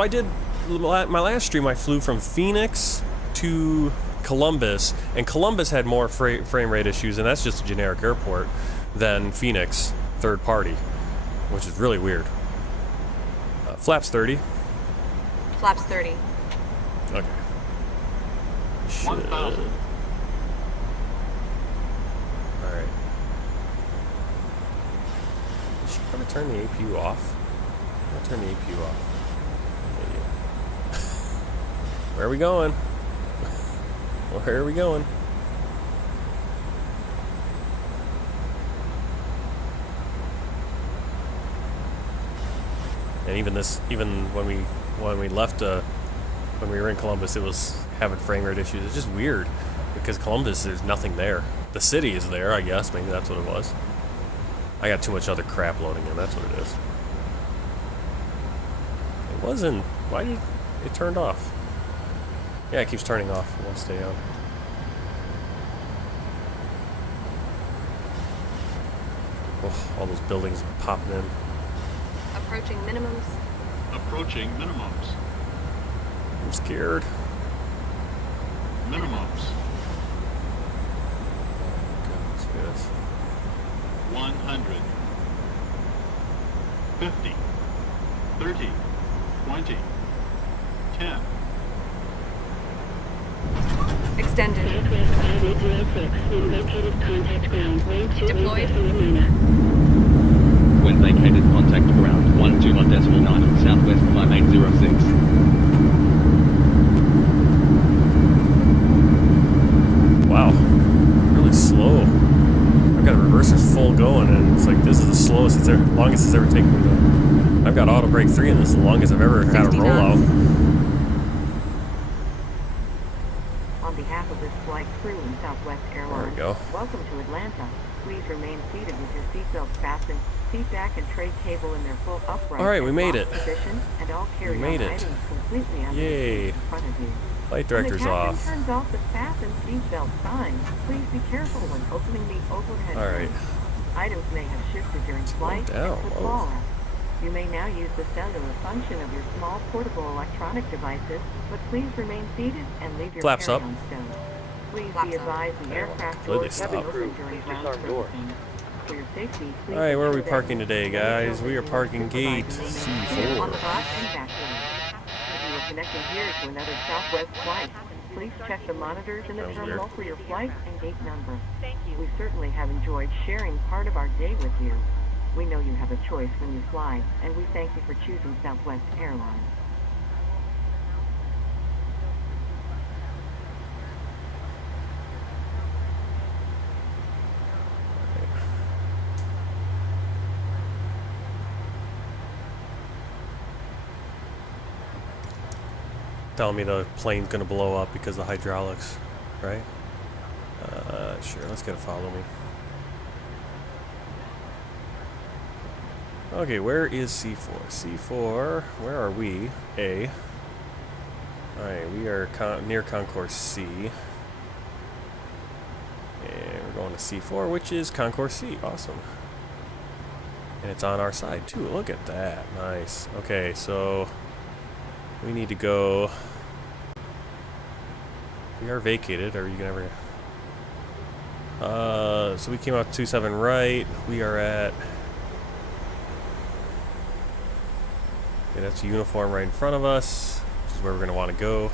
did my last stream. I flew from Phoenix to Columbus, and Columbus had more frame rate issues, and that's just a generic airport, than Phoenix, third party, which is really weird. Flaps 30. Flaps 30. Okay. 1,000. Alright. Should I probably turn the APU off? I'll turn the APU off. Where are we going? Where are we going? And even when we left, when we were in Columbus, it was having frame rate issues. It's just weird because Columbus, there's nothing there. The city is there, I guess. Maybe that's what it was. I got too much other crap loading in. That's what it is. It wasn't. Why did it turned off? Yeah, it keeps turning off. It won't stay on. Oh, all those buildings popping in. Approaching minimums. Approaching minimums. I'm scared. Minimums. Let's do this. 100. 50. 30. 20. 10. Extended. Southwest 5806, located contact ground, range 2. Deployed. When vacated, contact ground, 121.9, Southwest 5806. Wow, really slow. I've got a reverser longest it's ever taken me though. I've got auto brake 3 and this is the longest I've ever had a 60 rollout. knots. On behalf of this flight crew and Southwest Airlines, go. welcome to Atlanta. Please remain seated with your seatbelts fastened, seat back and tray table in their full upright. All right, we and made locked it. position, and all carry-on made it. items completely under the Yay. seat in front of you. Flight When director's the captain off. turns off the fasten seatbelt sign, please be careful when opening the overhead. All right. Items may have shifted during flight down. and could Oh. fall out. You may now use the cellular function of your small portable electronic devices, but please remain seated and leave your Flaps up. carry-on stowed. Please Flaps be up. advised the aircraft Completely doors stop. will be Cabin crew, open during please ground disarm doors. servicing. For your safety, please All right, where are we ensure that parking you today, remain guys? over We are the parking gate supervised remaining on the C4. bus and back door. If you are connecting here to another Southwest flight, please check the monitors in the That was terminal weird. for your flight and gate number. Thank you. We certainly have enjoyed sharing part of our day with you. We know you have a choice when you fly, and we thank you for choosing Southwest Airlines. Telling me the plane's gonna blow up because of the hydraulics, right? Sure, let's get a follow me. Okay, where is C4? C4, where are we? A. Alright, we are near Concourse C. And we're going to C4, which is Concourse C. Awesome. And it's on our side, too. Look at that. Nice. Okay, so we need to go. We are vacated. Are you gonna ever? So we came out 27 right. We are at. Okay, that's a uniform right in front of us, which is where we're gonna want to go.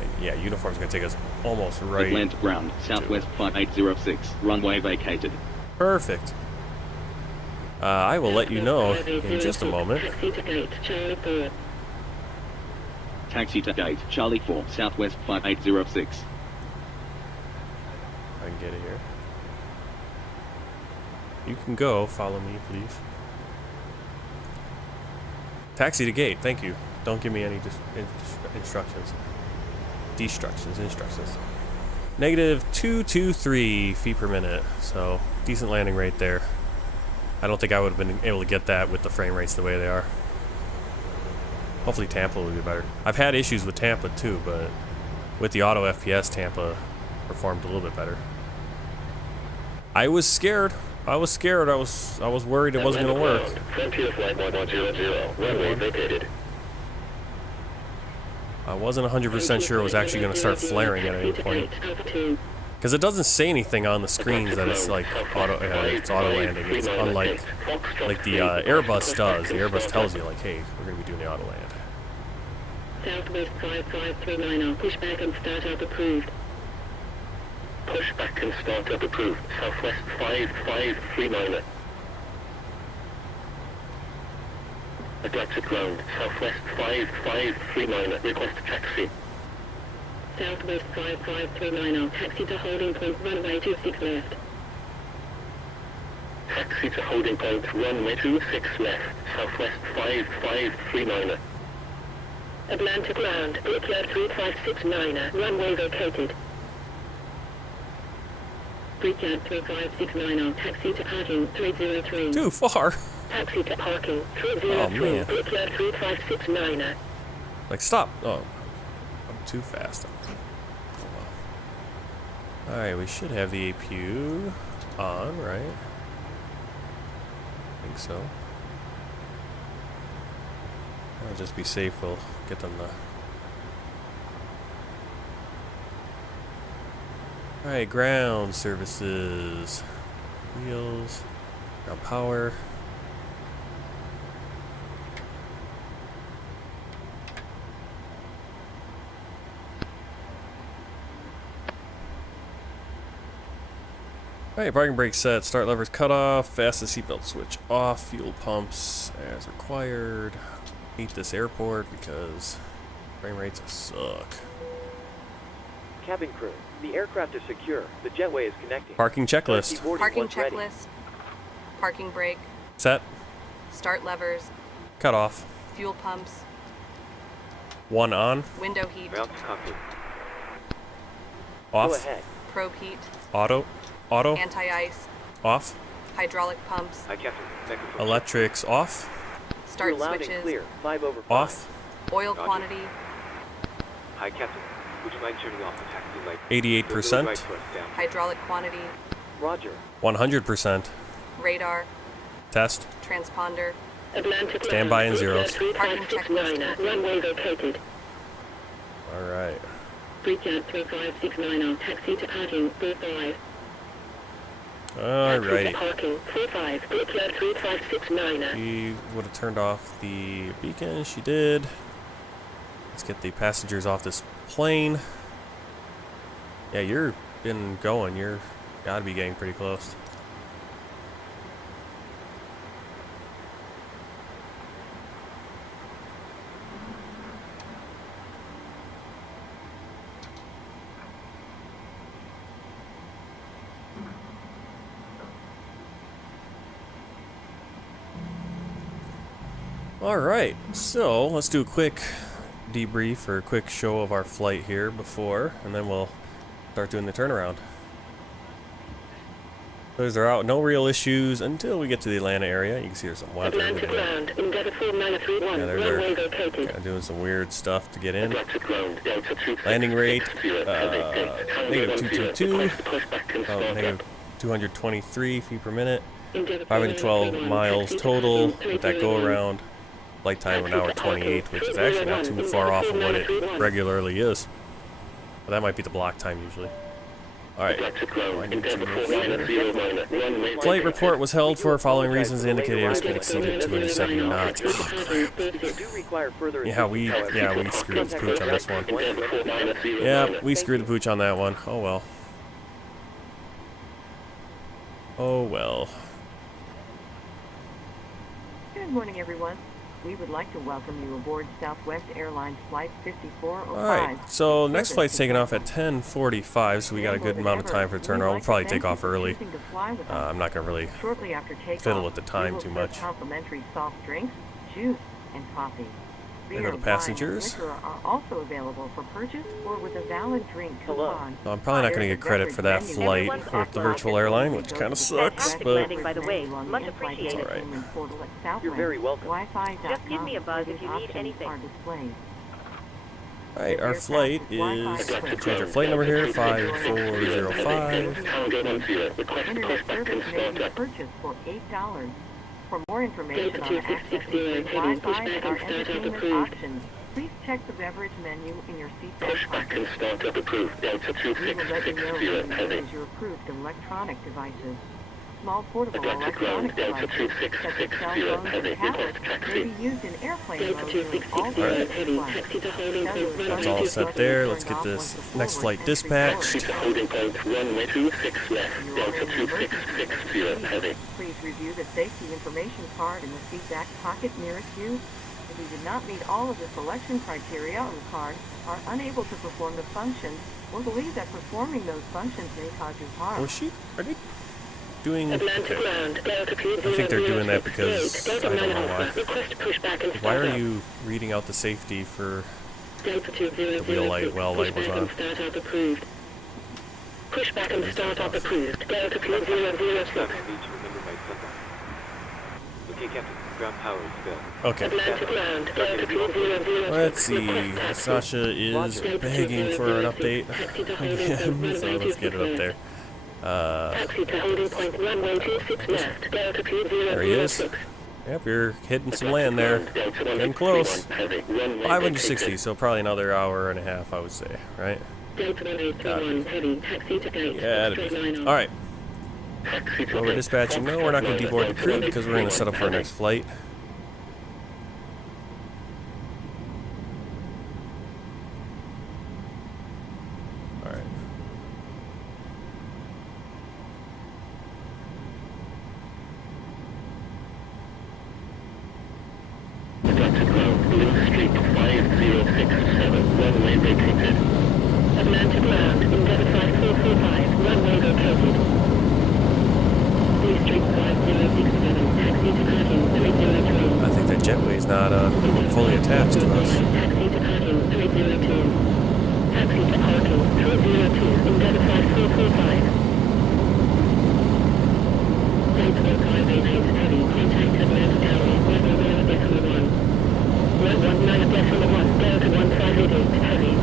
And yeah, uniform's gonna take us almost right. Atlanta ground, Southwest 5806, runway vacated. Perfect. I will let you know in just a moment. Taxi to gate, Charlie 4. Taxi to gate, Charlie 4, Southwest 5806. I can get it here. You can go. Follow me, please. Taxi to gate. Thank you. Don't give me any instructions. Instructions. Negative 223 feet per minute. So, decent landing rate there. I don't think I would have been able to get that with the frame rates the way they are. Hopefully Tampa will be better. I've had issues with Tampa too, but with the auto FPS, Tampa performed a little bit better. I was scared. I was worried it wasn't going to work. Frontier flight 1100, runway vacated. I wasn't 100% sure it was actually going to start flaring at any point. Because it doesn't say anything on the screens that it's like it's auto landing. It's unlike like the Airbus does. The Airbus tells you like, hey, we're going to be doing the auto land. Southwest 5539, pushback and startup approved. Pushback and startup approved. Southwest 5539. Adapted ground, Southwest 5539. Request taxi. Southwest 5539, taxi to holding point, runway 26 left. Taxi to holding point, runway 26 left. Southwest 5539. Atlanta ground, Brickyard 3569, runway vacated. Brickyard 3569, taxi to parking 303. Too far. Taxi to parking 303, Oh, man. Brickyard 3569. Like, stop. Oh, I'm too fast. Oh, well. Alright, we should have the APU on, right? I think so. I'll just be safe. We'll get them the. Alright, ground services. Wheels. Ground power. Alright, parking brake set, start levers cut off, fasten seatbelt switch off, fuel pumps as required. Hate this airport because frame rates suck. Cabin crew, the aircraft is secure. The jetway is connecting. Parking checklist. Boarding Parking once ready. checklist. Parking brake. Set. Start levers. Cut off. Fuel pumps. 1 on. Window heat. Route copy. Off. Go ahead. Probe heat. Auto. Auto. Anti-ice. Off. Hydraulic pumps. Hi, Captain. Microphone. Electrics off. You're Start loud and switches. clear. 5 over 5. Off. Oil Roger. quantity. Hi, Captain. Would you mind turning off the taxi light? 88%. Right foot down. Hydraulic quantity. Roger. 100%. Radar. Test. Transponder. Atlantic Stand by in zeros. Parking checklist. Runway located. Alright. Breakout 3569, taxi to parking 45. Alrighty. Parking 45, breakout 3569. She would have turned off the beacon. She did. Let's get the passengers off this plane. Yeah, you're been going. You're gotta be getting pretty close. Alright, so let's do a quick debrief or a quick show of our flight here before, and then we'll start doing the turnaround. Those are out, no real issues until we get to the Atlanta area. You can see there's some weather. Atlantic ground, Endeavour 4931, Yeah, runway they're located. kind of doing some weird stuff to get in. Atlantic ground, Delta 2. Landing rate, -222, negative 223 feet per minute, 512 miles total with that go around. Flight time 1 hour 28, which is actually not too far off of what it regularly is. But that might be the block time usually. Alright. Flight report was held for following reasons. Indicated airspeed exceeded 270 knots. Oh, crap. Yeah, we screwed the pooch on this one. Yeah, we screwed the pooch on that one. Oh well. Oh well. Good morning, everyone. We would like to welcome you aboard Southwest Airlines Flight 5405. Alright, so next flight's taking off at 10:45, so we got a good amount of time for the turnaround. We'll probably take off early. I'm not going to really fiddle with the time too much. Complimentary soft drinks, juice, and coffee. There go the passengers. Liquor are also available for purchase or with a valid drink coupon. So I'm probably not going to get credit for that flight with the virtual airline, which kind of sucks, but By the way, much appreciated. alright. You're very welcome. Just give me a buzz if you need anything. Alright, our flight is, change our flight number here, 5405. For $8. For more information on access to Wi-Fi and our entertainment options, please check the beverage menu in your seatbelt pocket. We will let you know when you use your approved electronic devices. Small portable electronic devices, such as cell phones and tablets, may be used in airplane mode during all the flights. That's all set there. Let's get this next flight dispatched. Please review the safety information card in the seat back pocket nearest you. If you did not meet all of the selection criteria on the card, are unable to perform the functions, or believe that performing those functions may cause you harm. Are they doing... Okay. I think they're doing that because I don't know why. Why are you reading out the safety for the wheel light? Well, light was on. Pushback and startup approved. Delta 2006. Okay, Captain. Ground power is go. Okay. Let's see. Sasha is begging for an update again, so let's get it up there. There he is. Yep, you're hitting some land there. Getting close. 560, so probably another hour and a half, I would say, right? Yeah, alright. So we're dispatching. No, we're not going to deboard the crew because we're going to set up for our next flight. Alright. Street 5067, runway vacated. Atlantic ground, Endeavour 5445, runway located. Blue Street 5067, taxi to parking 302. I think that jetway's not fully attached to us. Taxi to parking 302. Taxi to parking 302, Endeavour 5445. Flight 1588 heavy, contact Atlanta Tower, 119.1. 119.1, Delta 1588 heavy.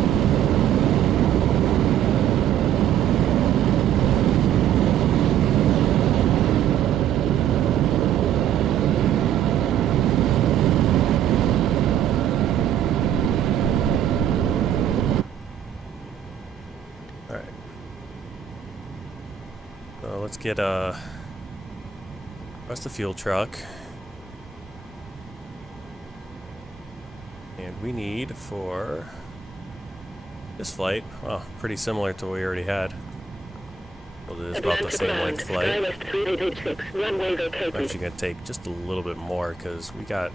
Let's get what's the fuel truck, and we need for this flight, well, pretty similar to what we already had. Well, it is about the same length flight. We're actually going to take just a little bit more because we got.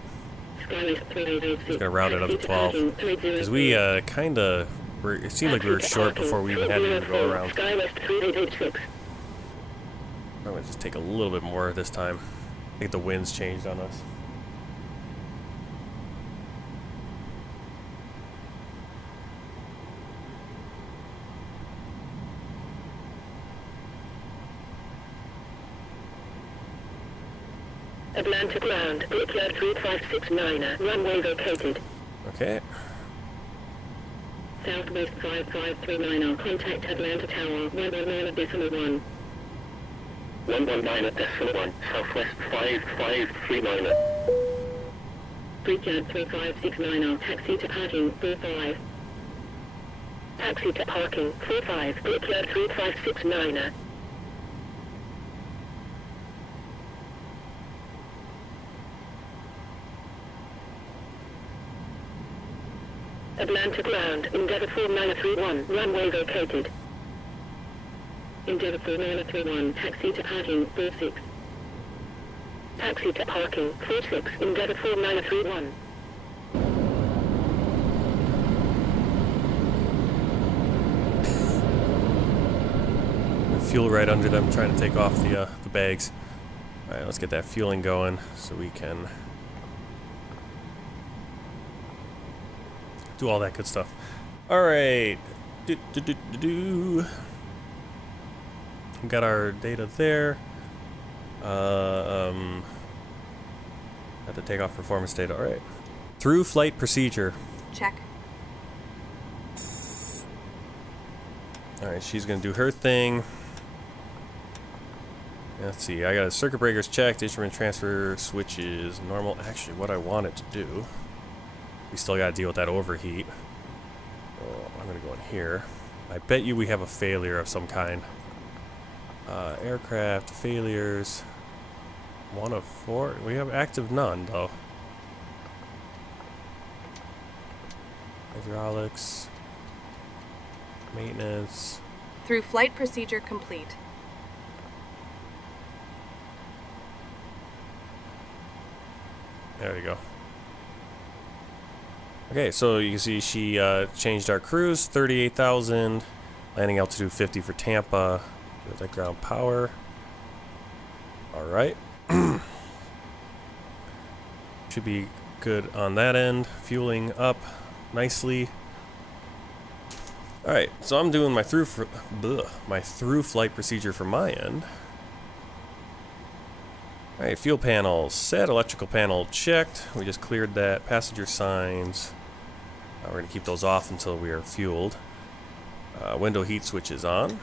Just going to round it up to 12 because we kind of were. It seemed like we were short before we even had to go around. I'm going to just take a little bit more this time. I think the wind's changed on us. Atlanta ground, Brickyard 3569, runway vacated. Okay. Southwest 5539, contact Atlanta Tower, 119.1. 119.1, Southwest 5539. Brickyard 3569, taxi to parking 45. Taxi to parking 45, Brickyard 3569. Atlanta ground, Endeavour 4931, runway vacated. Endeavour 4931, taxi to parking 46. Taxi to parking 46, Endeavour 4931. Fuel right under them, trying to take off the bags. All right, let's get that fueling going so we can do all that good stuff. All right, we got our data there. Have to take off performance data. All right, through flight procedure. Check. All right, she's gonna do her thing. Let's see, I got circuit breakers checked, instrument transfer switches normal. Actually, what I wanted to do, we still got to deal with that overheat. Oh, I'm going to go in here. I bet you we have a failure of some kind. Aircraft failures. 1 of 4. We have active none, though. Hydraulics. Maintenance. Through flight procedure complete. There we go. Okay, so you can see she changed our cruise, 38,000, landing altitude 50 for Tampa, with that ground power. All right. Should be good on that end. Fueling up nicely. All right, so I'm doing my through flight procedure for my end. All right, fuel panels set, electrical panel checked. We just cleared that. Passenger signs. We're going to keep those off until we are fueled. Window heat switch is on.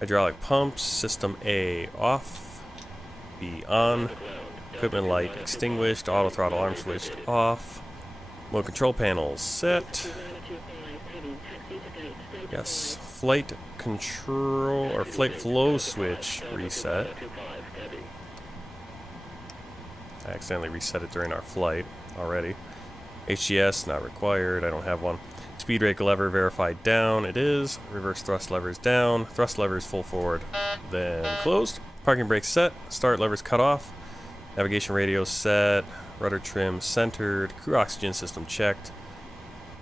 Hydraulic pumps, system A off. B on. Equipment light extinguished. Auto throttle arm switched off. Mode control panels set. Yes. Flight control or flight flow switch reset. I accidentally reset it during our flight already. HGS not required. I don't have one. Speed brake lever verified down. It is. Reverse thrust levers down. Thrust levers full forward. Then closed. Parking brake set. Start levers cut off. Navigation radio set. Rudder trim centered. Crew oxygen system checked.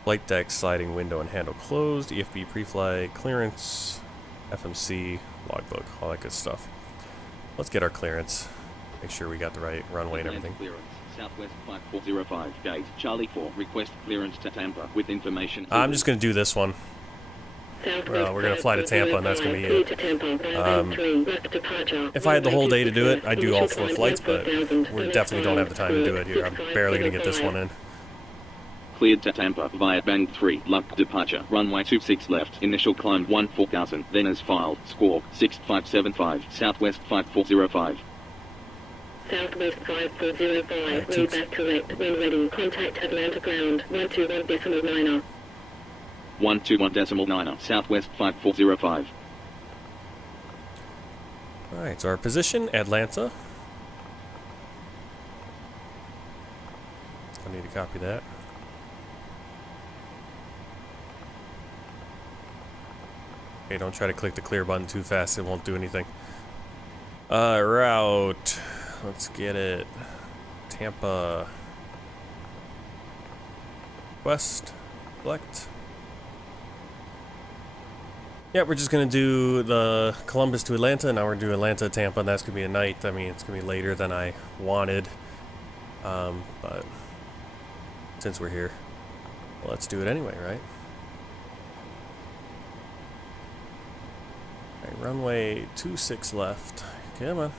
Flight deck sliding window and handle closed. EFB pre-flight clearance FMC, logbook, all that good stuff. Let's get our clearance. Make sure we got the right runway and everything. Clearance. Southwest 5405, gate Charlie 4, request clearance to Tampa with information. I'm just going to do this one. Well, we're going to fly to Tampa, and that's going to be it. If I had the whole day to do it, I'd do all 4 flights, but we definitely don't have the time to do it here. I'm barely going to get this one in. Cleared to Tampa via Bang 3, luck departure, runway 26 left, initial climb 14,000, then as filed, squawk 6575, Southwest 5405. Southwest 5405, readback correct, when ready, contact Atlanta ground, 121.9er. 121.9er, Southwest 5405. Alright, so our position, Atlanta. I need to copy that. Okay, don't try to click the clear button too fast, it won't do anything. Route. Let's get it. Tampa. West. Select. Yeah, we're just going to do the Columbus to Atlanta. Now we're going to do Atlanta to Tampa, and that's going to be a night. I mean, it's going to be later than I wanted. But since we're here, well, let's do it anyway, right? Alright, runway 26 left. Come on.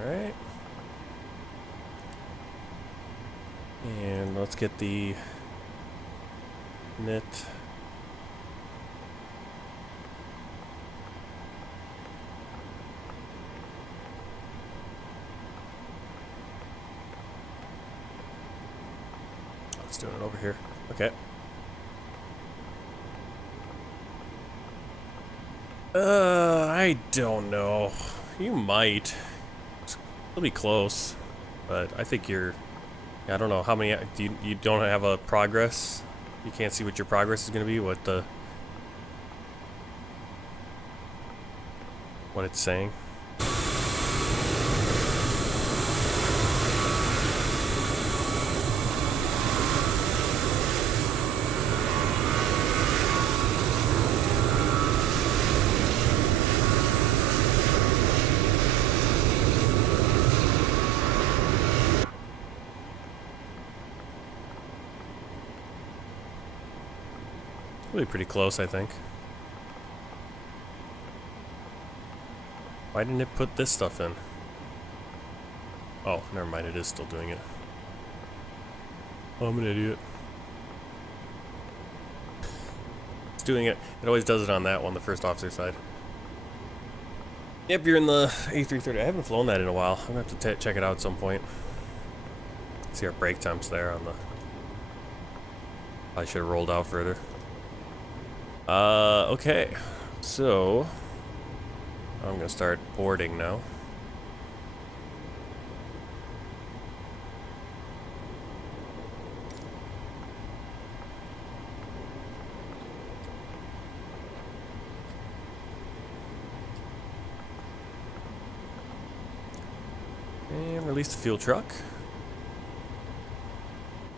Alright. And let's get the knit. Let's do it over here. Okay. I don't know. You might. It'll be close, but I think you're. I don't know how many. You don't have a progress. You can't see what your progress is going to be. What it's saying. It'll be pretty close, I think. Why didn't it put this stuff in? Oh, never mind, it is still doing it. Oh, I'm an idiot. It's doing it. It always does it on that one, the first officer side. Yep, you're in the A330. I haven't flown that in a while. I'm going to have to check it out at some point. See our brake temps there on the... I should have rolled out further. Okay. So... I'm going to start boarding now. And release the fuel truck.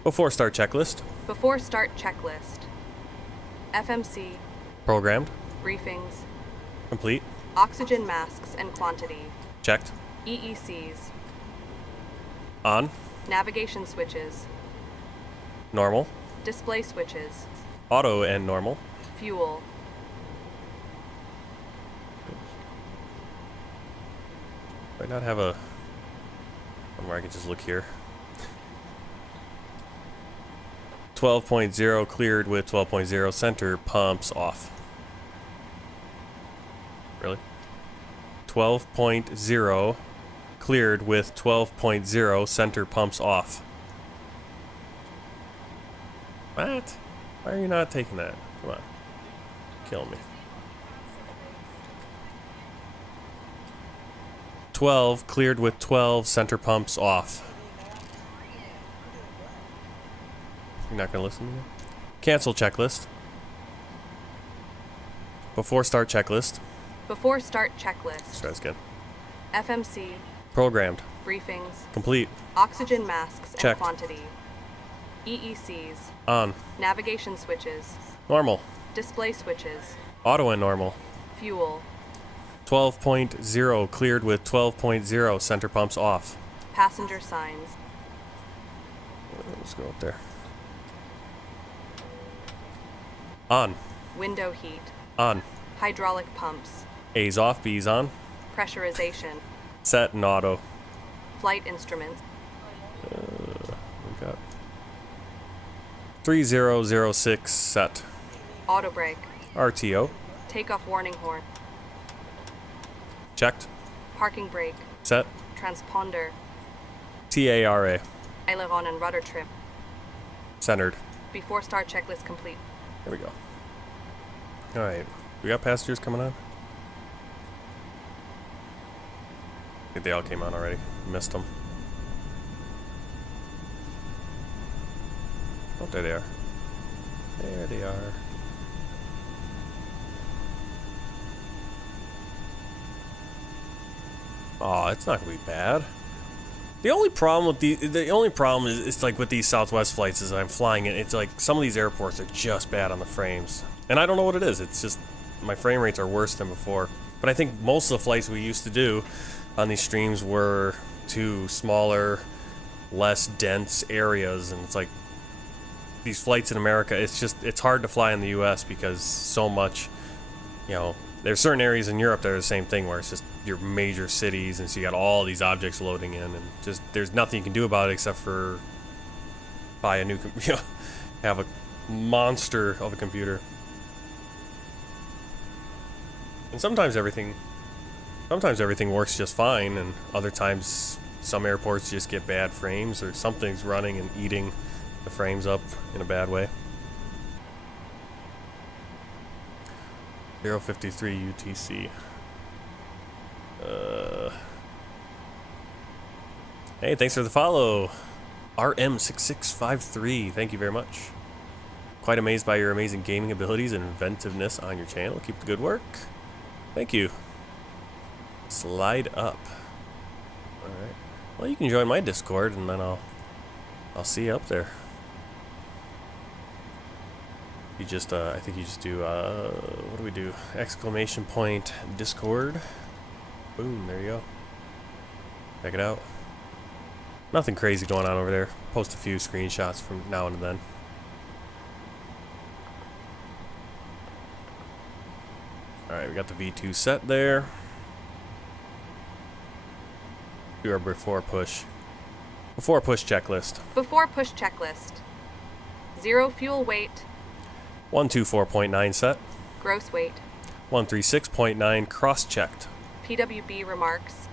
Before start checklist. Before start checklist. FMC. Programmed. Briefings. Complete. Oxygen masks and quantity. Checked. EECs. On. Navigation switches. Normal. Display switches. Auto and normal. Fuel. Do I not have a... somewhere I can just look here. 12.0 cleared with 12.0 center pumps off. Really? 12.0 cleared with 12.0 center pumps off. What? Why are you not taking that? Come on. killing me. 12 cleared with 12 center pumps off. You're not gonna listen to me? Cancel checklist. Before start checklist. Before start checklist. That's good. FMC. Programmed. Briefings. Complete. Oxygen masks and Checked. quantity. EECs. On. Navigation switches. Normal. Display switches. Auto and normal. Fuel. 12.0 cleared with 12.0 center pumps off. Passenger signs. Let's go up there. On. Window heat. On. Hydraulic pumps. A's off, B's on. Pressurization. Set and auto. Flight instruments. We got 3006 set. Auto brake. RTO. Takeoff warning horn. Checked. Parking brake. Set. Transponder. TARA. Aileron and rudder trim. Centered. Before start checklist complete. There we go. Alright. We got passengers coming on? I think they all came on already. Missed them. Oh, there they are. There they are. Oh, it's not gonna be bad. The only problem with the only problem is it's like with these Southwest flights is I'm flying it. It's like some of these airports are just bad on the frames, and I don't know what it is. It's just my frame rates are worse than before. But I think most of the flights we used to do on these streams were to smaller, less dense areas, and it's like these flights in America. It's hard to fly in the U.S. because so much, you know. There's certain areas in Europe that are the same thing where it's just your major cities, and so you got all these objects loading in, and just there's nothing you can do about it except for buy a new, have a monster of a computer. And sometimes everything works just fine, and other times some airports just get bad frames or something's running and eating the frames up in a bad way. 053 UTC. Hey, thanks for the follow. RM6653, thank you very much. Quite amazed by your amazing gaming abilities and inventiveness on your channel. Keep the good work. Thank you. Slide up. Alright. Well, you can join my Discord, and then I'll see you up there. You just, I think you just do, what do we do? Exclamation point Discord. Boom, there you go. Check it out. Nothing crazy going on over there. Post a few screenshots from now and then. Alright, we got the V2 set there. Do our before push checklist. Before push checklist. 0 fuel weight. 124.9 set. Gross weight. 136.9 cross-checked. PWB remarks.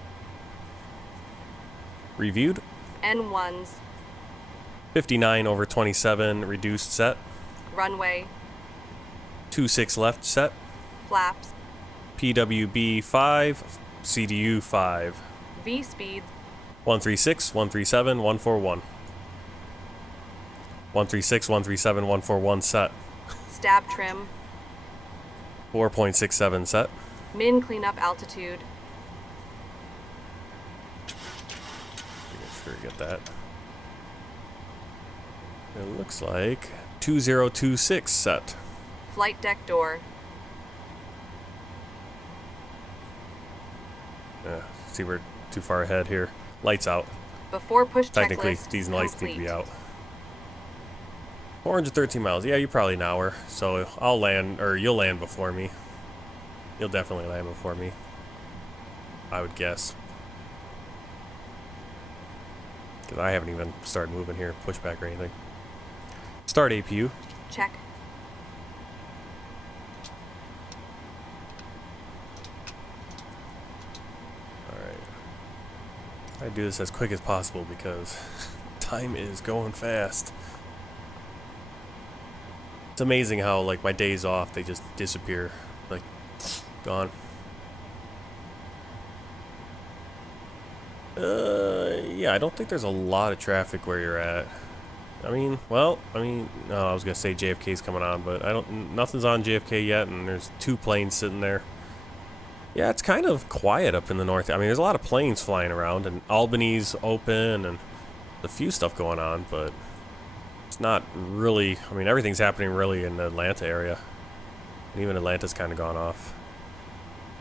Reviewed. N1s. 59/27 reduced set. Runway. 26 left set. Flaps. PWB 5, CDU 5. V speeds. 136, 137, 141. 136, 137, 141 set. Stab trim. 4.67 set. Min cleanup altitude. Make sure you get that. It looks like 2026 set. Flight deck door. See, we're too far ahead here. Lights out. Before push Technically, checklist these lights complete. need to be out. 413 miles. Yeah, you're probably an hour. So I'll land, or you'll land before me. You'll definitely land before me, I would guess. Because I haven't even started moving here, pushback or anything. Start APU. Check. Alright. I do this as quick as possible because time is going fast. It's amazing how, like, my days off, they just disappear. Like, gone. Yeah, I don't think there's a lot of traffic where you're at. I mean, well, no, I was gonna say JFK's coming on, but nothing's on JFK yet, and there's 2 planes sitting there. Yeah, it's kind of quiet up in the north. I mean, there's a lot of planes flying around, and Albany's open, and a few stuff going on, but it's not really, I mean, everything's happening really in the Atlanta area. And even Atlanta's kind of gone off.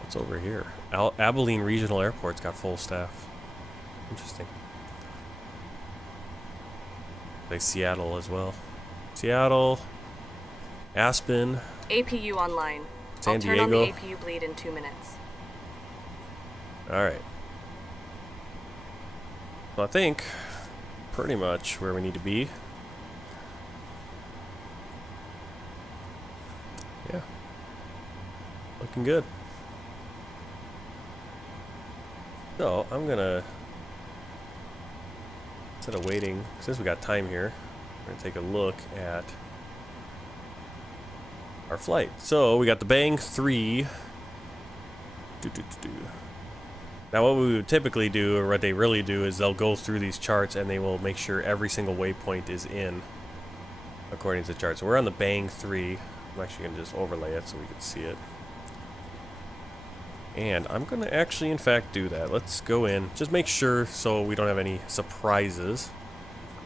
What's over here? Abilene Regional Airport's got full staff. Interesting. Like Seattle as well. Seattle, Aspen, APU online. San I'll turn Diego. on the APU bleed in 2 minutes. Alright. So I think pretty much where we need to be. Yeah. Looking good. So I'm gonna, instead of waiting, since we got time here, we're gonna take a look at our flight. So we got the Bang 3. Now what we would typically do, or what they really do, is they'll go through these charts and they will make sure every single waypoint is in according to the chart. So we're on the Bang 3. I'm actually going to just overlay it so we can see it. And I'm going to actually, in fact, do that. Let's go in. Just make sure so we don't have any surprises.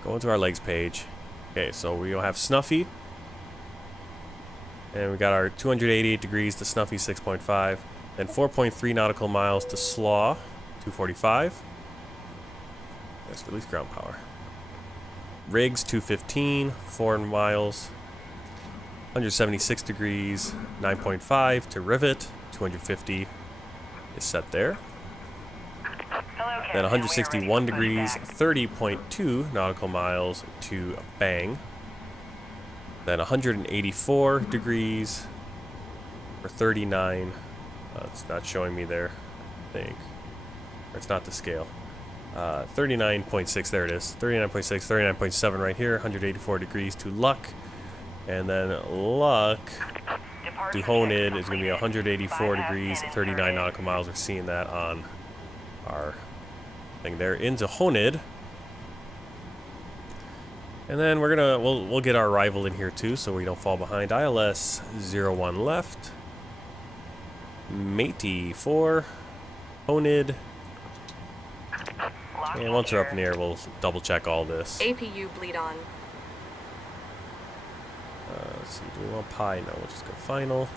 Go into our legs page. Okay, so we'll have Snuffy. And we got our 288 degrees to Snuffy 6.5. Then 4.3 nautical miles to Slaw 245. Let's release ground power. Riggs 215, 4 miles. 176 degrees, 9.5 to Rivet, 250 is set there. Then 161 degrees, 30.2 nautical miles to Bang. Then 184 degrees for 39. It's not showing me there, I think. Or it's not the scale. 39.6, there it is. 39.6, 39.7 right here. 184 degrees to Luck. And then Luck to Honid is going to be 184 degrees, 39 nautical miles. We're seeing that on our thing there. Into Honid. And then we're gonna we'll get our arrival in here too, so we don't fall behind. ILS 01 left. Matey 4. Honid. And once we're up in the air, we'll double check all this. APU bleed on. Let's see, do we want pi? No, we'll just go final.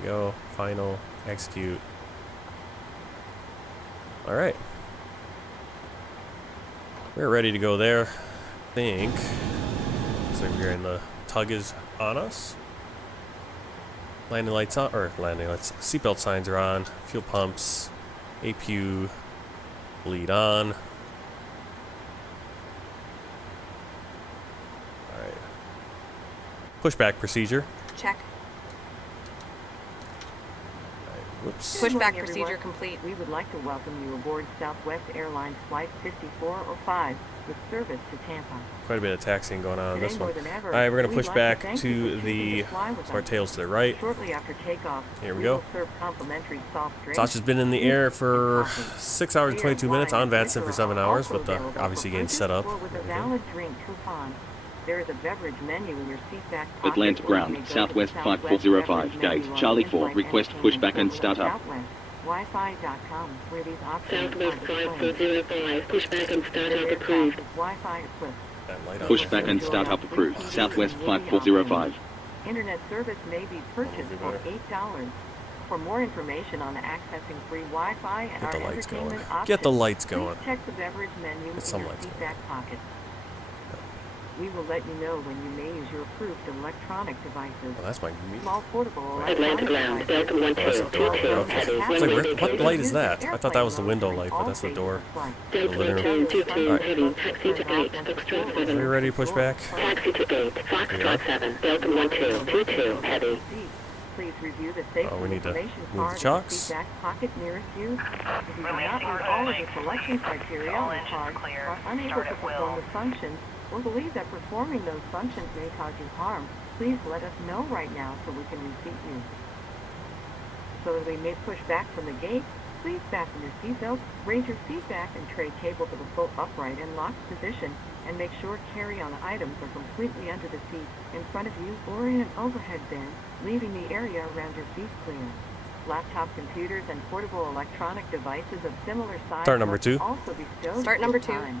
There we go, final, execute. Alright. We're ready to go there. I think. Looks like we're in the tug is on us. Landing lights on, or landing lights. Seatbelt signs are on. Fuel pumps. APU bleed on. Alright. Pushback procedure. Check. Whoops. Pushback procedure complete. We would like to welcome you aboard Southwest Airlines Flight 5405 with service to Tampa. Quite a bit of taxiing going on Today, this one. more than ever, Alright, we're going to we'd push like back thank to you for the, choosing to fly with so our us. tails to the right. Shortly after takeoff, Here we go. will serve complimentary soft drinks. Sacha's been in the air for 6 hours and 22 minutes, on Vanson for 7 hours, with the obviously getting set up. With a valid drink coupon. There is a beverage menu in your seat back pocket. Atlanta ground, Southwest 5405, gate, Charlie 4, request pushback and start up. Wi-Fi.com, where these options Southwest 5405, pushback and start up approved. Wi-Fi equipped. Pushback and start up approved. Southwest 5405. Internet service may be purchased for $8. For more information on accessing free Wi-Fi and Get our the lights going. entertainment options, Get the lights going. please check the beverage menu in some your lights seat going. back pocket. We will let you know when you may use your approved electronic devices. Oh, that's my meat. Small portable Atlanta ground, Delta 1222, Okay. heavy. It's like, what light is that? I thought that was the window light, but that's the door. Delta The living room. 1222, Alright. heavy. Taxi to gate, Foxtrot Are we 7. ready to push back? Taxi to gate, Foxtrot 7, Delta 1222, heavy. Please review the safety we need to information move the card chocks. in the seat back pocket nearest you. If you do not meet all of the selection criteria on the card, are unable to perform the functions, or believe that performing those functions may cause you harm, please let us know right now so we can reseat you. So that we may push back from the gate, please fasten your seatbelt, raise your seat back and tray cable to the full upright and locked position, and make sure carry-on items are completely under the seat, in front of you, or in an overhead bin, leaving the area around your feet clear. Laptop computers and portable electronic devices of similar size Start number 2. must also be stowed Start at number this 2. time.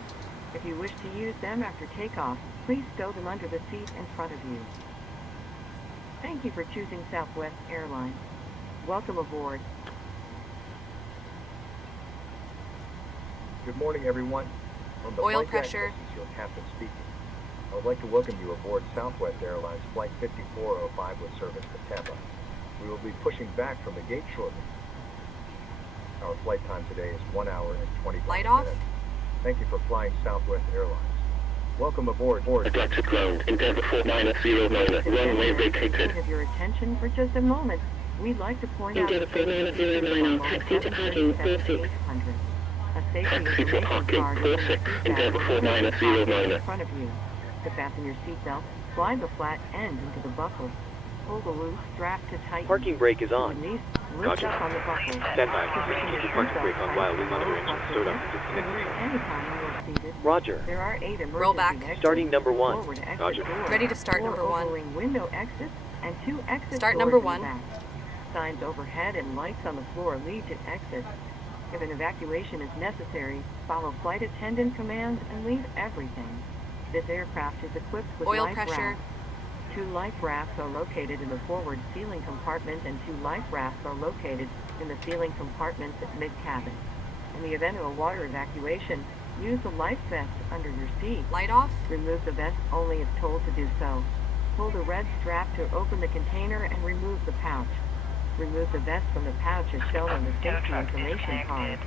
If you wish to use them after takeoff, please stow them under the seat in front of you. Thank you for choosing Southwest Airlines. Welcome aboard. Good morning, everyone. On the Oil flight deck, pressure. This is your captain speaking. I would like to welcome you aboard Southwest Airlines Flight 5405 with service to Tampa. We will be pushing back from the gate shortly. Our flight time today is 1 hour and 25 Light minutes. off. Thank you for flying Southwest Airlines. Welcome aboard. Exit ground, Endeavour 4909, runway vacated. Have your attention for just a moment. We'd like to point out Endeavour 4909, taxi to parking 46. A safety Taxi to information parking card 46, is Endeavour in 4909. front of you. To fasten your seatbelt, slide the flat end into the buckle. Pull the loose strap to tighten. Parking brake is on. Release, lift up on the buckle. Stand by. Keep your parking brake on while we monitor engine stowed up to disconnect. Anytime you are seated. Roger. There are 8 emergency Roll back. exits, Starting number 1. forward exit Roger. doors, Ready to start 4 number 1. overwing window exits, and 2 exit Start doors number in 1. the back. Signs overhead and lights on the floor lead to exits. If an evacuation is necessary, follow flight attendant commands and leave everything. This aircraft is equipped with Oil life pressure. rafts. 2 life rafts are located in the forward ceiling compartment and 2 life rafts are located in the ceiling compartments at mid-cabin. In the event of a water evacuation, use the life vest under your seat. Light off. Remove the vest only if told to do so. Pull the red strap to open the container and remove the pouch. Remove the vest from the pouch as shown on the safety information card.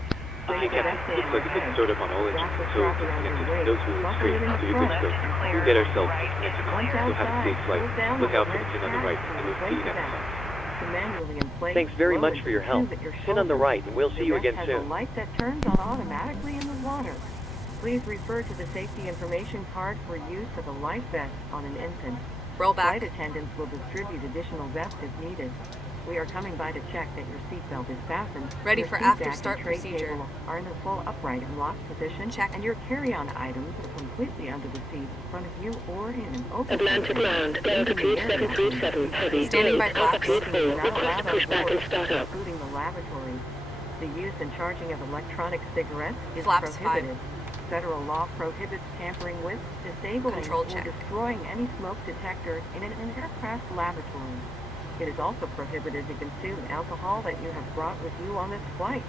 Okay, Captain. Looks like it's been stowed up on all engines, so it's disconnected. Those wheels straight, so you're good to go. We'll get ourselves disconnected. You'll have a safe flight. Look out for the pin on the right, and we'll see you next time. Thanks very much for your help. Pin on the right, and we'll see you again soon. soon. A light that turns on automatically in the water. Please refer to the safety information card for use of a life vest on an infant. Roll back. Flight attendants will distribute additional vests if needed. We are coming by to check that your seatbelt is fastened. Ready your for seat after back and start tray procedure. cable are in the full upright and locked position. Check. And your carry-on items are completely under the seat in front of you or in an open Atlanta ground, altitude 737, heavy. Standing by flaps. Altitude 4, request pushback and start up. Including the lavatories. The use and charging of electronic cigarettes is Flaps prohibited. Federal law prohibits tampering with, disabling, Control or check. destroying any smoke detector in an aircraft lavatory. It is also prohibited to consume alcohol that you have brought with you on this flight.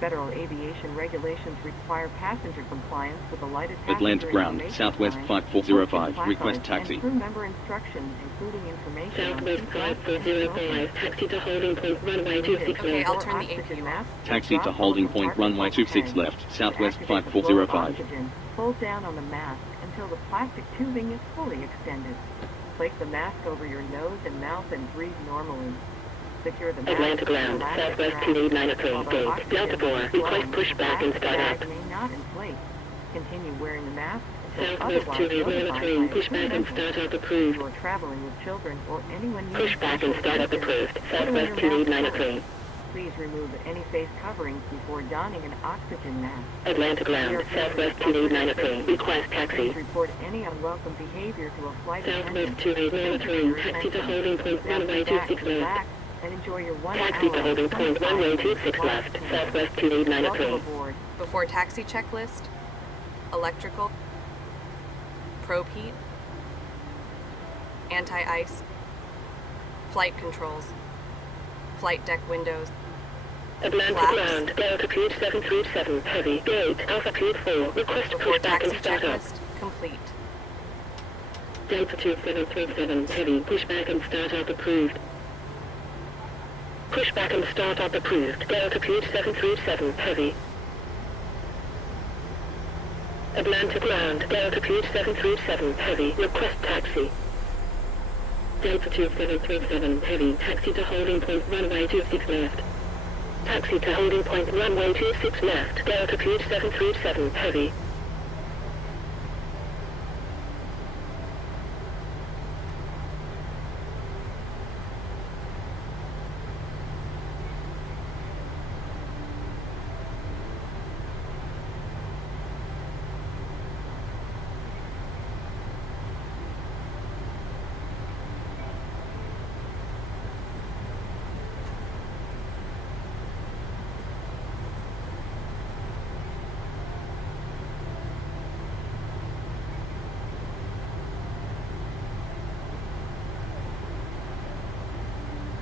Federal aviation regulations require passenger compliance with the lighted Atlanta passenger ground, information Southwest sign, 5405, posted request placards, taxi. and crew member instructions, including information on Southwest seatbelts and 5405, taxi to holding point, runway 26 Okay, left. I'll turn the APU off. Taxi to holding point, runway 26 left, Southwest 5405. Hold down on the mask until the plastic tubing is fully extended. Place the mask over your nose and mouth and breathe normally. Secure the mask. Atlanta ground, Southwest 289 gate, Delta 4, request pushback and start up. May not inflate. Continue wearing the mask until Southwest otherwise 289 notified by a pushback and start up approved. You are traveling with children or anyone Pushback and start up approved. Southwest 289. Please remove any face coverings before donning an oxygen mask. Atlanta ground, Southwest 289, request taxi. Please report any unwelcome behavior to a flight attendant. Southwest 289, taxi to holding point, runway 26 left. And enjoy your 1 Taxi to holding point, runway 26 left, Southwest 289. Before taxi checklist. Electrical. Probe heat. Anti-ice. Flight controls. Flight deck windows. Atlanta Flaps. ground, altitude 737, heavy, gate, altitude 4, request Before pushback taxi and start up. checklist complete. Altitude 737, heavy, pushback and start up approved. Pushback and start up approved. Altitude 737, heavy. Atlanta ground, altitude 737, heavy, request taxi. Altitude 737, heavy, taxi to holding point, runway 26 left. Taxi to holding point, runway 26 left, altitude 737, heavy.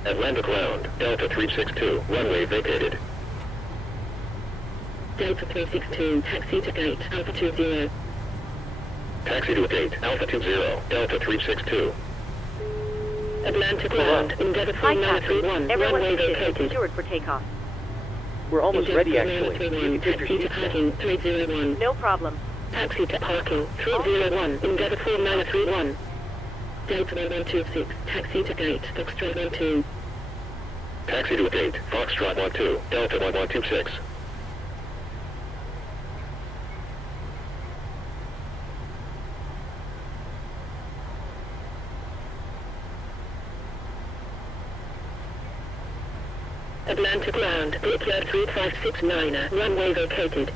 Atlantic ground, Delta 362, runway vacated. Delta 362, taxi to gate, Alpha 20. Taxi to gate, Alpha 20, Delta 362. Atlantic ground, Endeavour 4931, runway vacated. Secured for takeoff. We're almost Endeavour ready, actually. 4931, taxi to parking, 301. No problem. Taxi to parking, 301, Endeavour 4931. Delta 1126, taxi to gate, Foxtrot 12. Taxi to gate, Foxtrot 12, Delta 1126. Atlantic ground, Brickyard 3569, runway vacated.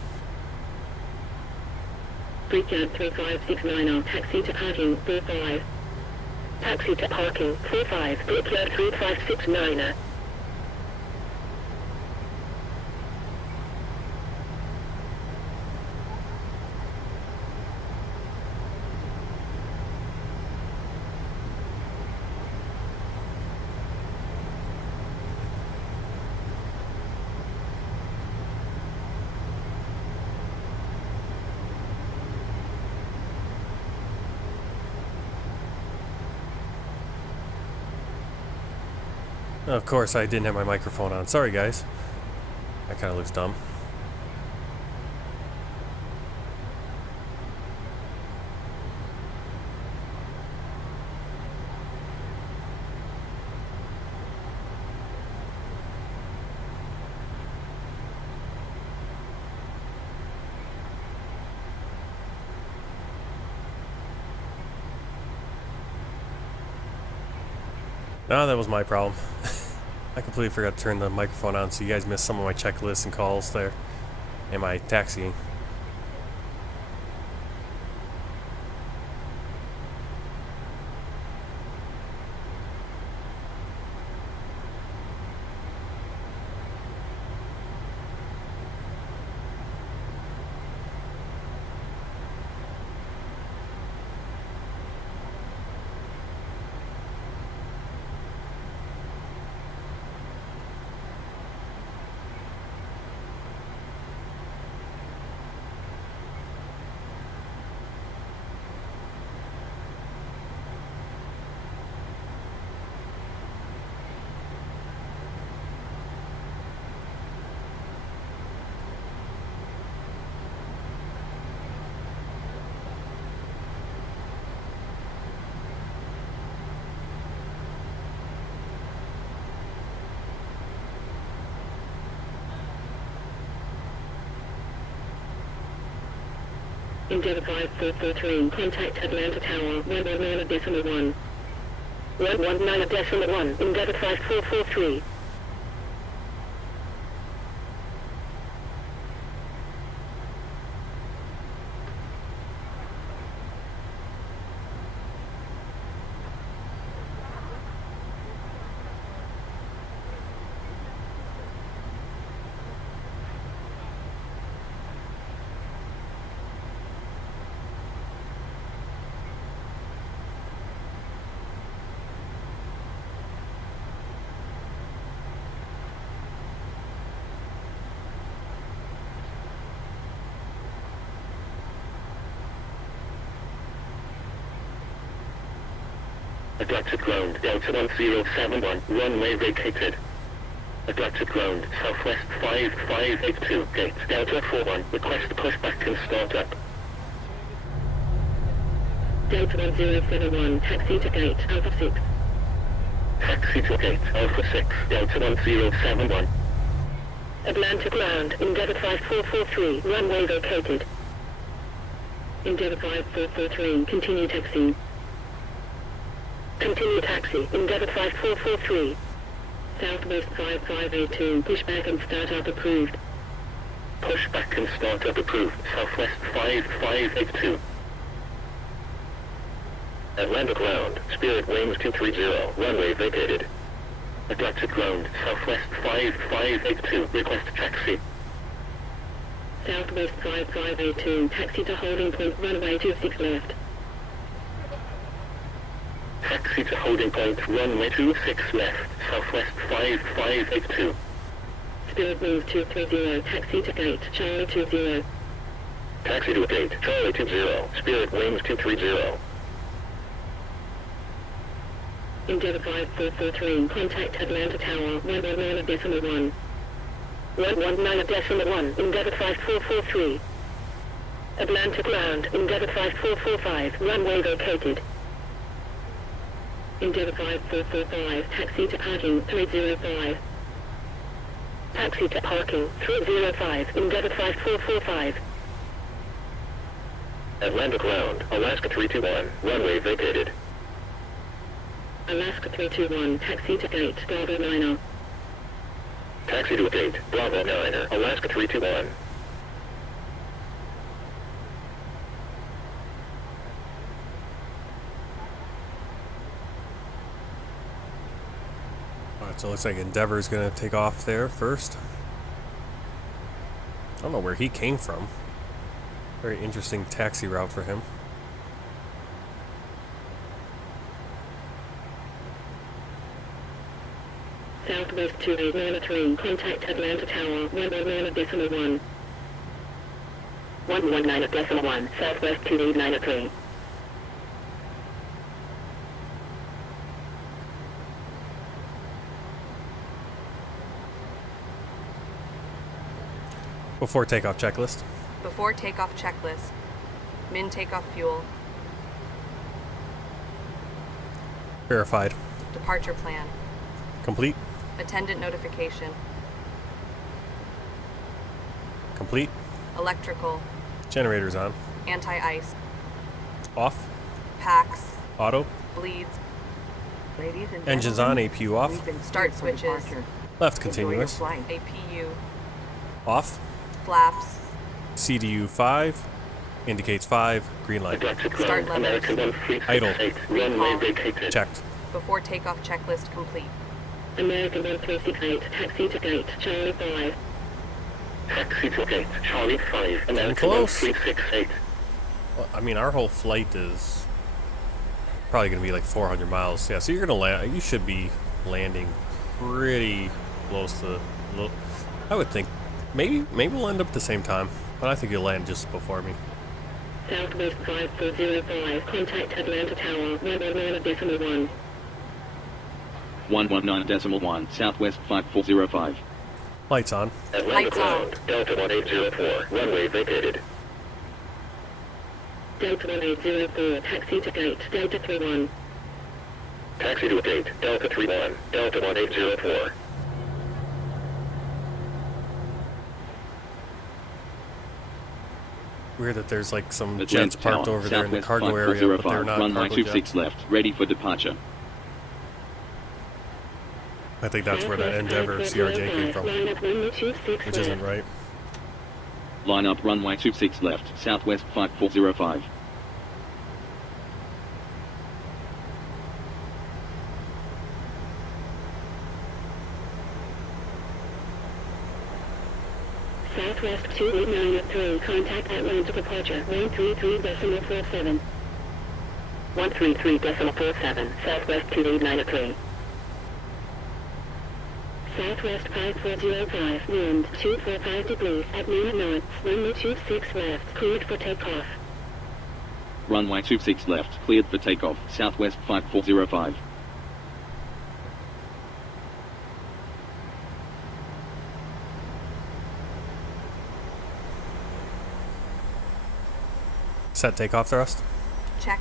Brickyard 3569, taxi to parking, 45. Taxi to parking, 45, Brickyard 3569. Of course, I didn't have my microphone on. Sorry, guys. That kind of looks dumb. No, that was my problem. I completely forgot to turn the microphone on, so you guys missed some of my checklists and calls there, and my taxiing. Endeavour 5443, contact Atlanta Tower, 119.1. 119.1, Endeavour 5443. Adapted ground, Delta 1071, runway vacated. Adapted ground, Southwest 5582, gate, Delta 41, request pushback and start up. Delta 1071, taxi to gate, Alpha 6. Taxi to gate, Alpha 6, Delta 1071. Atlanta ground, Endeavour 5443, runway vacated. Endeavour 5443, continue taxi. Continue taxi, Endeavour 5443. Southwest 5582, pushback and start up approved. Pushback and start up approved, Southwest 5582. Atlanta ground, Spirit Wings 230, runway vacated. Adapted ground, Southwest 5582, request taxi. Southwest 5582, taxi to holding point, runway 26 left. Taxi to holding point, runway 26 left, southwest 5582. Spirit Wings 230, taxi to gate, Charlie 20. Taxi to gate, Charlie 20, Spirit Wings 230. Endeavour 5443, contact Atlanta Tower, 119.1. 119.1, Endeavour 5443. Atlanta ground, Endeavour 5445, runway vacated. Endeavour 5445, taxi to parking 305. Taxi to parking 305, Endeavour 5445. Atlanta ground, Alaska 321, runway vacated. Alaska 321, taxi to gate, Bravo 9er. Taxi to gate, Bravo 9er, Alaska 321. Alright, so it looks like Endeavor's gonna take off there first. I don't know where he came from. Very interesting taxi route for him. Southwest 2893, contact Atlanta Tower, 119.1. 119.1, Southwest 2893. Before takeoff checklist. Before takeoff checklist. Min takeoff fuel. Verified. Departure plan. Complete. Attendant notification. Complete. Electrical. Generators on. Anti-ice. Off. Packs. Auto. Bleeds. Ladies and Engines on. gentlemen, APU off. we've been Start cleared for switches. departure. Left Enjoy your continuous. flight. APU. Off. Flaps. CDU 5. Indicates 5. Green light. Start levers. American 138, Idle. runway Recall. vacated. Checked. Before takeoff checklist complete. American 1368, taxi to gate, Charlie 5. Taxi to gate, Charlie 5, American close. 1368. Well, I mean, our whole flight is probably going to be like 400 miles. Yeah, so you're going to land. You should be landing pretty close to. I would think maybe we'll end up at the same time, but I think you'll land just before me. Southwest 5405, contact Atlanta Tower, 119.1. 119.1, Southwest 5405. Lights on. Atlanta Lights ground, Delta 1804, runway vacated. Delta 1804, taxi to gate, Delta 31. Taxi to gate, Delta 31, Delta 1804. Weird that there's like some The jets Tower, parked over there in the Southwest cargo area, but they're 5405, not runway cargo 26 jets. left, ready for departure. I think that's where that Endeavor CRJ came from, which isn't right. Line up runway 26 left, Southwest 5405. Southwest 2893, contact Atlanta departure, 133.47. 133.47, Southwest 2893. Southwest 5405, wind 245 degrees at noon knots, runway 26 left, cleared for takeoff. Runway 26 left, cleared for takeoff, Southwest 5405. Set takeoff thrust. Check.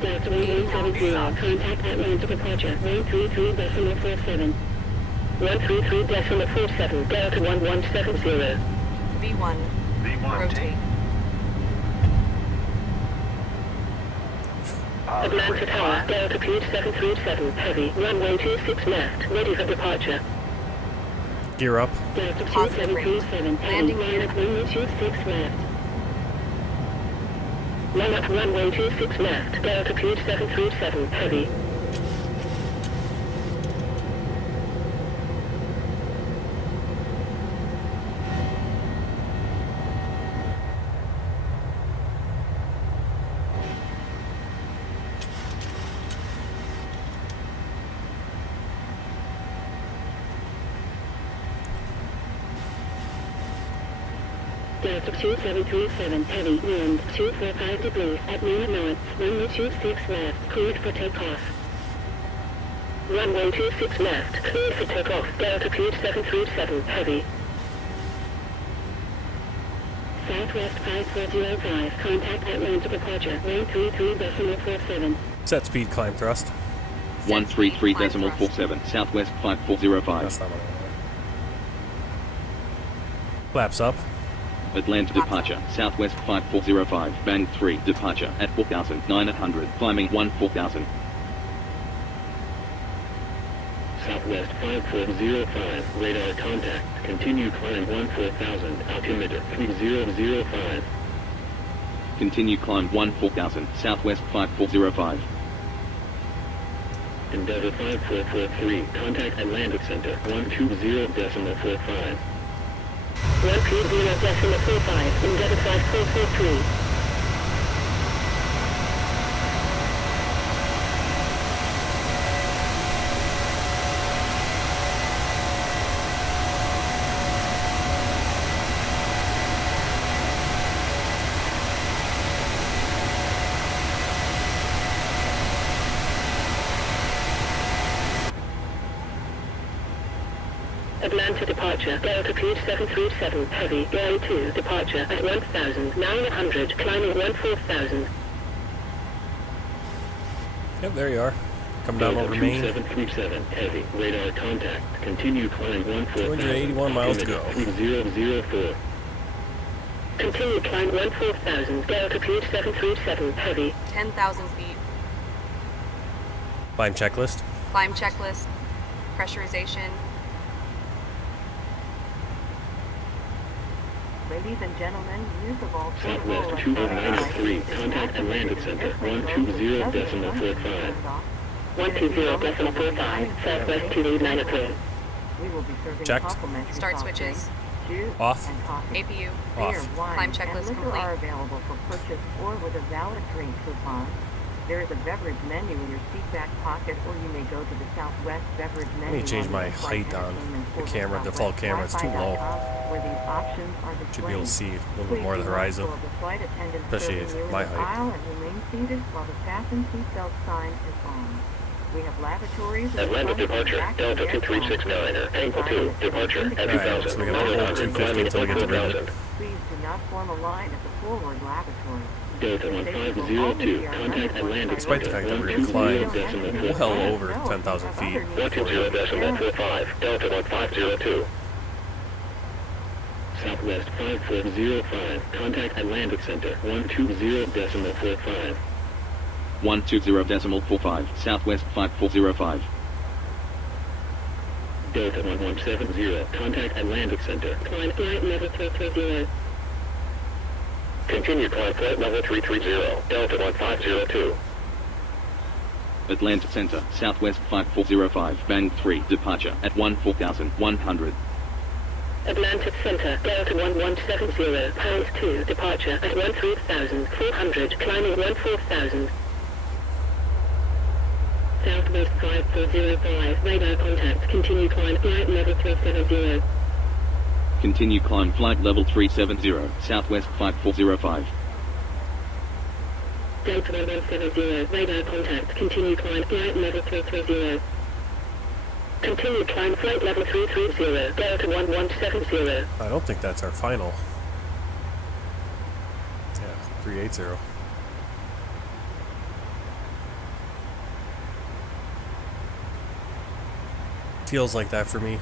Delta 1170, contact Atlanta departure, 133.47. 133.47, Delta 1170. V1. Rotate. Atlanta Tower, Delta Pute 737, heavy, runway 26 left, ready for departure. Gear up. Delta Positive 2737, heavy, Landing line gear. up runway 26 left. Line up runway 26 left, Delta Pute 737, heavy. Delta 2737, heavy, wind 245 degrees at noon knots, runway 26 left, cleared for takeoff. Runway 26 left, cleared for takeoff, Delta 2737, heavy. Southwest 5405, contact Atlanta departure, 133.47. Set speed, climb thrust. 133.47, Southwest 5405. That's not what I want. Flaps up. Atlanta departure, Southwest 5405, bang 3, departure at 4,900, climbing 14,000. Southwest 5405, radar contact, continue climb 14,000, altimeter 3005. Continue climb 14,000, Southwest 5405. Endeavour 5443, contact Atlantic Center, 120.45. 120.45, Endeavour 5443. Atlanta departure, Delta 2737, heavy, Gary 2, departure at 1,900, climbing 14,000. Yep, there you are. Come down over Main. 2737, heavy, radar contact, continue climb 14,000. 281 miles to go. 3004. Continue climb 14,000, Delta 2737, heavy. 10,000 feet. Climb checklist. Climb checklist. Pressurization. Ladies and gentlemen, use of all Southwest 2093, contact Atlantic Center, 120.45. 120.45, Southwest 2893. We will be serving Checked. complimentary Start soft switches. drinks, juice, Off. and coffee. APU. Off. Beer, wine, Climb checklist and liquor complete. are available for purchase or with a valid drink coupon. There is a beverage menu in your seat back pocket, or you may go to the Southwest beverage menu. me change on my the flight height on entertainment the portal camera. Default camera is too low. Where these options are Should be able to see a little bit Please more of the be horizon. mindful of the flight attendant Especially serving you in my the height. aisle and remain seated while the fasten seatbelt sign is on. We have lavatories in the Atlanta front and departure, back of Delta the aircraft. 2369, Angle 2, departure at Alright, so we got the whole 250 until we get to Rudder. Please do not form a line at the forward lavatory. Delta 1502, contact Atlantic Despite the fact that we're going to climb well over 10,000 feet. 120.45, Delta 1502. Southwest 5405, contact Atlantic Center, 120.45. 120.45, Southwest 5405. Delta 1170, contact Atlantic Center. Climb flight level 330. Continue climb flight level 330, Delta 1502. Atlanta Center, Southwest 5405, bang 3, departure at 14,100. Atlantic Center, Delta 1170, pound 2, departure at 13,400, climbing 14,000. Southwest 5405, radar contact, continue climb flight level 370. Continue climb flight level 370, Southwest 5405. Delta 1170, radar contact, continue climb flight level 330. Continue climb flight level 330, Delta 1170. I don't think that's our final. Yeah, 380. Feels like that for me.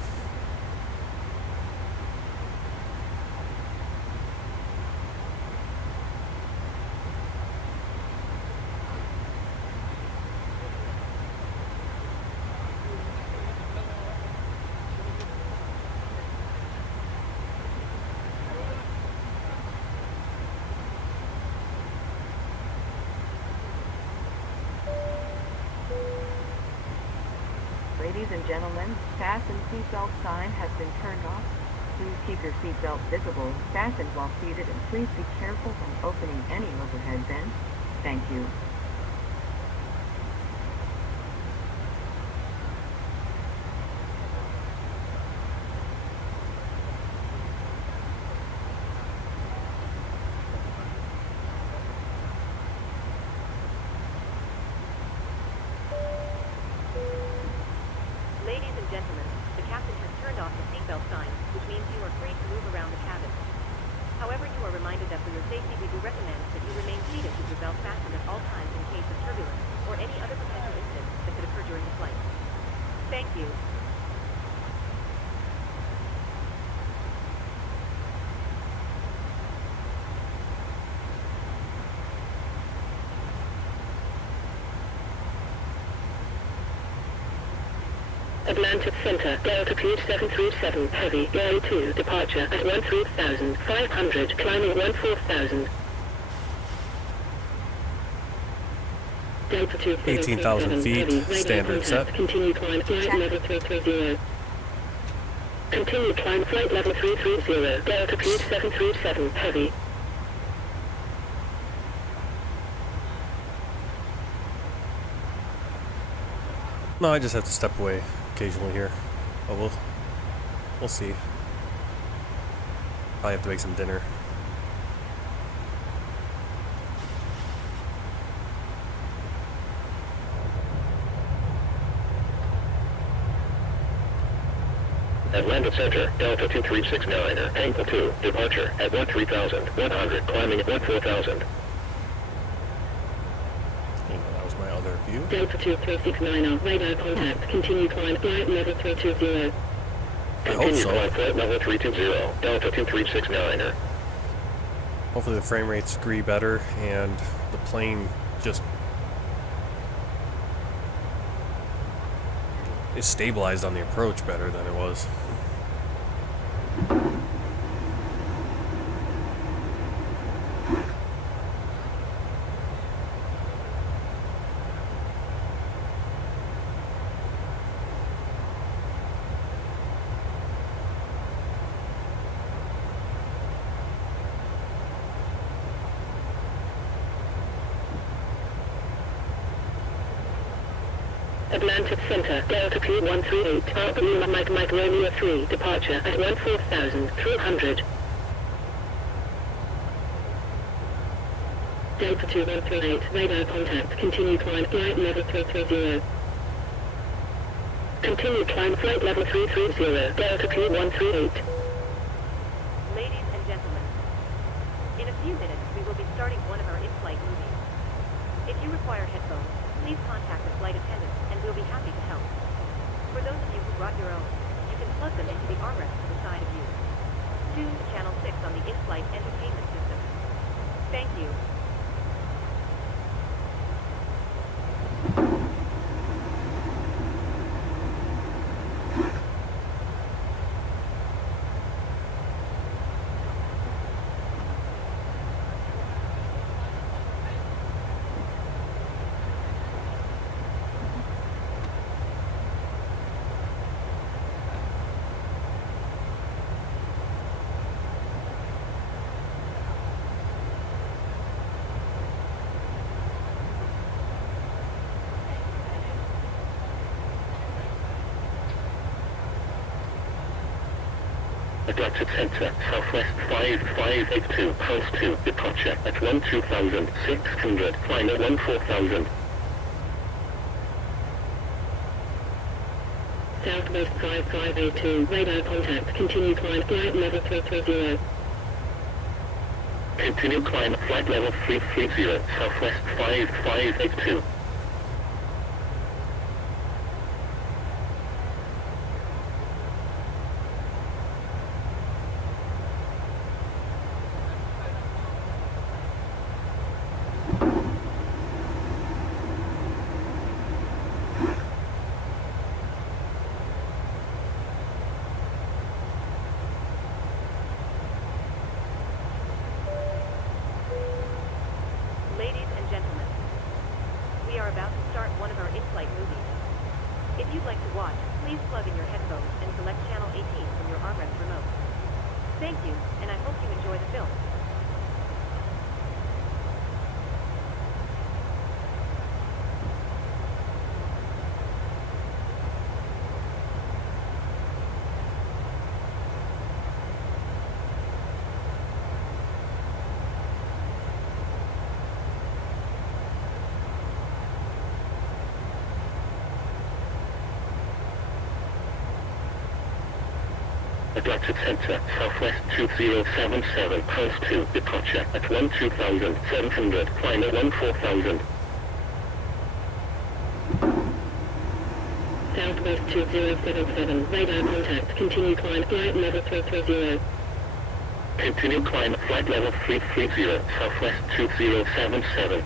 Ladies and gentlemen, fasten seatbelt sign has been turned off. Please keep your seatbelt visible, fastened while seated, and please be careful when opening any overhead vents. Thank you. Atlantic Center, Delta Cruise 737, Heavy, Gary 2, departure at 13,500, climbing 14,000. Delta 2, 18,000 feet, heavy, standard set. Continue climb, flight level 330. Continue climb, flight level 330, Delta Cruise 737, Heavy. No, I just have to step away occasionally here. But we'll see. Probably have to make some dinner. Atlanta Center, Delta 2369, angle 2, departure at 13,100, climbing at 14,000. That was my other view. Delta 2369, radar contact, continue climb, flight level 320. I hope so. Climb, flight level 320, Delta 2369. Hopefully the frame rates agree better and the plane just is stabilized on the approach better than it was. Atlantic Center, Delta Q 138, Alpha Mike Romeo 3, departure at 14,300. Delta 2138, radar contact, continue climb, flight level 330. Continue climb, flight level 330, Delta Q 138. Ladies and gentlemen, in a few minutes we will be starting one of our in-flight movies. If you require headphones, please contact the flight attendant and we'll be happy to help. For those of you who brought your own, you can plug them into the armrest to the side of you. Tune to Channel 6 on the in-flight entertainment system. Thank you. Atlantic Center, Southwest 5582, Pulse 2, departure at 12,600, climb at 14,000. Southwest 5582, radar contact, continue climb, flight level 330. Continue climb, flight level 330, Southwest 5582. Ladies and gentlemen, we are about to start one of our in-flight movies. If you'd like to watch, please plug in your headphones and select Channel 18 from your armrest remote. Thank you, and I hope you enjoy the film. Atlantic Center, Southwest 2077, Pulse 2, departure at 12,700, climb at 14,000. Southwest 2077, radar contact, continue climb, flight level 330. Continue climb, flight level 330, Southwest 2077.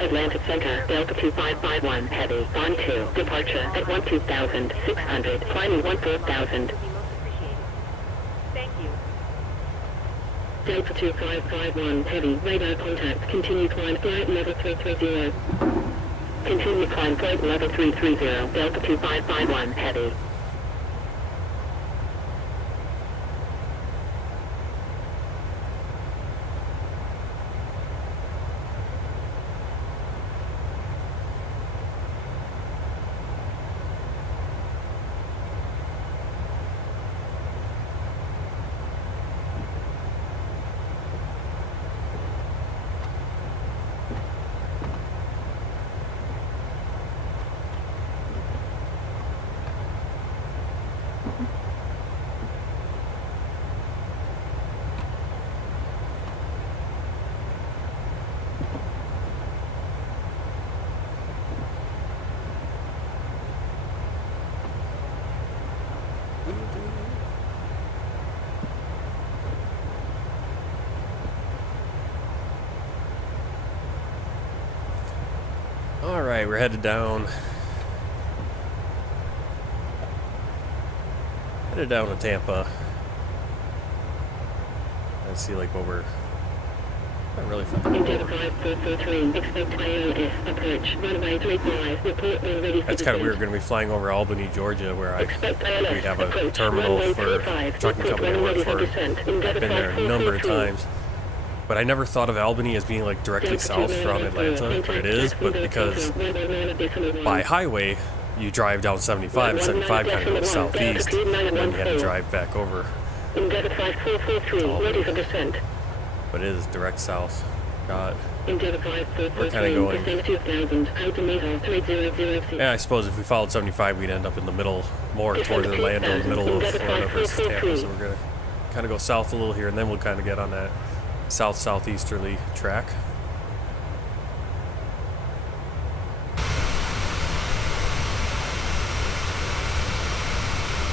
Atlantic Center, Delta 2551, heavy, on 2, departure at 12,600, climbing 14,000. Would be most appreciated. Thank you. Delta 2551, heavy, radar contact, continue climb flight level 330. Continue climb flight level 330, Delta 2551, heavy. Alright, we're headed down. Headed down to Tampa. Let's see like what we're not really far. Endeavour 5443, expect ILS, approach, runway 35, report when ready for That's kind descent. of weird. We're going to be flying over Albany, Georgia, where Expect ILS, we have a approach, terminal runway for 35, trucking report company I when work ready for for. descent. I've Endeavour been there a number of 5443. times. But I never thought of Albany as being like directly south from Atlanta, but it is. But because by highway, you drive down 75, and 75 kind of goes southeast, and then you had to drive back over. Endeavour 5443, ready for descent. But it is direct south. God. Endeavour We're kind of going. 2000, altimeter 3006. Yeah, I suppose if we followed 75, we'd end up in the middle, more toward Orlando, the middle of Florida versus Tampa. So we're going to kind of go south a little here, and then we'll kind of get on that south-southeasterly track.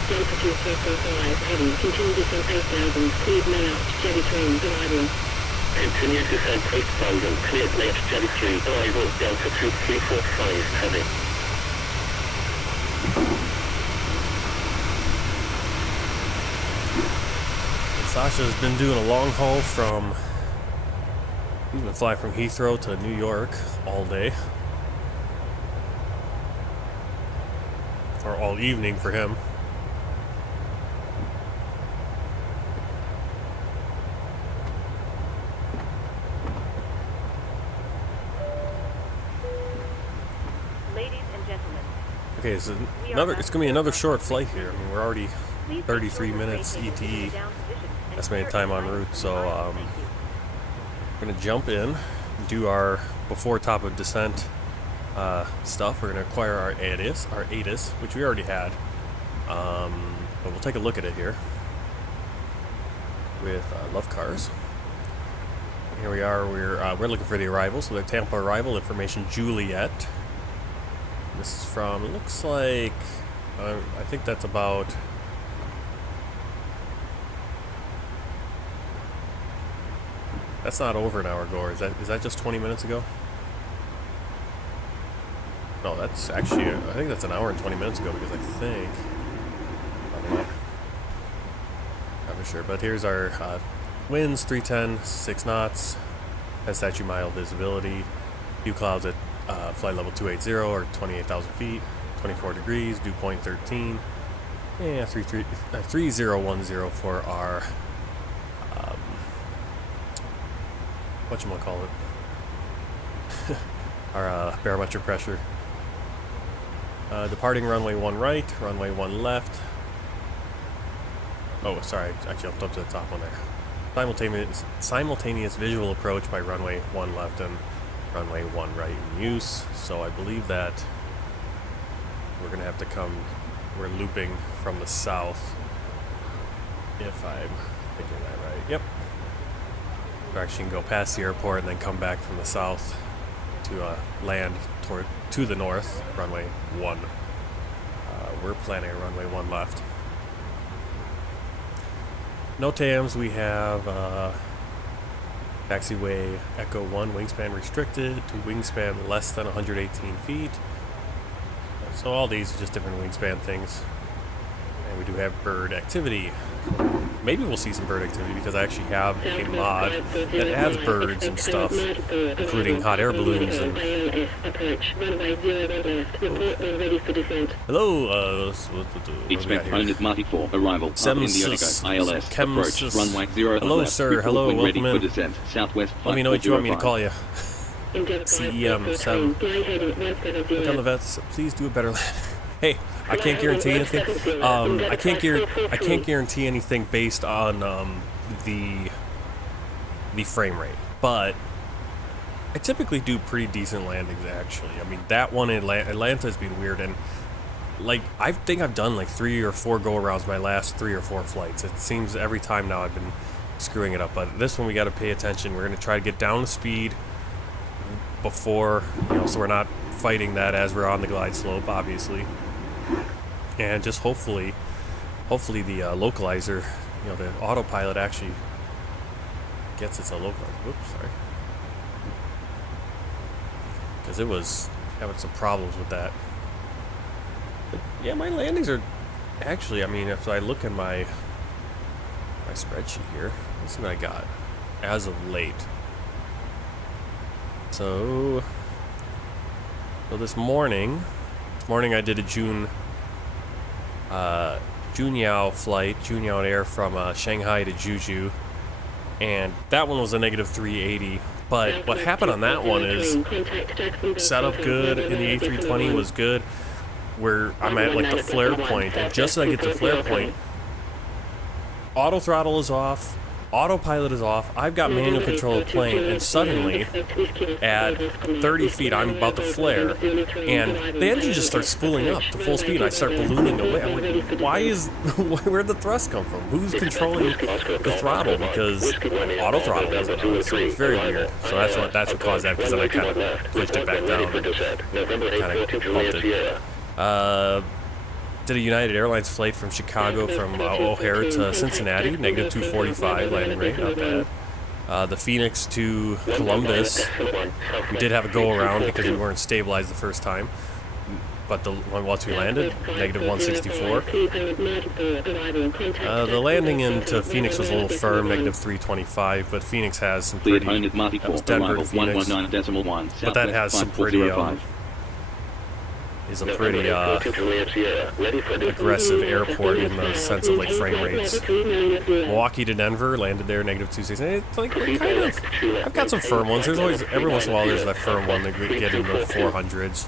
Delta 2445, heavy, continue descent 8000, cleared layout, Jetty train, arrival. Continue descent 8000, cleared layout, Jetty 3, arrival, Delta 2345, heavy. Sasha's been doing a long haul from, he's been flying from Heathrow to New York all day. Or all evening for him. Ladies and gentlemen, Okay, so it's gonna be another short flight here. I mean, we're already please 33 ensure your minutes safety is in ETE. the down position and Estimated clear time en flight. route. So Thank you. we're gonna jump in, do our before top of descent stuff. We're gonna acquire our ATIS, which we already had. But we'll take a look at it here with Love Cars. Here we are. We're looking for the arrival. So the Tampa arrival information, Juliet. This is from. It looks like. I think that's about. That's not over an hour ago. Or is that just 20 minutes ago? No, that's actually. I think that's an hour and 20 minutes ago because I think. I don't know. Not for sure. But here's our winds: 310, 6 knots, 10 statute mile visibility, dew clouds at flight level 280 or 28,000 feet, 24 degrees, dew point 13, and 3010 for our whatchamacallit, our barometric pressure. Departing runway 1 right, runway 1 left. Oh, sorry, I jumped up to the top one there. Simultaneous visual approach by runway 1 left and runway 1 right in use. So I believe that we're gonna have to come. We're looping from the south, if I'm thinking that right. Yep. We actually can go past the airport and then come back from the south to land to the north, runway 1. We're planning a runway 1 left. No TAMs. We have Taxiway Echo 1 wingspan restricted to wingspan less than 118 feet. So all these are just different wingspan things. And we do have bird activity. Maybe we'll see some bird activity because I actually have a mod that adds birds and stuff, including hot air balloons and... Hello, Expect Unit Marty 4 arrival. Sems, ILS approach runway 0 hello, left. sir. Hello, Ready welcome for in. descent. Southwest. Let me know what you want me to 5405. call you. CEM, Sem. Look on the vets. Please do a better land. Hey, I can't guarantee anything. I can't guarantee anything based on the frame rate, but I typically do pretty decent landings. Actually, I mean that one in Atlanta has been weird, and like I think I've done like 3 or 4 go-arounds my last 3 or 4 flights. It seems every time now I've been screwing it up, but this one we got to pay attention. We're going to try to get down to speed before, so we're not fighting that as we're on the glide slope, obviously. And just hopefully the localizer, the autopilot actually gets its localizer. Whoops, sorry. Because it was having some problems with that. But yeah, my landings are actually, I mean, if I look in my spreadsheet here, let's see what I got as of late. So this morning I did a Junyao flight, Junyao Air from Shanghai to Juju, and that one was a negative 380. But what happened on that one is setup good in the A320 was good, where I'm at like the flare point, and just as I get to flare point, auto throttle is off, autopilot is off, I've got manual control of the plane, and suddenly at 30 feet I'm about to flare, and the engine just starts spooling up to full speed, and I start ballooning away. I'm like, where'd the thrust come from? Who's controlling the throttle? Because auto throttle wasn't on, so it's very weird. So that's what caused that, because then I kind of pushed it back down and kind of bumped it. Did a United Airlines flight from Chicago from O'Hare to Cincinnati, negative 245 landing rate, not bad. The Phoenix to Columbus, we did have a go around because we weren't stabilized the first time, but once we landed, negative 164. The landing into Phoenix was a little firm, negative 325, but Phoenix has some pretty, that was Denver to Phoenix, but that has some pretty, is a pretty aggressive airport in the sense of like frame rates. Milwaukee to Denver, landed there, negative 260. It's like kind of, I've got some firm ones. There's always, every once in a while, there's that firm one that we get in the 400s.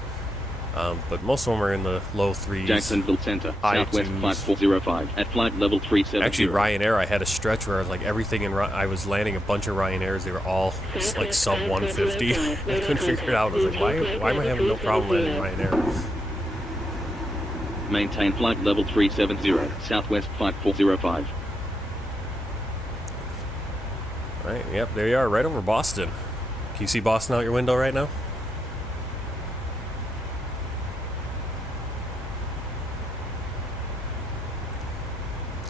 But most of them are in the low 3s. Jacksonville Center, Southwest 5405 at flight level 370. Actually, Ryanair, I had a stretch where I was like everything in. I was landing a bunch of Ryanairs. They were all like sub 150. I couldn't figure it out. I was like, why am I having no problem landing Ryanair? Maintain flight level 370, Southwest 5405. Right, yep, there you are, right over Boston. Can you see Boston out your window right now?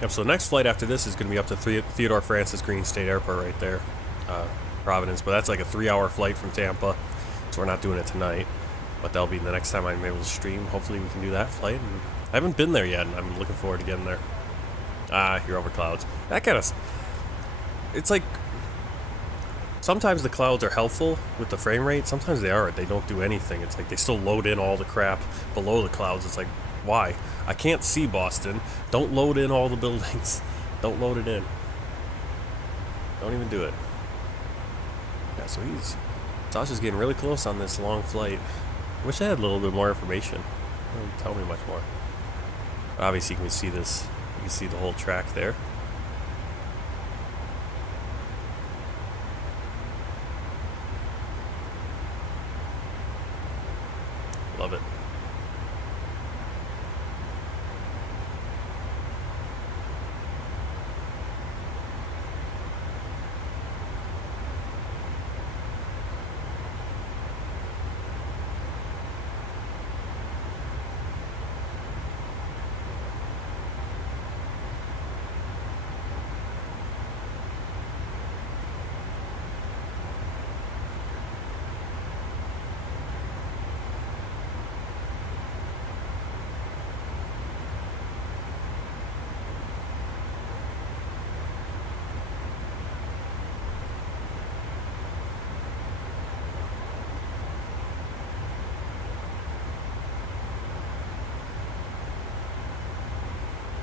Yep, so the next flight after this is going to be up to Theodore Francis Green State Airport right there, Providence. But that's like a 3-hour flight from Tampa, so we're not doing it tonight. But that'll be the next time I'm able to stream. Hopefully we can do that flight. And I haven't been there yet, and I'm looking forward to getting there. You're over clouds. That kind of... It's like... Sometimes the clouds are helpful with the frame rate. Sometimes they aren't. They don't do anything. It's like they still load in all the crap below the clouds. It's like, why? I can't see Boston. Don't load in all the buildings. Don't load it in. Don't even do it. Yeah, so Sasha's getting really close on this long flight. Wish I had a little bit more information. It doesn't tell me much more. But obviously, you can see this. You can see the whole track there. Love it.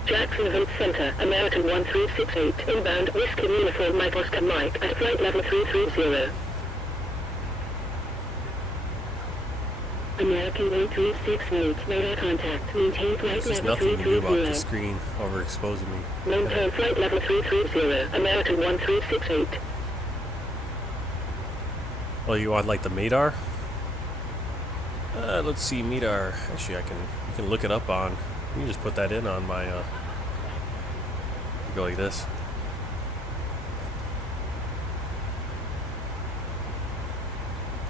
Jacksonville Center, American 1368, inbound, Whiskey Uniform Mike Oscar Mike, at flight level 330. American 1368, radar contact, maintain flight There's level nothing you can do about the 330. screen overexposing me. Maintain flight level 330, American 1368. Well, you want like the MEDAR? Let's see, MEDAR. Actually, you can look it up on. You can just put that in on my. Go like this.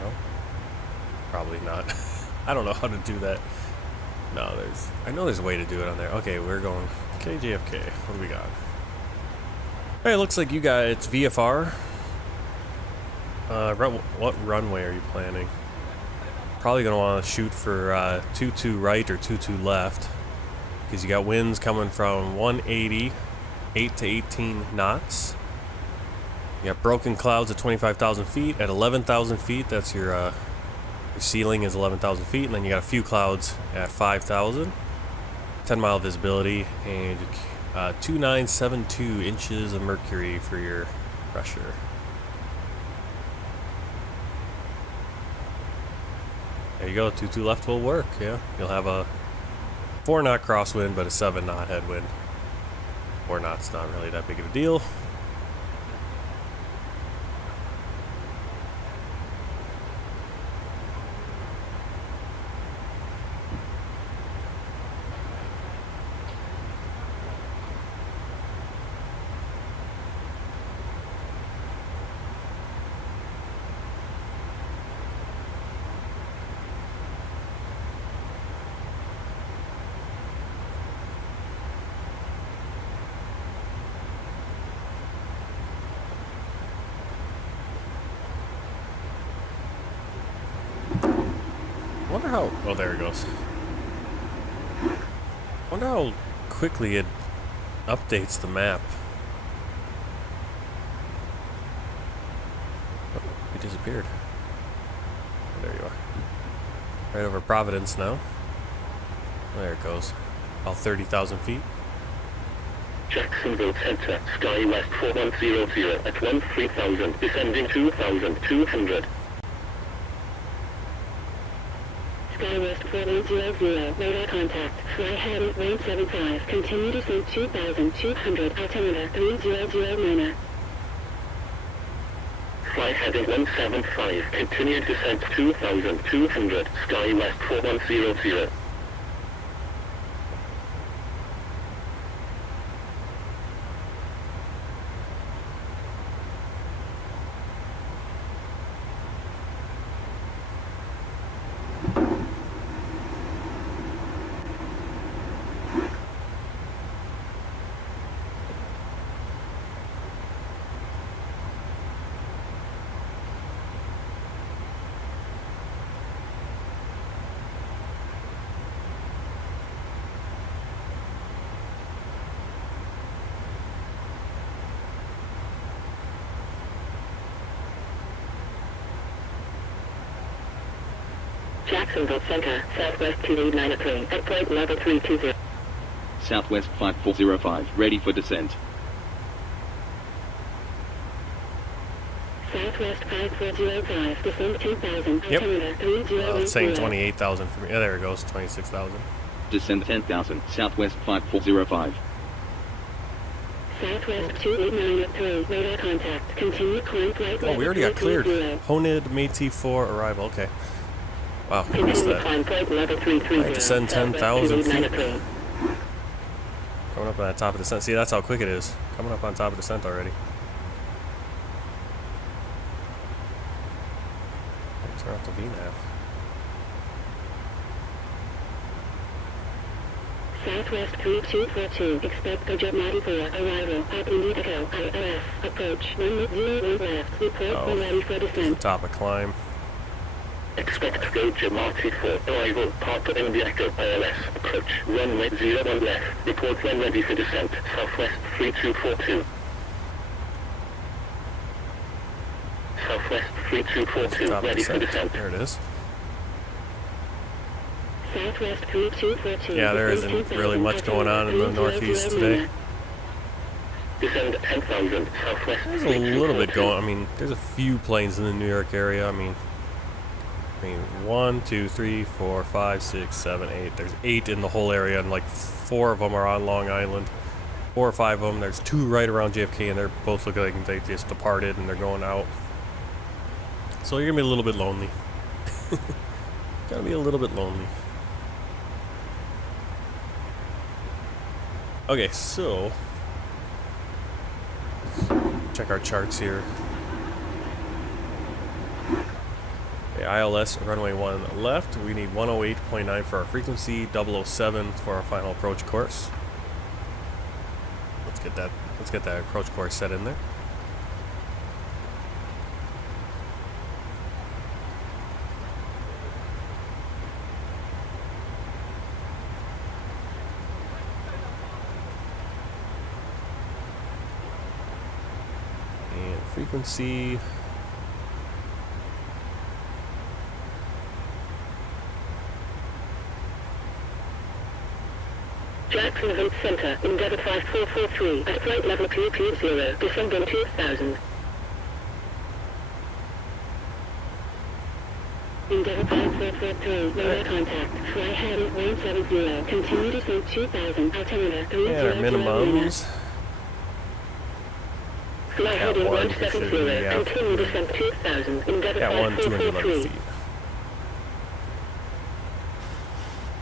No, probably not. I don't know how to do that. No, I know there's a way to do it on there. Okay, we're going KJFK. What do we got? Hey, it looks like you got it's VFR. What runway are you planning? Probably gonna want to shoot for 22 right or 22 left, because you got winds coming from 180, 8 to 18 knots. You got broken clouds at 25,000 feet. At 11,000 feet, that's your ceiling is 11,000 feet, and then you got a few clouds at 5,000. 10-mile visibility, and 2972 inches of mercury for your pressure. There you go, 22 left will work, yeah. You'll have a 4-knot crosswind, but a 7-knot headwind. 4 knots not really that big of a deal. Wonder how. Oh, there it goes. Wonder how quickly it updates the map. Oh, he disappeared. Oh, there you are. Right over Providence now. There it goes. All 30,000 feet. Jacksonville Center, Sky West 4100 at 13,000, descending 2,200. Skywest 4100, radar contact, fly heading range 75, continue descent 2,200, altimeter 3009. Fly heading 175, continue descent 2,200, Skywest 4100. Jacksonville Center, Southwest 2893, at flight level 320. Southwest 5405, ready for descent. Southwest 5405, descend 10,000, Yep. altimeter 3010. It's saying 28,000 for me. Yeah, there it goes. 26,000. Descend 10,000, Southwest 5405. Southwest 2893, radar contact, continue climb flight level Oh, we already got cleared. 330. Honed Métis 4 arrival. Okay. Wow, we missed Continue that. climb flight level 330. Alright, descend 10,000 feet. 2893. Coming up on the top of the descent. See, that's how quick it is. Coming up on top of the descent already. Turn off the VNAV. Southwest 3242, expect Jet 94, arrival at Indigo, ILS, approach, 101 left, report when ready for descent. Top of climb. Expect Gauge Marty 4, arrival, Papa Indigo, ILS, approach, runway 01 left, report when ready for descent, Southwest 3242. Southwest 3242, Top of ready for descent. descent. There it is. Southwest 3242. Yeah, there isn't really much going on in the Northeast today. Descend 10,000 southwest. There's a little bit going. I mean, there's a few planes in the New York area. I mean, 1, 2, 3, 4, 5, 6, 7, 8. There's 8 in the whole area, and like 4 of them are on Long Island. 4 or 5 of them. There's 2 right around JFK, and they're both looking like they just departed and they're going out. So you're gonna be a little bit lonely. Gonna be a little bit lonely. Okay, so check our charts here. Okay, ILS runway 1 left. We need 108.9 for our frequency, 007 for our final approach course. Let's get that approach course set in there. And frequency. Jacksonville Center, Endeavour 5443, at flight level 220, descending 2000. Endeavour 5443, radar contact, fly heading 170, continue descent 2000, altimeter 3009. And our minimums. Fly heading 170, yeah. continue descent 2000, Endeavour Cat 1, 211 5443. feet.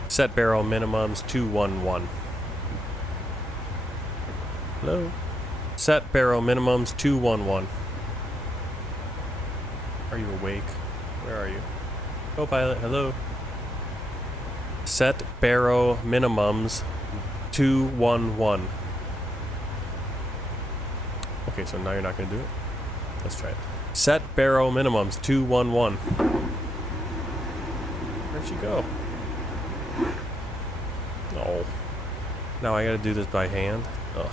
Set barrel minimums 211. Hello? Set barrel minimums 211. Are you awake? Where are you? Co-pilot, hello? Set barrel minimums 211. Okay, so now you're not going to do it? Let's try it. Set barrel minimums 211. Where'd she go? Oh. Now I gotta do this by hand? Ugh.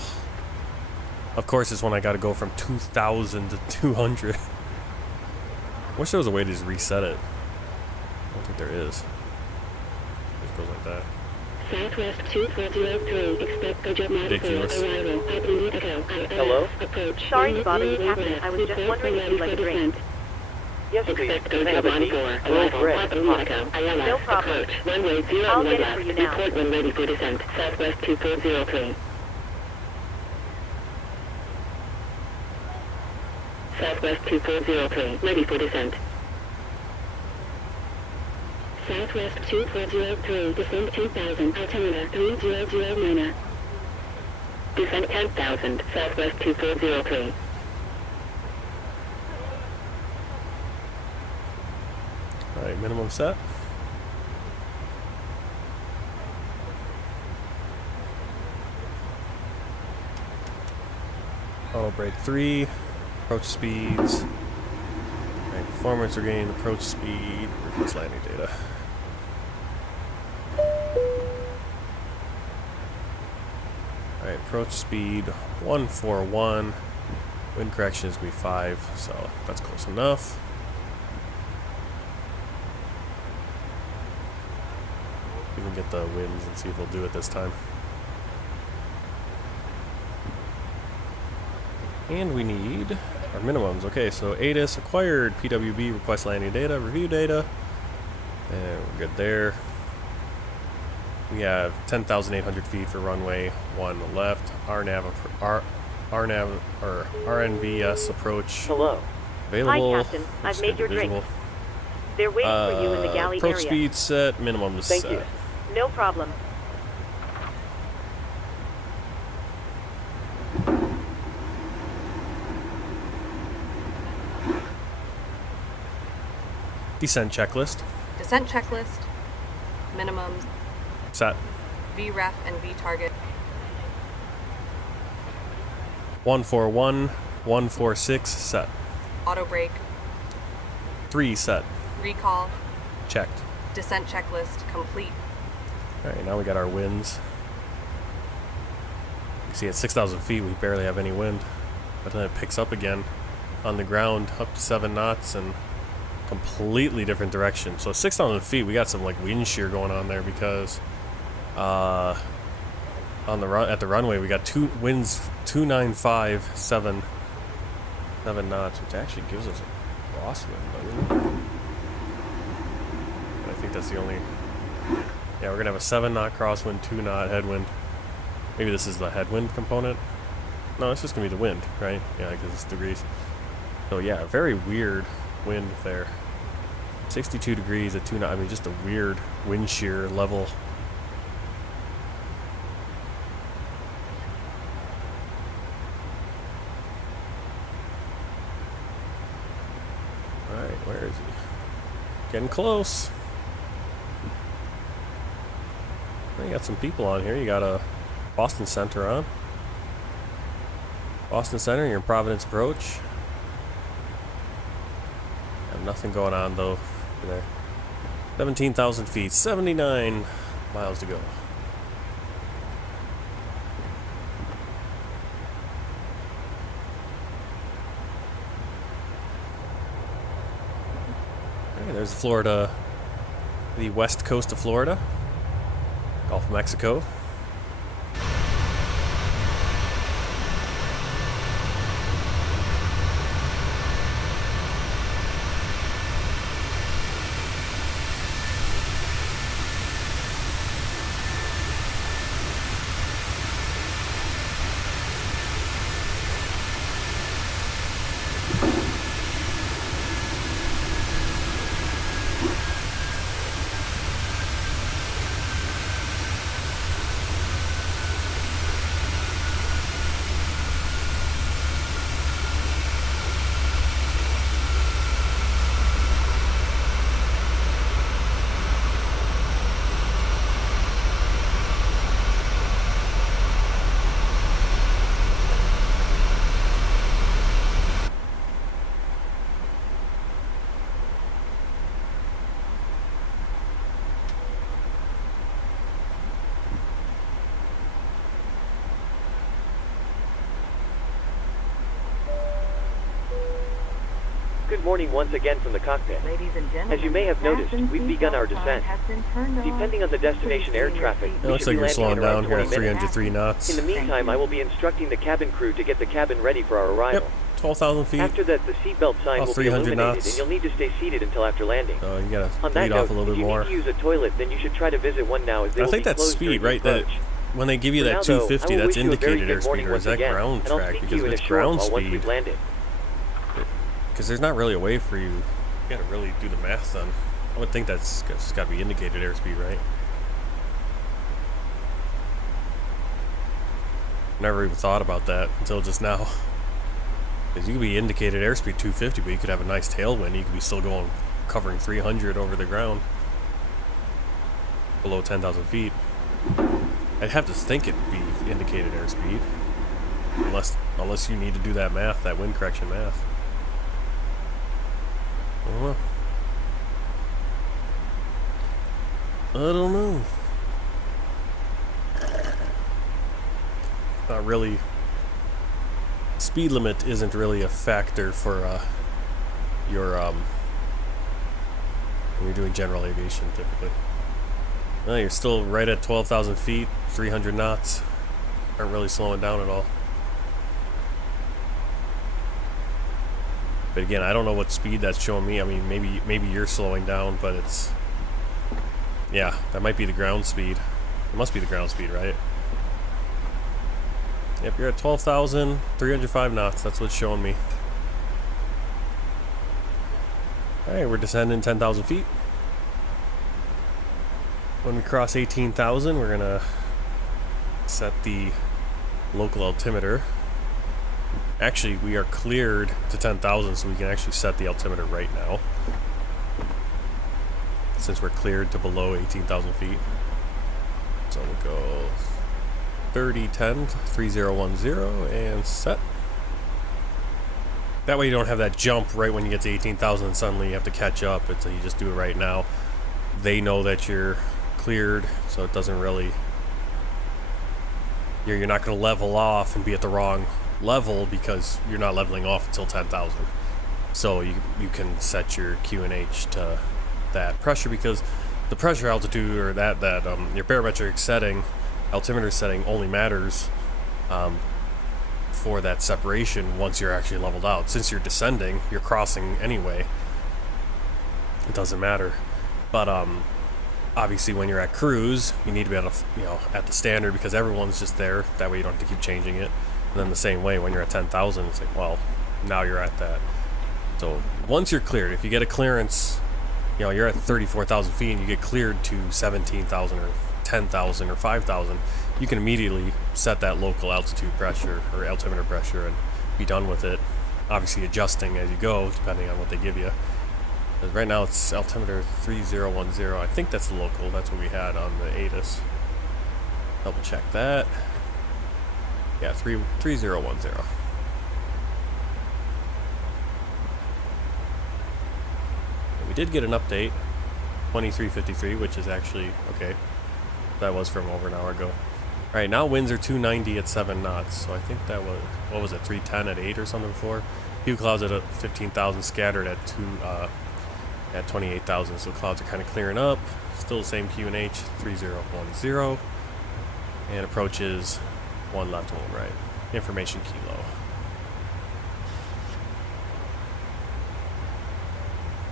Of course, it's when I gotta go from 2,000 to 200. Wish there was a way to just reset it. I don't think there is. It just goes like that. Southwest 2403, expect good job Ridiculous. arrival at India Echo, Hello? approach. Sorry to bother you, Captain. I was just wondering if you'd like a drink. Yes, please. Expect Can good I job have a seat? arrival Bread. at India Echo, No problem. approach. Runway 01 I'll get it left, for you now. report when ready for descent. Southwest 2403. Southwest 2403, ready for descent. Southwest 2403, descent 10,000, altimeter 3009. Descent 10,000, Southwest 2403. Alright, minimum set. Auto brake 3. Approach speeds. Alright, performance regain, approach speed, request landing data. Alright, approach speed 141. Wind correction is going to be 5, so that's close enough. We can get the winds and see if we'll do it this time. And we need our minimums. Okay, so ATIS acquired, PWB request landing data, review data, and we're good there. We have 10,800 feet for runway 1 left. RNAV or RNVS approach Hello. available. Hi, Captain. I've made your drink. Visual. They're waiting for you in the galley approach area. speed set, minimum is Thank set. you. No problem. Descent checklist Descent checklist. Minimums. set. VREF and V target. 141, 146 set. Auto brake. 3 set. Recall. Checked. Descent checklist complete. Alright, now we got our winds. You see at 6,000 feet we barely have any wind. But then it picks up again on the ground up to 7 knots and completely different direction. So 6,000 feet, we got some like wind shear going on there because on the at the runway we got winds 295.7 knots, which actually gives us a crosswind, doesn't it? I think that's the only. Yeah, we're gonna have a 7-knot crosswind, 2-knot headwind. Maybe this is the headwind component. No, it's just gonna be the wind, right? Yeah, because it's degrees. So yeah, very weird wind there. 62 degrees at 2 knots. I mean, just a weird wind shear level. All right, where is he? Getting close. You got some people on here. You got a Boston Center on. Boston Center, you're in Providence Approach. Have nothing going on though there. 17,000 feet, 79 miles to go. Okay, there's Florida, the west coast of Florida, Gulf of Mexico. Good morning once again from the cockpit. Ladies and gentlemen, As you may have noticed, we've begun our descent. Depending on the destination air traffic, It looks like you're slowing down here at 303 knots. In the meantime, I will be instructing the cabin crew to get the cabin ready for our arrival. Yep, 12,000 feet. After that, the seatbelt sign will be 300 illuminated, knots. and you'll need to stay seated until after landing. So you gotta On that lead note, off a little if bit you more. need to use a toilet, then you should try to visit one now, as they I will think be that's closed speed, during right? That approach. when they give you For that now, though, 250, I will that's wish you a very indicated good morning airspeed, or is once that again, ground and I'll track? speak to Because you if in a it's short ground while once speed, we've landed. because there's not really a way for you. You gotta really do the math then. I would think that's got to be indicated airspeed, right? Never even thought about that until just now. Because you could be indicated airspeed 250, but you could have a nice tailwind. You could be still going, covering 300 over the ground, below 10,000 feet. I'd have to think it'd be indicated airspeed, unless you need to do that math, that wind correction math. I don't know. I don't know. Not really. Speed limit isn't really a factor for your when you're doing general aviation typically. No, you're still right at 12,000 feet, 300 knots. Aren't really slowing down at all. But again, I don't know what speed that's showing me. I mean, maybe you're slowing down, but it's, yeah, that might be the ground speed. It must be the ground speed, right? Yep, you're at 12,305 knots. That's what's showing me. Alright, we're descending 10,000 feet. When we cross 18,000, we're gonna set the local altimeter. Actually, we are cleared to 10,000, so we can actually set the altimeter right now, since we're cleared to below 18,000 feet. So we'll go 3010 3010 and set. That way you don't have that jump right when you get to 18,000 and suddenly you have to catch up. It's you just do it right now. They know that you're cleared, so it doesn't really, you're not going to level off and be at the wrong level because you're not leveling off until 10,000. So you can set your QNH to that pressure, because the pressure altitude, or that your barometric setting, altimeter setting, only matters for that separation once you're actually leveled out. Since you're descending, you're crossing anyway. It doesn't matter. But obviously when you're at cruise, you need to be able to, at the standard, because everyone's just there. That way you don't have to keep changing it. And then the same way when you're at 10,000, it's like, well, now you're at that. So once you're cleared, if you get a clearance, you're at 34,000 feet and you get cleared to 17,000 or 10,000 or 5,000, you can immediately set that local altitude pressure or altimeter pressure and be done with it. Obviously adjusting as you go, depending on what they give you. But right now it's altimeter 3010. I think that's the local. That's what we had on the ATIS. Double check that. Yeah, 3010. We did get an update, 2353, which is actually okay. That was from over an hour ago. All right, now winds are 290 at 7 knots. So I think that was, what was it, 310 at 8 or something before? Few clouds at 15,000, scattered at 28,000. So clouds are kind of clearing up. Still the same QNH, 3010, and approaches 1 left, 1 right. Information kilo.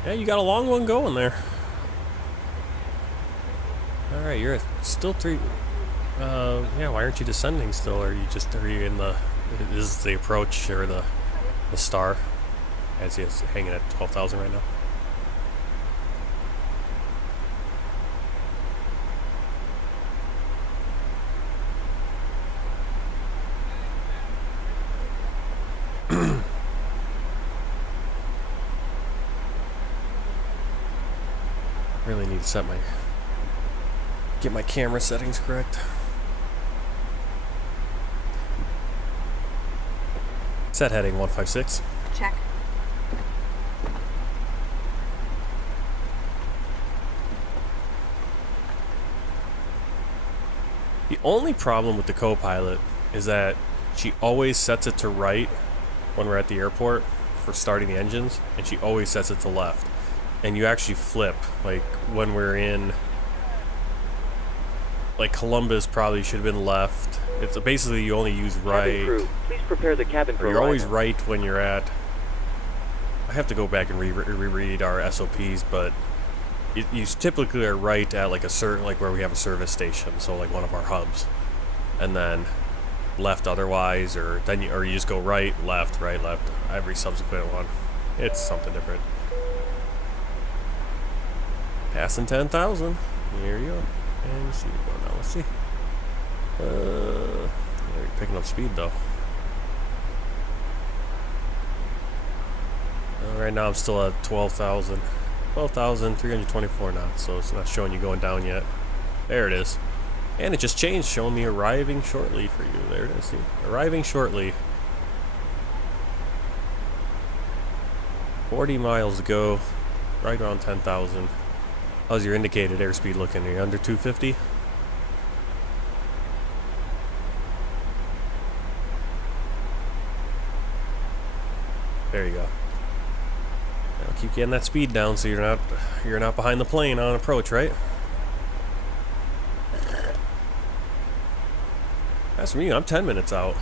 Yeah, you got a long one going there. All right, you're at still 3. Yeah, why aren't you descending still? Are you in the? Is the approach or the star? As he is hanging at 12,000 right now. Really need to get my camera settings correct. Set heading 156. Check. The only problem with the co-pilot is that she always sets it to right when we're at the airport for starting the engines, and she always sets it to left. And you actually flip, like when we're in, like Columbus probably should have been left. It's basically you only use right. Cabin crew, please prepare the cabin for You're always arrival. right when you're at. I have to go back and reread our SOPs, but you typically are right at like a certain, like where we have a service station, so like one of our hubs, and then left otherwise, or you just go right, left, every subsequent one. It's something different. Passing 10,000. Here you go. And you see it going now. Let's see. Yeah, you're picking up speed though. Right now I'm still at 12,324 knots, so it's not showing you going down yet. There it is. And it just changed, showing me arriving shortly for you. There it is. See? Arriving shortly. 40 miles to go. Right around 10,000. How's your indicated airspeed looking? Are you under 250? There you go. That'll keep getting that speed down so you're not behind the plane on approach, right? That's me. I'm 10 minutes out,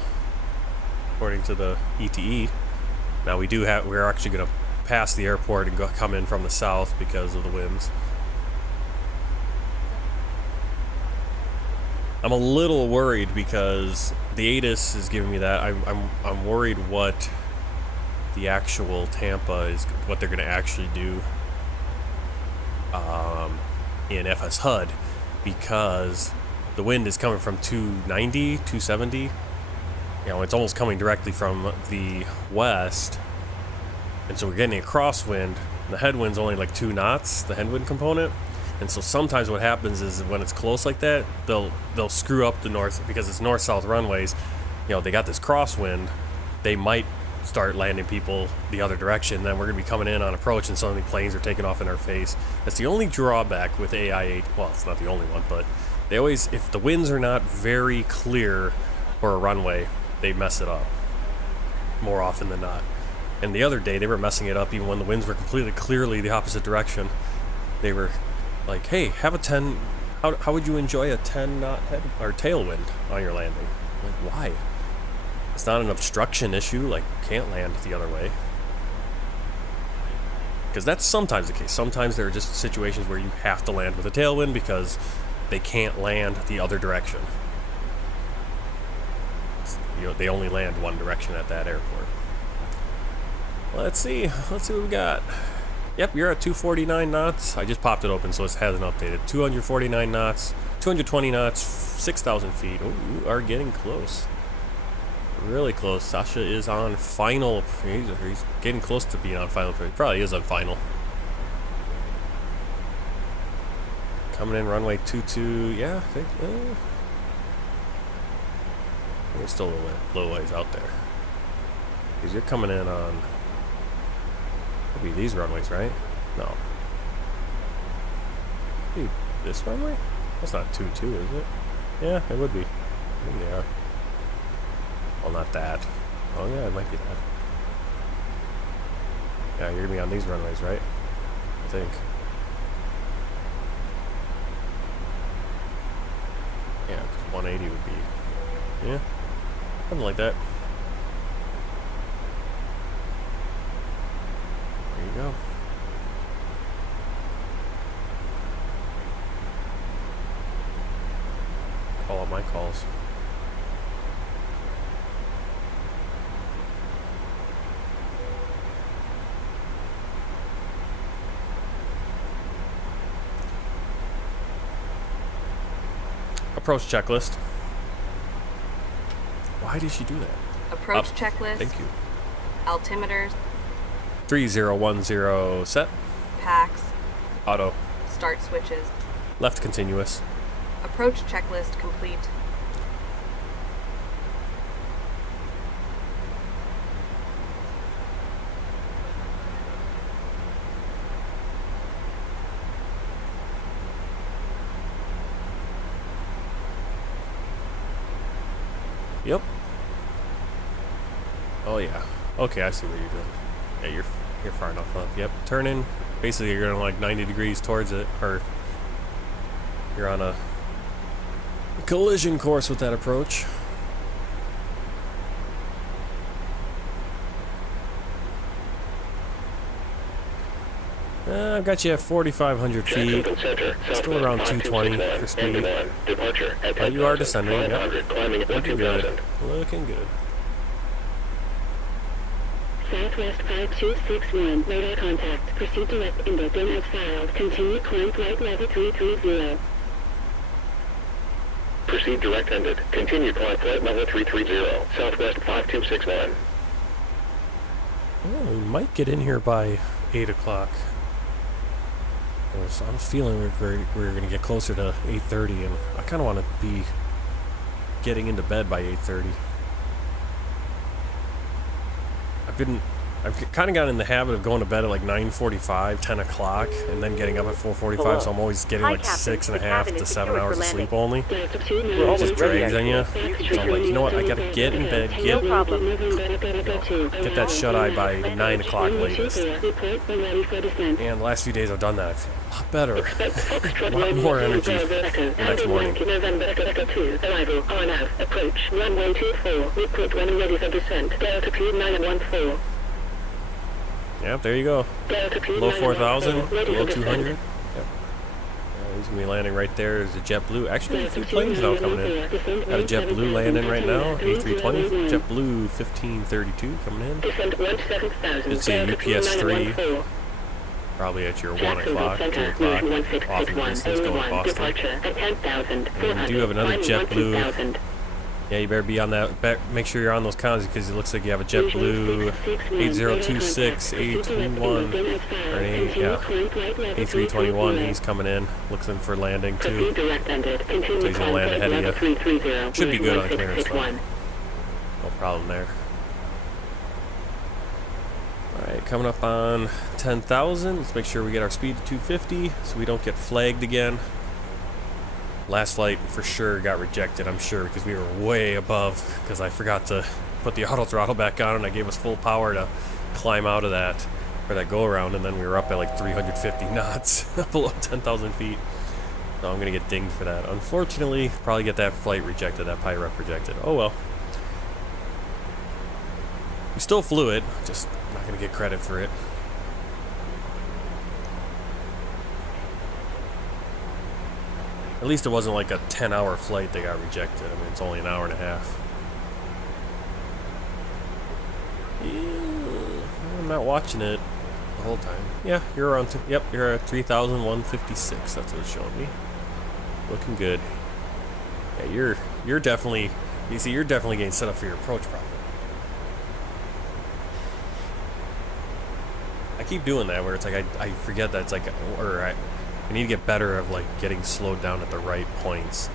according to the ETE. Now we're actually going to pass the airport and come in from the south because of the winds. I'm a little worried because the ATIS is giving me that. I'm worried what the actual Tampa is, what they're going to actually do in FS HUD, because the wind is coming from 290, 270. It's almost coming directly from the west, and so we're getting a crosswind. The headwind's only like 2 knots, the headwind component. And so sometimes what happens is when it's close like that, they'll screw up the north, because it's north-south runways. They got this crosswind. They might start landing people the other direction. Then we're going to be coming in on approach, and suddenly planes are taking off in our face. That's the only drawback with AI-8. Well, it's not the only one, but they always, if the winds are not very clear for a runway, they mess it up more often than not. And the other day, they were messing it up even when the winds were clearly the opposite direction. They were like, hey, have a 10, how would you enjoy a 10 knot head or tailwind on your landing? Like, why? It's not an obstruction issue, like, you can't land the other way. Because that's sometimes the case. Sometimes there are just situations where you have to land with a tailwind because they can't land the other direction. You know, they only land one direction at that airport. Let's see what we got. Yep, you're at 249 knots. I just popped it open, so it hasn't updated. 249 knots, 220 knots, 6,000 feet. Oh, you are getting close. Really close. Sasha is on final. He's getting close to being on final. He probably is on final. Coming in runway 22. Yeah, I think. We're still a little ways out there. Because you're coming in on. Maybe these runways, right? No. Maybe this runway? That's not 2-2, is it? Yeah, it would be. Maybe they are. Well, not that. Oh, yeah, it might be that. Yeah, you're gonna be on these runways, right? I think. Yeah, 'cause 180 would be. Yeah. Something like that. There you go. Call out my calls. Approach checklist. Why did she do that? Approach checklist. Thank you. Altimeters. 3010 set. Packs. Auto. Start switches. Left continuous. Approach checklist complete. Yep. Oh yeah. Okay, I see what you're doing. Yeah, you're far enough up. Yep. Turn in. Basically, you're going like 90 degrees towards it, or you're on a collision course with that approach. I've got you at 4,500 feet. Still around 220 for speed. But you are descending. Yep. Looking good. Looking good. Southwest 5261, radar contact. Proceed direct index as filed. Continue climb flight level 330. Proceed direct ended. Continue climb flight level 330. Southwest 5261. Well, we might get in here by 8 o'clock. I was feeling we're going to get closer to 8:30, and I kind of want to be getting into bed by 8:30. I've kind of gotten in the habit of going to bed at like 9:45, 10 o'clock, and then getting up at 4:45, so I'm always getting like 6.5 to 7 hours of sleep only. It just drags on you. So I'm like, you know what, I gotta get in bed, get that shut-eye by 9 o'clock latest. And the last few days I've done that. I feel a lot better. A lot more energy the next morning. Approach runway 24. Report when ready for descent. Altitude 914. Yep, there you go. Low 4,000, below 200. Yep. He's gonna be landing right there. There's a JetBlue. Actually, a few planes now coming in. Got a JetBlue landing right now. A320. JetBlue 1532 coming in. It's a UPS 3. Probably at your 1 o'clock, 2 o'clock off in the distance going to Boston. And we do have another JetBlue. Yeah, you better be on that. Make sure you're on those comms because it looks like you have a JetBlue 8026, 821, or an A321. He's coming in, looking for landing too. So he's gonna land ahead of you. Should be good on clearance though. No problem there. All right, coming up on 10,000. Let's make sure we get our speed to 250 so we don't get flagged again. Last flight for sure got rejected, I'm sure, because we were way above, because I forgot to put the auto throttle back on and I gave us full power to climb out of that for that go around, and then we were up at like 350 knots below 10,000 feet. So I'm gonna get dinged for that. Unfortunately, probably get that flight rejected, that PIREP rejected. Oh well. We still flew it, just not gonna get credit for it. At least it wasn't like a 10-hour flight that got rejected. I mean, it's only an hour and a half. I'm not watching it the whole time. Yeah, you're around. Yep, you're at 3,156. That's what it's showing me. Looking good. Yeah, you're definitely. You see, you're definitely getting set up for your approach problem. I keep doing that where it's like I forget that it's like, or I need to get better at like getting slowed down at the right points.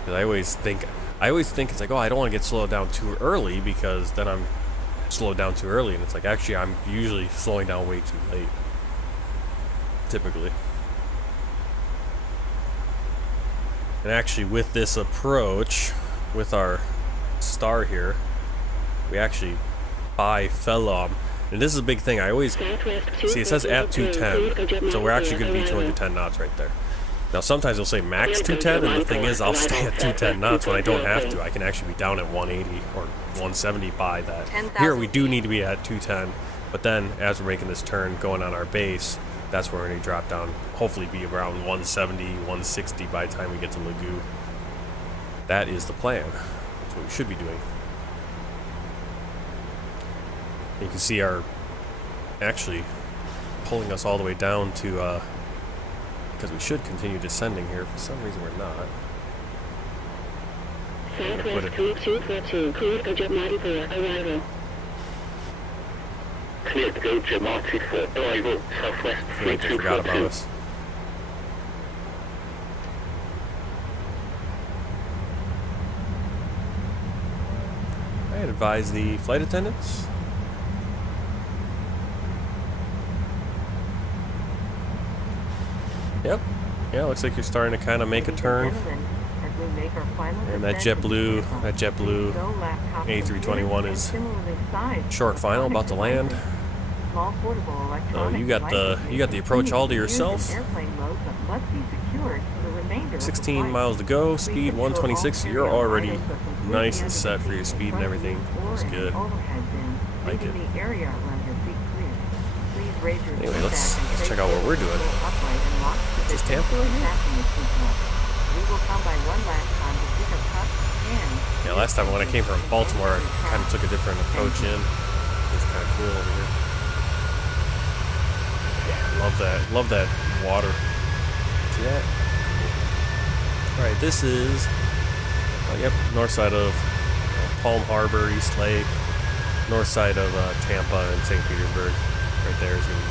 Because I always think it's like, oh, I don't want to get slowed down too early because then I'm slowed down too early, and it's like actually I'm usually slowing down way too late. Typically. And actually with this approach, with our star here, we actually fell. And this is a big thing. I always see it says at 210, so we're actually going to be 210 knots right there. Now sometimes it'll say max 210, and the thing is I'll stay at 210 knots when I don't have to. I can actually be down at 180 or 170 by that. Here we do need to be at 210, but then as we're making this turn going on our base, that's where we're going to drop down, hopefully be around 170, 160 by the time we get to Lagoo. That is the plan. That's what we should be doing. You can see our actually pulling us all the way down to because we should continue descending here. For some reason we're not. Southwest 2242, cleared go jet 94, arrival. Cleared to go jet 94, arrival, Southwest I feel like they forgot about 3242. us. I had advised the flight attendants. Yep. Yeah, looks like you're starting to kind of make a turn. And that JetBlue A321 is short final, about to land. So you got the approach all to yourself. 16 miles to go, speed 126. You're already nice and set for your speed and everything. Looks good. Like it. Anyway, let's check out what we're doing. Is this Tampa right here? Yeah, last time when I came from Baltimore, I kind of took a different approach in. It's kind of cool over here. Yeah, love that water. See that? Alright, this is, yep, north side of Palm Harbor, East Lake, north side of Tampa and St. Petersburg. Right there is going to be,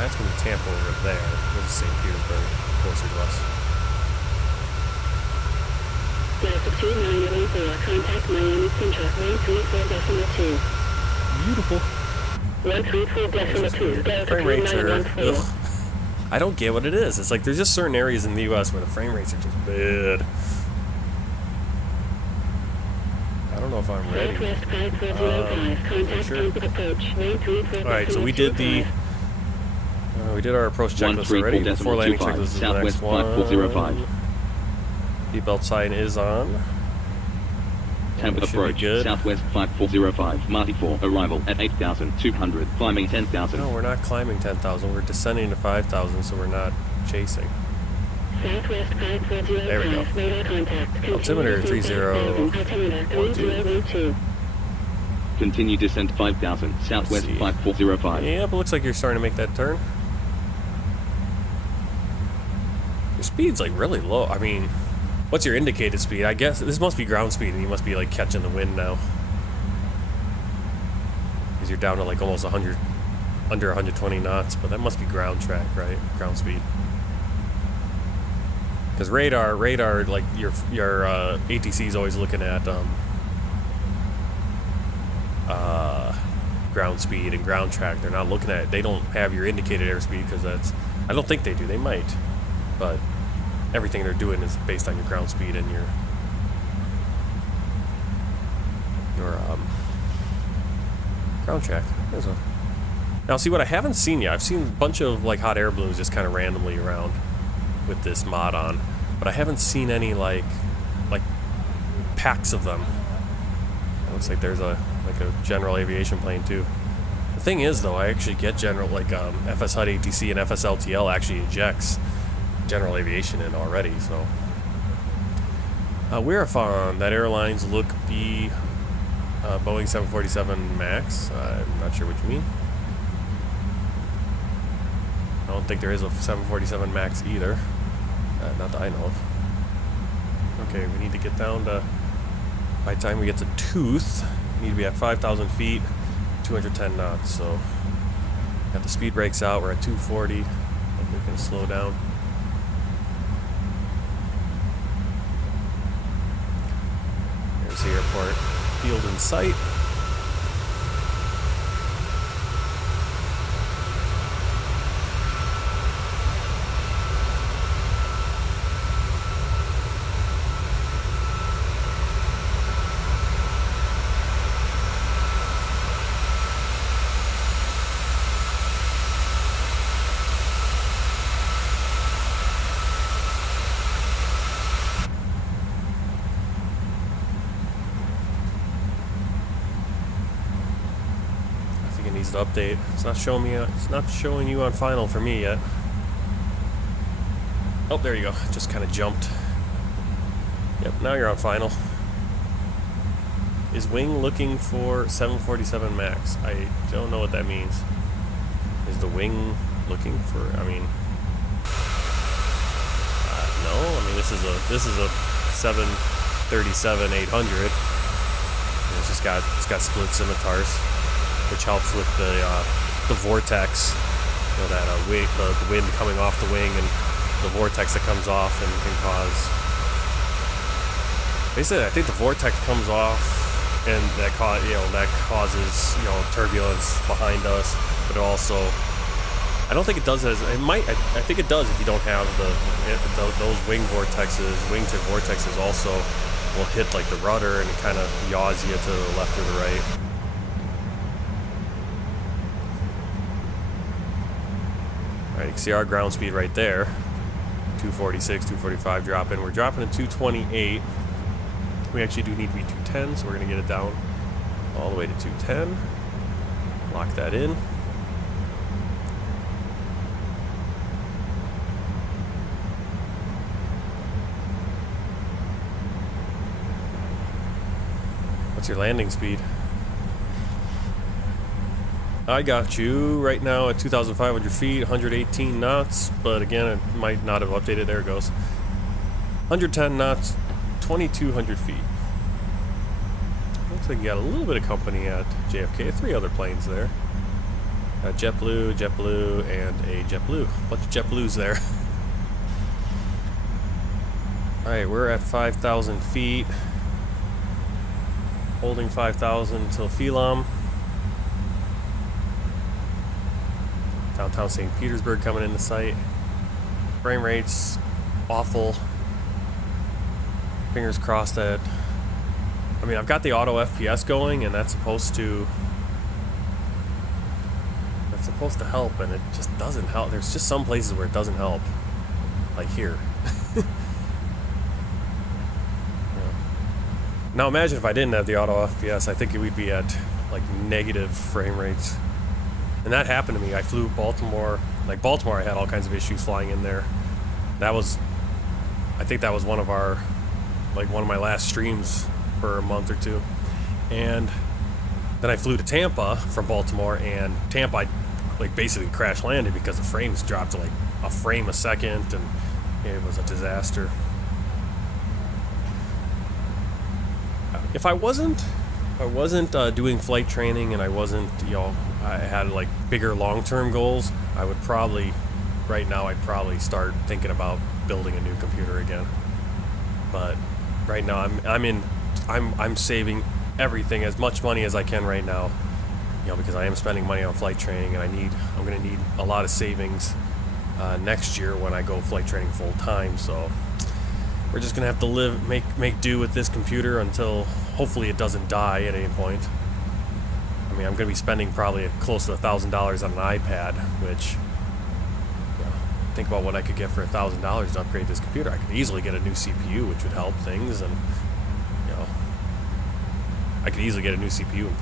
that's going to be Tampa over there. This is St. Petersburg, closer to us. Delta 2984, contact Miami Central, 134.2. Beautiful. 134.2, Delta Frame rates are, 2914. I don't get what it is. It's like there's just certain areas in the U.S. where the frame rates are just bad. I don't know if I'm ready. Southwest 5405, contact sure. Tampa approach, 134.2. Alright, so we did our approach checklist already. Before landing checklist is the next one. Seatbelt sign is on. Tampa approach, Southwest 5405, Marty 4, arrival at 8,200, climbing 10,000. No, we're not climbing 10,000. We're descending to 5,000, so we're not chasing. Southwest 5405, There we go. radar contact. Altimeter 3012. Altimeter 3012. Continue descent 5,000, Southwest 5405. Yeah, but looks like you're starting to make that turn. Your speed's like really low. I mean, what's your indicated speed? I guess this must be ground speed, and you must be like catching the wind now. Because you're down to like almost 100, under 120 knots, but that must be ground track, right? Ground speed. Because radar, like your ATC is always looking at ground speed and ground track. They're not looking at. They don't have your indicated airspeed because that's. I don't think they do. They might, but everything they're doing is based on your ground speed and your Ground check. There's a... Now, see what I haven't seen yet. I've seen a bunch of like hot air balloons just kind of randomly around with this mod on, but I haven't seen any like packs of them. It looks like there's a general aviation plane too. The thing is, though, I actually get general FS HUD ATC and FS LTL actually ejects general aviation in already. So we're on that Airlines look B Boeing 747 Max. I'm not sure what you mean. I don't think there is a 747 Max either. Not that I know of. Okay, we need to get down to, by the time we get to Tooth, we need to be at 5,000 feet, 210 knots. So, got the speed brakes out, we're at 240. We can slow down. There's the airport field in sight. To update. It's not showing me. It's not showing you on final for me yet. Oh, there you go. Just kind of jumped. Yep. Now you're on final. Is wing looking for 747 Max? I don't know what that means. Is the wing looking for? I mean, no. I mean, this is a 737-800. It's got split scimitars, which helps with the vortex, you know, that the wind coming off the wing and the vortex that comes off and can cause. Basically, I think the vortex comes off and that causes turbulence behind us, but it also, I don't think it does as it might. I think it does if you don't have those wingtip vortexes also will hit like the rudder and it kind of yaws you to the left or the right. You can see our ground speed right there, 246, 245 dropping. We're dropping to 228. We actually do need to be 210, so we're going to get it down all the way to 210. Lock that in. What's your landing speed? I got you right now at 2,500 feet, 118 knots, but again, it might not have updated. There it goes. 110 knots, 2,200 feet. Looks like you got a little bit of company at JFK. 3 other planes there. JetBlue, and a JetBlue. Bunch of JetBlues there. Alright, we're at 5,000 feet. Holding 5,000 till Phelan. Downtown St. Petersburg coming into sight. Frame rates awful. Fingers crossed that. I mean, I've got the auto FPS going, and that's supposed to help, and it just doesn't help. There's just some places where it doesn't help, like here. Yeah. Now imagine if I didn't have the auto FPS. I think we'd be at like negative frame rates. And that happened to me. I flew Baltimore. Like Baltimore, I had all kinds of issues flying in there. I think that was one of my last streams for a month or two. And then I flew to Tampa from Baltimore, and Tampa, I basically crash landed because the frames dropped to like a frame a second, and it was a disaster. If I wasn't doing flight training, and I wasn't, I had like bigger long-term goals, I would probably, right now, I'd probably start thinking about building a new computer again. But right now, I'm saving everything, as much money as I can right now, because I am spending money on flight training, and I'm going to need a lot of savings next year when I go flight training full time. So we're just going to have to make do with this computer until hopefully it doesn't die at any point. I mean, I'm going to be spending probably close to $1,000 on an iPad, which, you know, think about what I could get for $1,000 to upgrade this computer. I could easily get a new CPU, which would help things, and, you know, I could easily get a new CPU and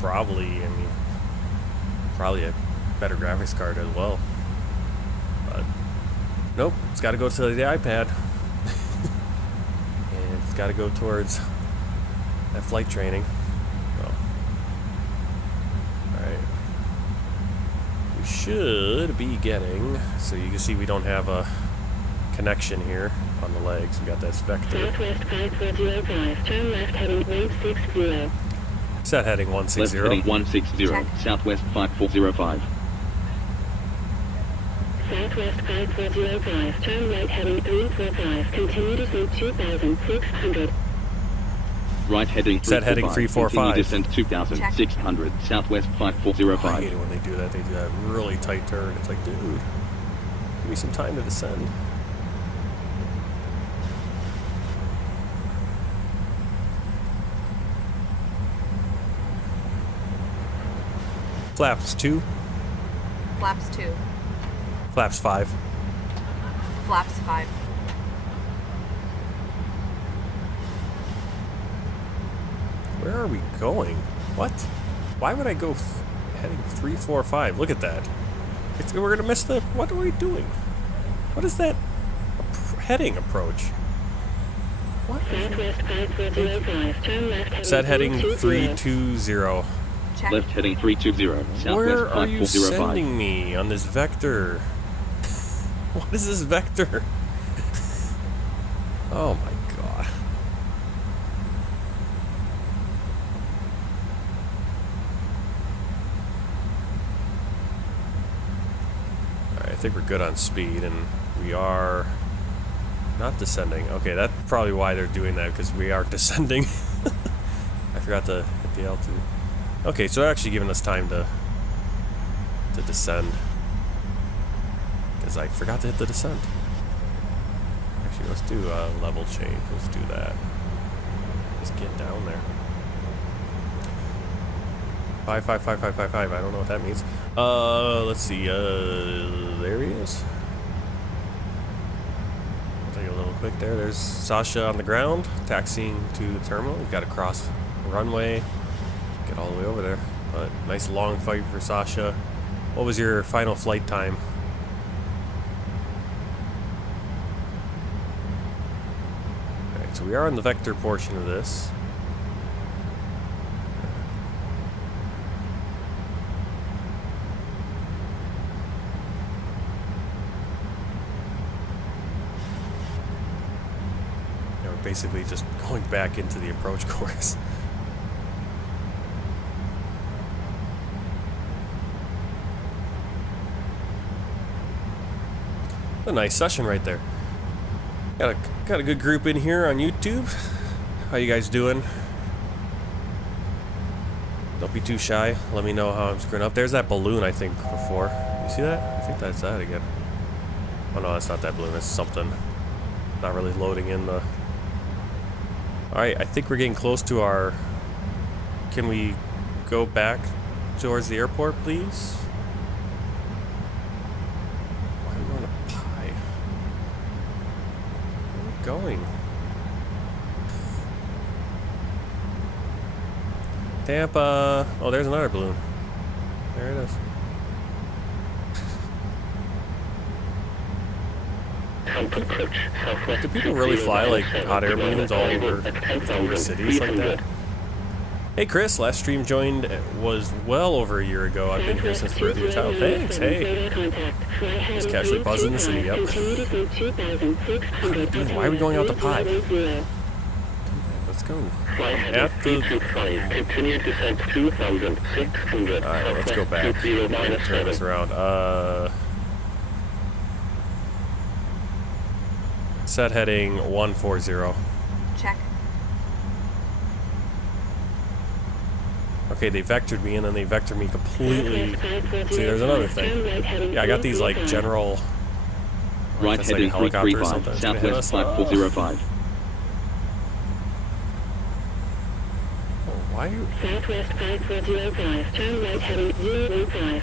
probably a better graphics card as well. But, nope, it's got to go to the iPad. And it's got to go towards that flight training. We should be getting, so you can see we don't have a connection here on the legs. We got this vector. Southwest 5405, turn left heading 160. Set heading 160. Left heading 160, Southwest 5405. Southwest 5405, turn right heading 345, continue descent 2600. Right heading 345. Set heading 345. Continue descent 2600, Southwest Oh, I 5405. hate it when they do that. They do that really tight turn. It's like, dude, give me some time to descend. Flaps 2. Flaps 2. Flaps 5. Flaps 5. Where are we going? What? Why would I go heading 345? Look at that. We're gonna miss the. What are we doing? What is that heading approach? What? Southwest 5405, turn left heading Set heading 320. 320. Check. Left heading 320, Southwest Where are you 5405. sending me on this vector? What is this vector? Oh my god. Alright, I think we're good on speed, and we are not descending. Okay, that's probably why they're doing that, because we are descending. I forgot to hit the L2. Okay, so they're actually giving us time to descend. Because I forgot to hit the descent. Actually, let's do a level change. Let's do that. Just get down there. 5555555. I don't know what that means. Let's see. There he is. I'll take a little quick there. There's Sasha on the ground, taxiing to the terminal. We've got to cross the runway, get all the way over there. But nice long fight for Sasha. What was your final flight time? Alright, so we are on the vector portion of this. Yeah, we're basically just going back into the approach course. A nice session right there. Got a good group in here on YouTube. How you guys doing? Don't be too shy. Let me know how I'm screwing up. There's that balloon, I think, before. You see that? I think that's that again. Oh no, that's not that balloon. It's something. Not really loading in the... Alright, I think we're getting close to our... Can we go back towards the airport, please? Why are we going to Pi? Where are we going? Tampa. Oh, there's another balloon. There it is. Do people really fly like hot air balloons all over cities like that? Hey Chris, last stream joined was well over a year ago. I've been here since the birth of your child. Thanks, hey. Just casually buzzing the city, yep. Dude, why are we going out to Pi? Let's go. At the... Alright, let's go back. Turn this around. Set heading 140. Check. Okay, they vectored me and then they vectored me completely. See, there's another thing. Yeah, I got these like general. Right That's like a heading helicopter or 335, something. It's gonna hit us. Southwest 5405. Oh, Why are you... Southwest 5405, turn right heading 015.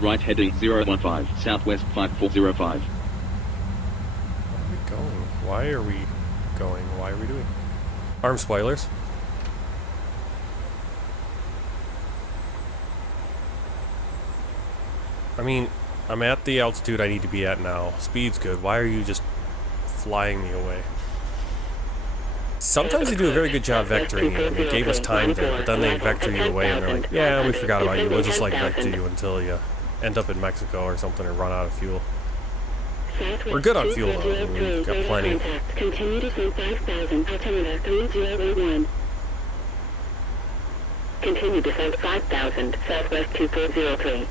Right heading 015, Southwest 5405. Where are we going? Why are we going? Why are we doing? Arm spoilers. I mean, I'm at the altitude I need to be at now. Speed's good. Why are you just flying me away? Sometimes they do a very good job vectoring you, and they gave us time there, but then they vector you away and they're like, yeah, we forgot about you. We'll just like vector you until you end up in Mexico or something or run out of fuel. We're good on fuel though. We've got plenty. Continue to descend 5,000, altimeter 3081. Continue descent 5,000, Southwest 2403.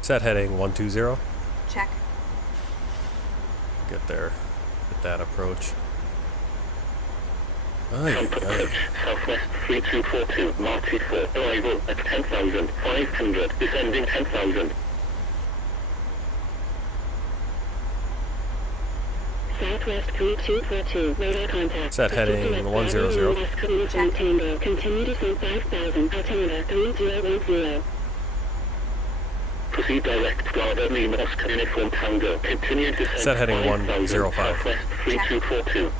Set heading 120. Check. Get there. Get that approach. Approach, Southwest 3242, Mark 4, arrival at 10,500, descending 10,000. Southwest 3242, radar contact. Set heading 100. Check. Tango, continue descent 5,000, altimeter 3010. Proceed direct, Rudder, Lima, Oscar, Uniform, Tango, continue descent. Set heading 105. Southwest 3242.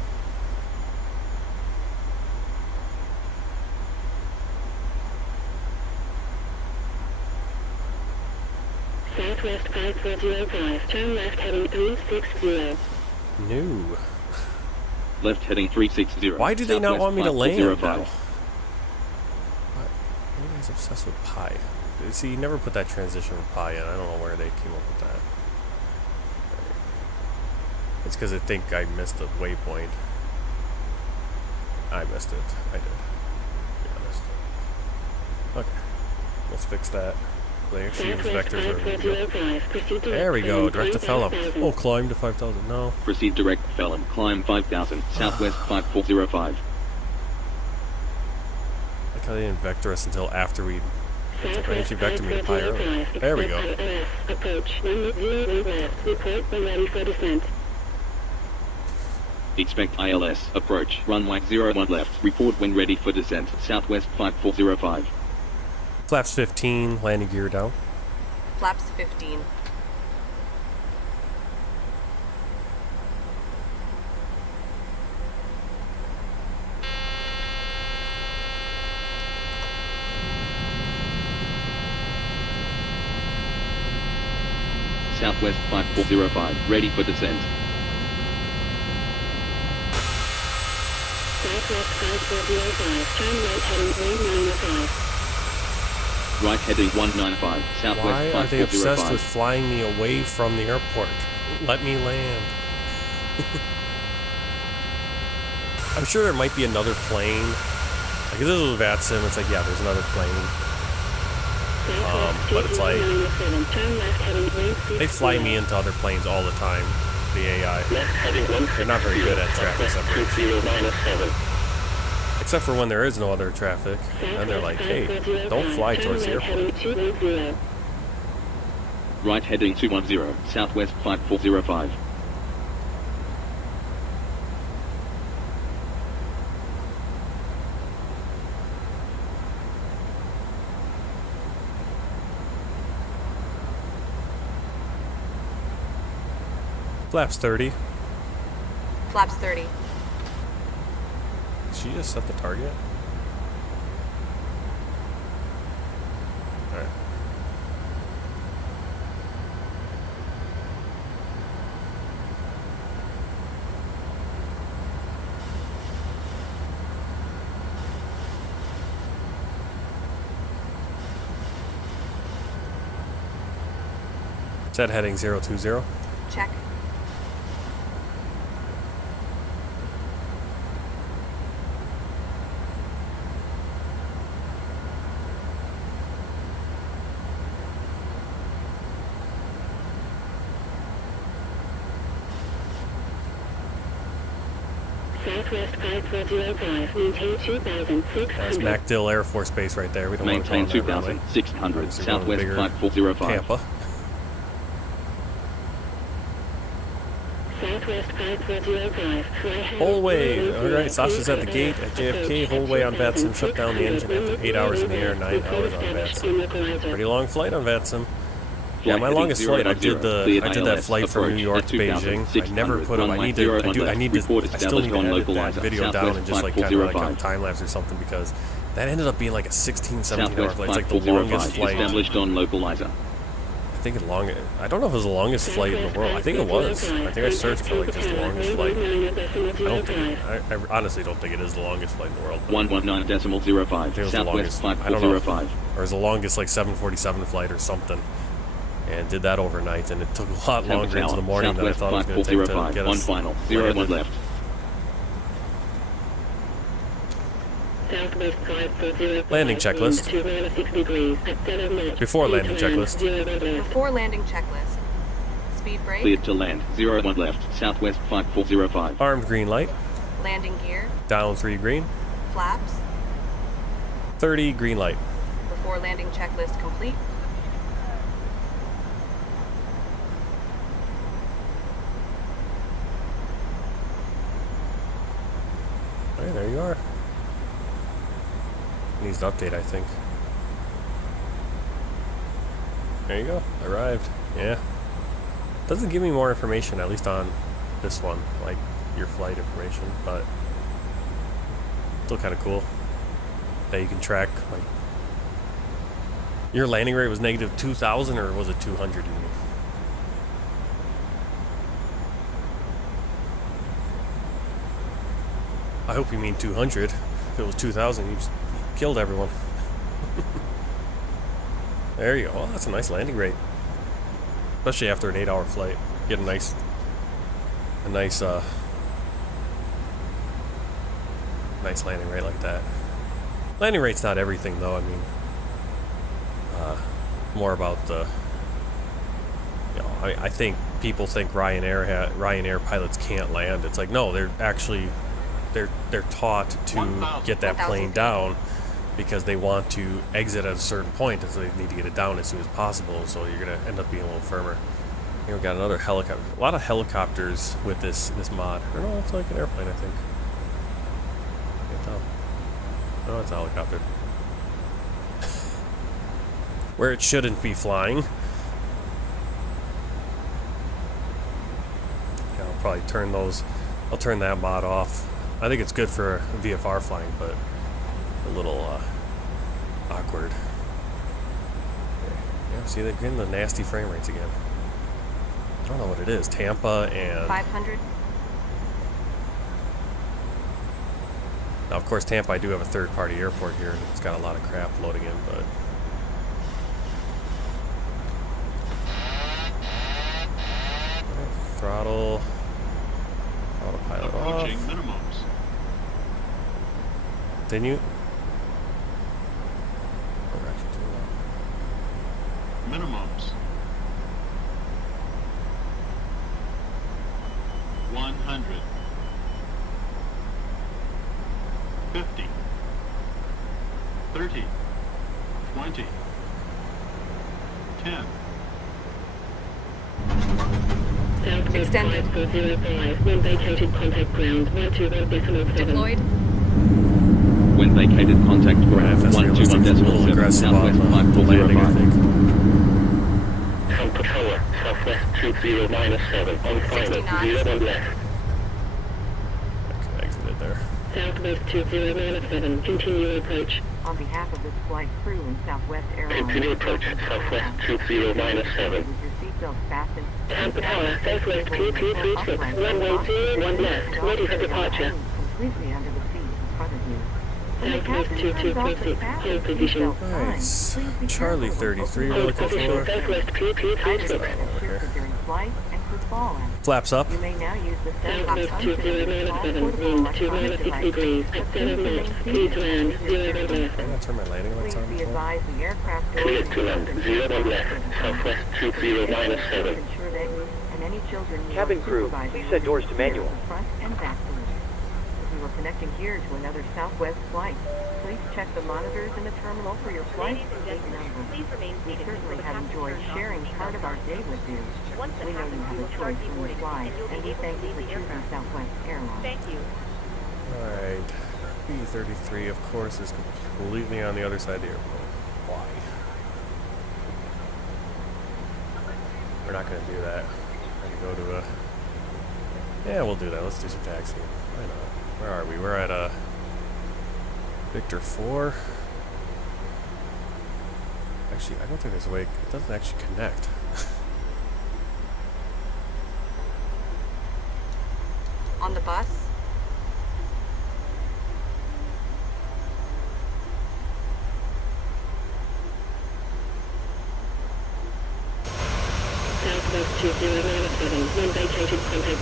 Southwest 5405, turn left heading 360. No. Left heading 360. Why do they not want me to land now? 5405. What? You guys obsessed with pi? See, you never put that transition with pi in. I don't know where they came up with that. It's because I think I missed the waypoint. I missed it. I did. To be honest. Okay. Let's fix that. They actually use vectors are there we go. Direct to Phelan. Oh, climb to 5,000. No. Proceed direct Phelan, climb 5,000, Southwest 5405. Like how they didn't vector us until after we... Why didn't you vector me to pi earlier? There we go. Approach 180 left. Report when ready for descent. Expect ILS, approach, runway 01 left, report when ready for descent, Southwest 5405. Flaps 15, landing gear down. Flaps 15. Southwest 5405, ready for descent. Southwest 5405, turn right heading 195. Right heading 195, Southwest Why are they 5405. obsessed with flying me away from the airport? Let me land. I'm sure there might be another plane. Like if this was VATSIM, it's like, yeah, there's another plane. But it's like, they fly me into other planes all the time, the AI. They're not very good at traffic separation. Except for when there is no other traffic, and they're like, hey, don't fly towards the airport. Right heading 210, Southwest 5405. Flaps 30. Flaps 30. Did she just set the target? Alright. Set heading 020. Check. Southwest 5405, maintain 2,600. That's MacDill Air Force Base right there. We don't want to Maintain call that 2,600, Southwest Southwest 5405. Tampa. Southwest 5405. Whole way. Alright, Sasha's at the gate at JFK. Whole way on VATSIM. Shut down the engine after 8 hours in the air, 9 hours on VATSIM. Pretty long flight on VATSIM. Yeah, my longest flight, I did that flight from New York to Beijing. I never put them. I still need to edit that video down and just like kind of like a time lapse or something, because that ended up being like a 16, 17 hour flight. It's like the longest flight. Established on localizer. I think it long. I don't know if it was the longest flight in the world. I think it was. I think I searched for like just the longest flight. I don't think. I honestly don't think it is the longest flight in the world. 119.05. Southwest 5405. Or it was the longest like 747 flight or something. And did that overnight, and it took a lot longer into the morning than I thought it was going to take to get us. On final, 01 left. Landing checklist. Before landing checklist. Before landing checklist. Speed brake. Cleared to land. 01 left. Southwest 5405. Armed green light. Landing gear. Down 3 green. Flaps. 30 green light. Before landing checklist complete. Alright, there you are. Needs to update, I think. There you go. Arrived. Yeah. Doesn't give me more information, at least on this one, like your flight information, but still kind of cool that you can track, like, your landing rate was negative 2,000 or was it 200? I hope you mean 200. If it was 2,000, you just killed everyone. There you go. Oh, that's a nice landing rate. Especially after an 8-hour flight. Get a nice nice landing rate like that. Landing rate's not everything, though. I mean, more about the, you know, I think people think Ryanair pilots can't land. It's like, no, they're actually they're taught to get that plane down because they want to exit at a certain point, and so they need to get it down as soon as possible. So you're gonna end up being a little firmer. Here we got another helicopter. A lot of helicopters with this mod. Or no, it's like an airplane, I think. Can't tell. No, it's a helicopter. Where it shouldn't be flying. Yeah, I'll probably turn those. I'll turn that mod off. I think it's good for VFR flying, but a little awkward. Yeah, see, they're getting the nasty frame rates again. I don't know what it is. Tampa and 500. Now, of course, Tampa, I do have a third-party airport here, and it's got a lot of crap loading in, but throttle autopilot off. Minimums. Continue. Minimums. 100. 50. 30. 20. 10. Extended. 405. When vacated, contact ground 121.7. Deployed. When vacated, contact ground FS realistic is a little aggressive on the landing, I think. Tampa Tower, Southwest 20 -7, on final, 01 left. Okay, exited there. Southwest 20 -7, continue approach. On behalf of this flight crew and Southwest Airlines, Continue approach, Southwest 20 -7. with your seatbelts fastened. Tampa Tower, Southwest 2236, runway 01 left, ready for departure. Completely under the seat in front of you. Southwest 2236, hold position. Nice. Charlie 33 we're looking for. Southwest 2236. During flight and could fall at. Flaps up. You may now use the Southwest 20 -7, wind 2 degrees, at 7 knots, clear to land, 01 left. I'm gonna turn my landing lights on Please be before. advised the aircraft Clear to land, 01 left, Southwest 20 -7. Insured exit, and any children Cabin crew, please set doors to manual. Front and back doors. If you we're connecting here to another Southwest flight. Please check the monitors in the terminal for your flight Ladies and gate gentlemen, number. please remain We seated certainly until the have captain enjoyed turns off sharing the part of our day with you. Once that We know you happens, have we a will start choice when you deboarding, fly, and you'll and be we able thank to you leave for the choosing aircraft. Southwest Airlines. Thank you. Alright. B33, of course, is completely on the other side of the airport. Why? We're not going to do that. We're going to go to a... Yeah, we'll do that. Let's do some taxiing. Why not? Where are we? We're at Victor 4. Actually, I don't think there's a way... It doesn't actually connect. On the bus?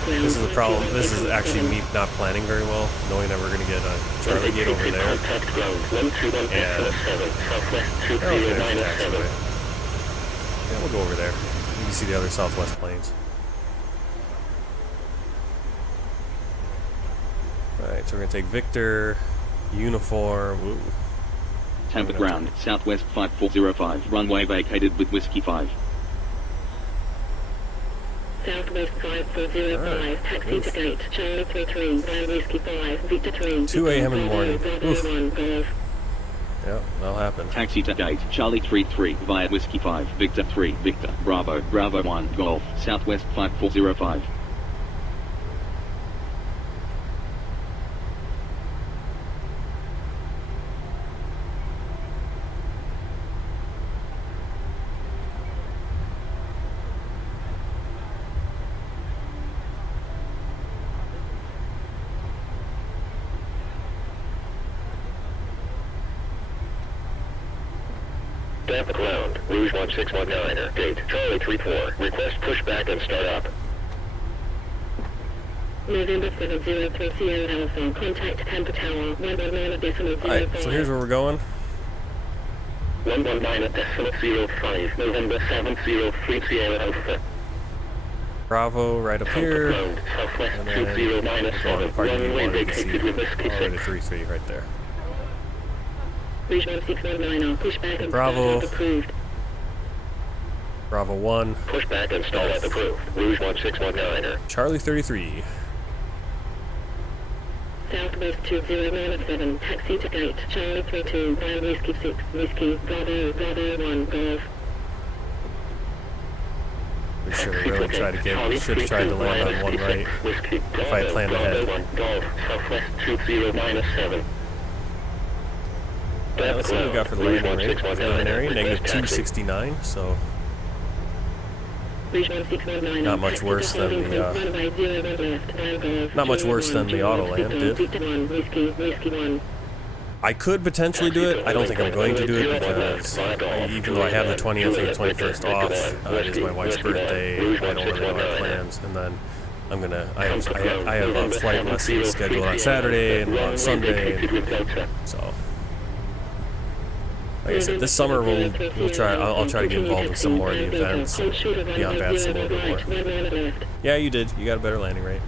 This is a problem. This is actually me not planning very well, knowing that we're going to get a Charlie gate over there. And yeah, we'll go over there. You can see the other Southwest planes. Alright, so we're going to take Victor, Uniform. Ooh. Tampa ground, Southwest 5405, runway vacated with Whiskey 5. Southwest 5405, taxi to gate, Charlie 33, Brand Whiskey 5, Victor 3. 2 a.m. in the morning. Oof. Yep, that'll happen. Taxi to gate, Charlie 33, via Whiskey 5, Victor 3, Victor, Bravo, Bravo 1, Golf, Southwest 5405. Tampa ground, Rouge 1619, gate, Charlie 34, request pushback and start up. November 703 Sierra Alpha, contact Tampa Tower, 119.05. Alright, so here's where we're going. 119.05, November 703 Sierra Alpha. Bravo right up here. Ground, Southwest And then 2097, runway vacated with Whiskey 6. 33 right there. Rouge 1619, pushback and Bravo. start up approved. Bravo 1. Pushback and start up approved. Rouge 1619. Charlie 33. Southwest 2097, taxi to gate, Charlie 32, Brand Whiskey 6, Whiskey, Bravo, Bravo 1, Golf. We should have really tried to get. We should have tried to land on one right. If I had planned ahead. Golf, Southwest 2097. Yeah, let's see what we got for the landing rate. Preliminary, negative 269, so not much worse than the auto land did. I could potentially do it. I don't think I'm going to do it because even though I have the 20th and the 21st off, it is my wife's birthday. I don't really know our plans, and then I have a flight lesson scheduled on Saturday and on Sunday, so. Like I said, this summer we'll try. I'll try to get involved in some more of the events beyond that a little bit more. Yeah, you did. You got a better landing rate.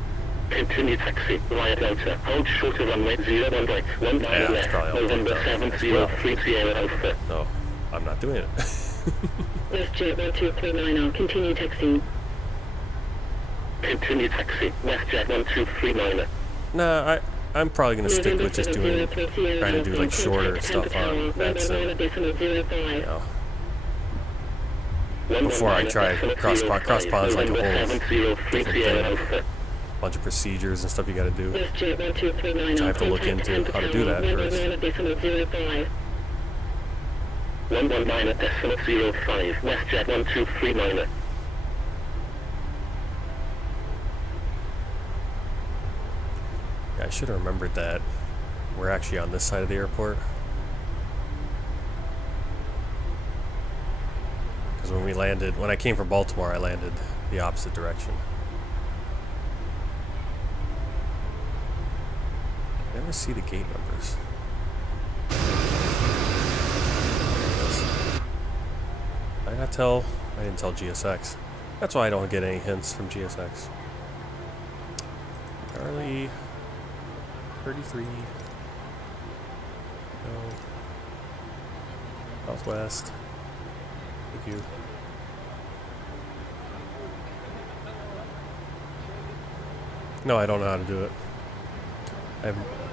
Continue taxi via Delta. Hold short of runway 01 right. 1 mile Yeah, left. probably all November Delta. 703 Sierra Alpha. No, I'm not doing it. WestJet 1239, continue taxi. Continue taxi. WestJet 1239. Nah, I'm probably gonna stick with just trying to do like shorter stuff on that. Before I try cross ponds like a whole different thing. Bunch of procedures and stuff you gotta do. Which I have to look into how to do that first. 119.05, WestJet 1239. I should have remembered that we're actually on this side of the airport. Because when I came from Baltimore, I landed the opposite direction. Never see the gate numbers. Did I not tell? I didn't tell GSX. That's why I don't get any hints from GSX. Charlie. 33. No. Southwest. Thank you. No, I don't know how to do it.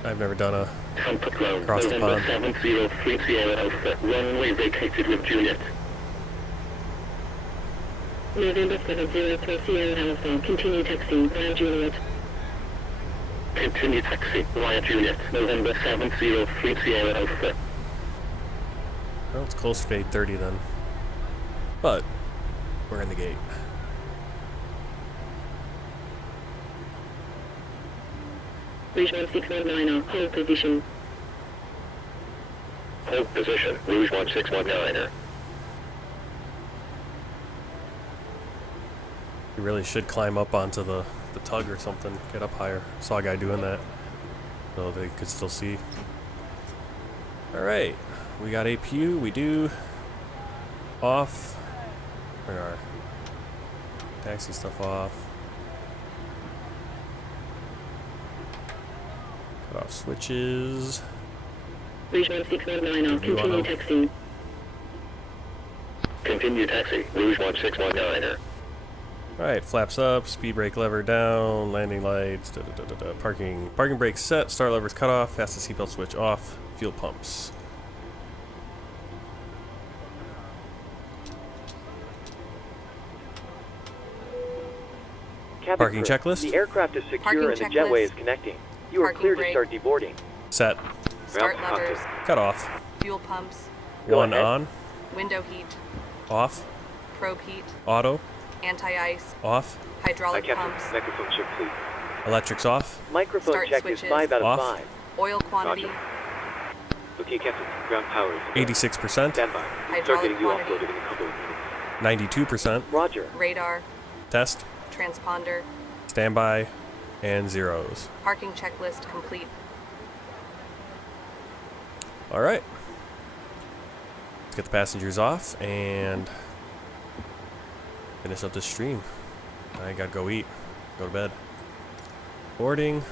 I've never done a across the pond. 7030 Alpha, runway vacated with Juliet. November 7030 Alpha, continue taxi via Juliet. Continue taxi via Juliet, November 7030 Alpha. Well, it's closer to 8:30 then. But we're in the gate. Rouge 1619er, hold position. Hold position, Rouge 1619er. You really should climb up onto the tug or something, get up higher. Saw a guy doing that, so they could still see. Alright, we got APU, we do. Off. Turn our taxi stuff off. Cut off switches. Rouge 1619er, continue taxi. Continue taxi, Rouge 1619er. Alright, flaps up, speed brake lever down, landing lights, parking brake set, start levers cut off, fastest seatbelt switch off, fuel pumps. Parking checklist. The aircraft is secure and the jetway is connecting. You are clear to start deboarding. Set. Start levers. Cut off. Fuel pumps. One on. Window heat. Off. Probe heat. Auto. Anti-ice. Off. Hydraulic pumps. Microphone check, please. Electrics off. Microphone Start check switches. is 5 out of Off. 5. Oil quantity. Roger. Okay, Captain. Ground power is 86%. Stand by. Start Hydraulic getting you quantity. offloaded in a couple of minutes. 92%. Roger. Radar. Test. Transponder. Standby. And zeros. Parking checklist complete. Alright. Let's get the passengers off and finish up this stream. I gotta go eat. Go to bed. Boarding.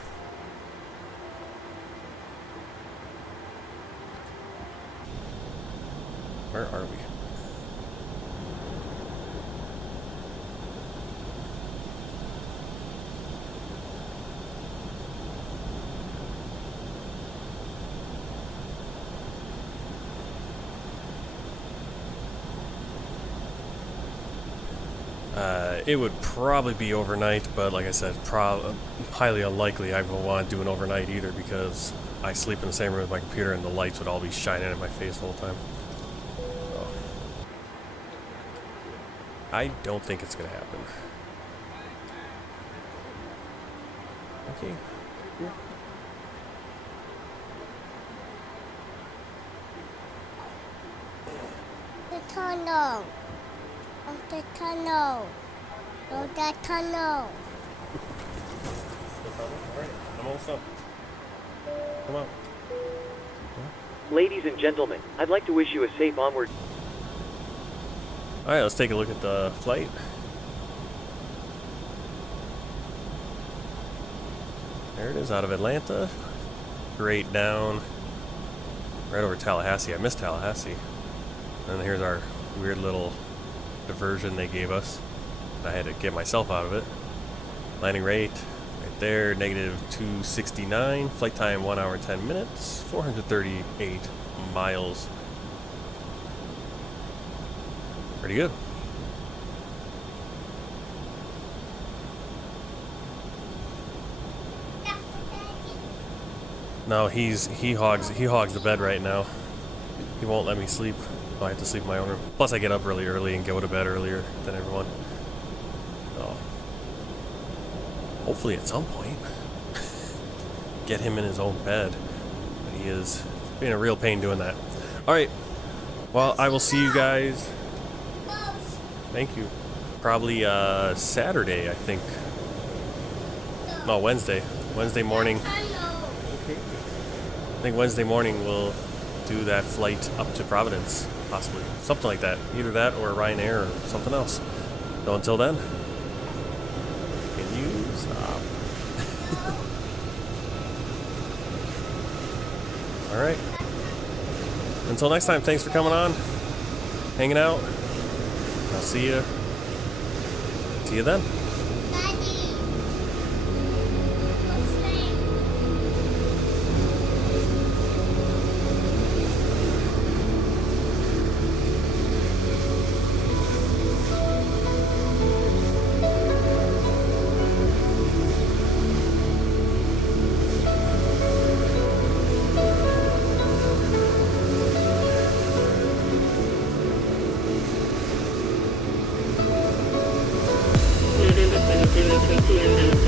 Where are we? It would probably be overnight, but like I said, highly unlikely I will want to do an overnight either because I sleep in the same room with my computer and the lights would all be shining in my face the whole time. So, I don't think it's going to happen. Okay. Yeah. The tunnel. Oh, the tunnel. Oh, that tunnel. Alright, I'm almost up. Come on. Ladies and gentlemen, I'd like to wish you a safe onward. Alright, let's take a look at the flight. There it is, out of Atlanta. Straight down. Right over Tallahassee. I missed Tallahassee. And here's our weird little diversion they gave us. I had to get myself out of it. Landing rate right there, negative 269. Flight time 1 hour and 10 minutes. 438 miles. Pretty good. No, he hogs the bed right now. He won't let me sleep. I have to sleep in my own room. Plus I get up really early and go to bed earlier than everyone. So hopefully at some point get him in his own bed. But he is being a real pain doing that. Alright. Well, I will see you guys. Thank you. Probably Saturday, I think. No, Wednesday. Wednesday morning. I think Wednesday morning we'll do that flight up to Providence, possibly. Something like that. Either that or Ryanair or something else. So until then, can you stop? All right. Until next time, thanks for coming on, hanging out. I'll see you then. November 20, KCMH.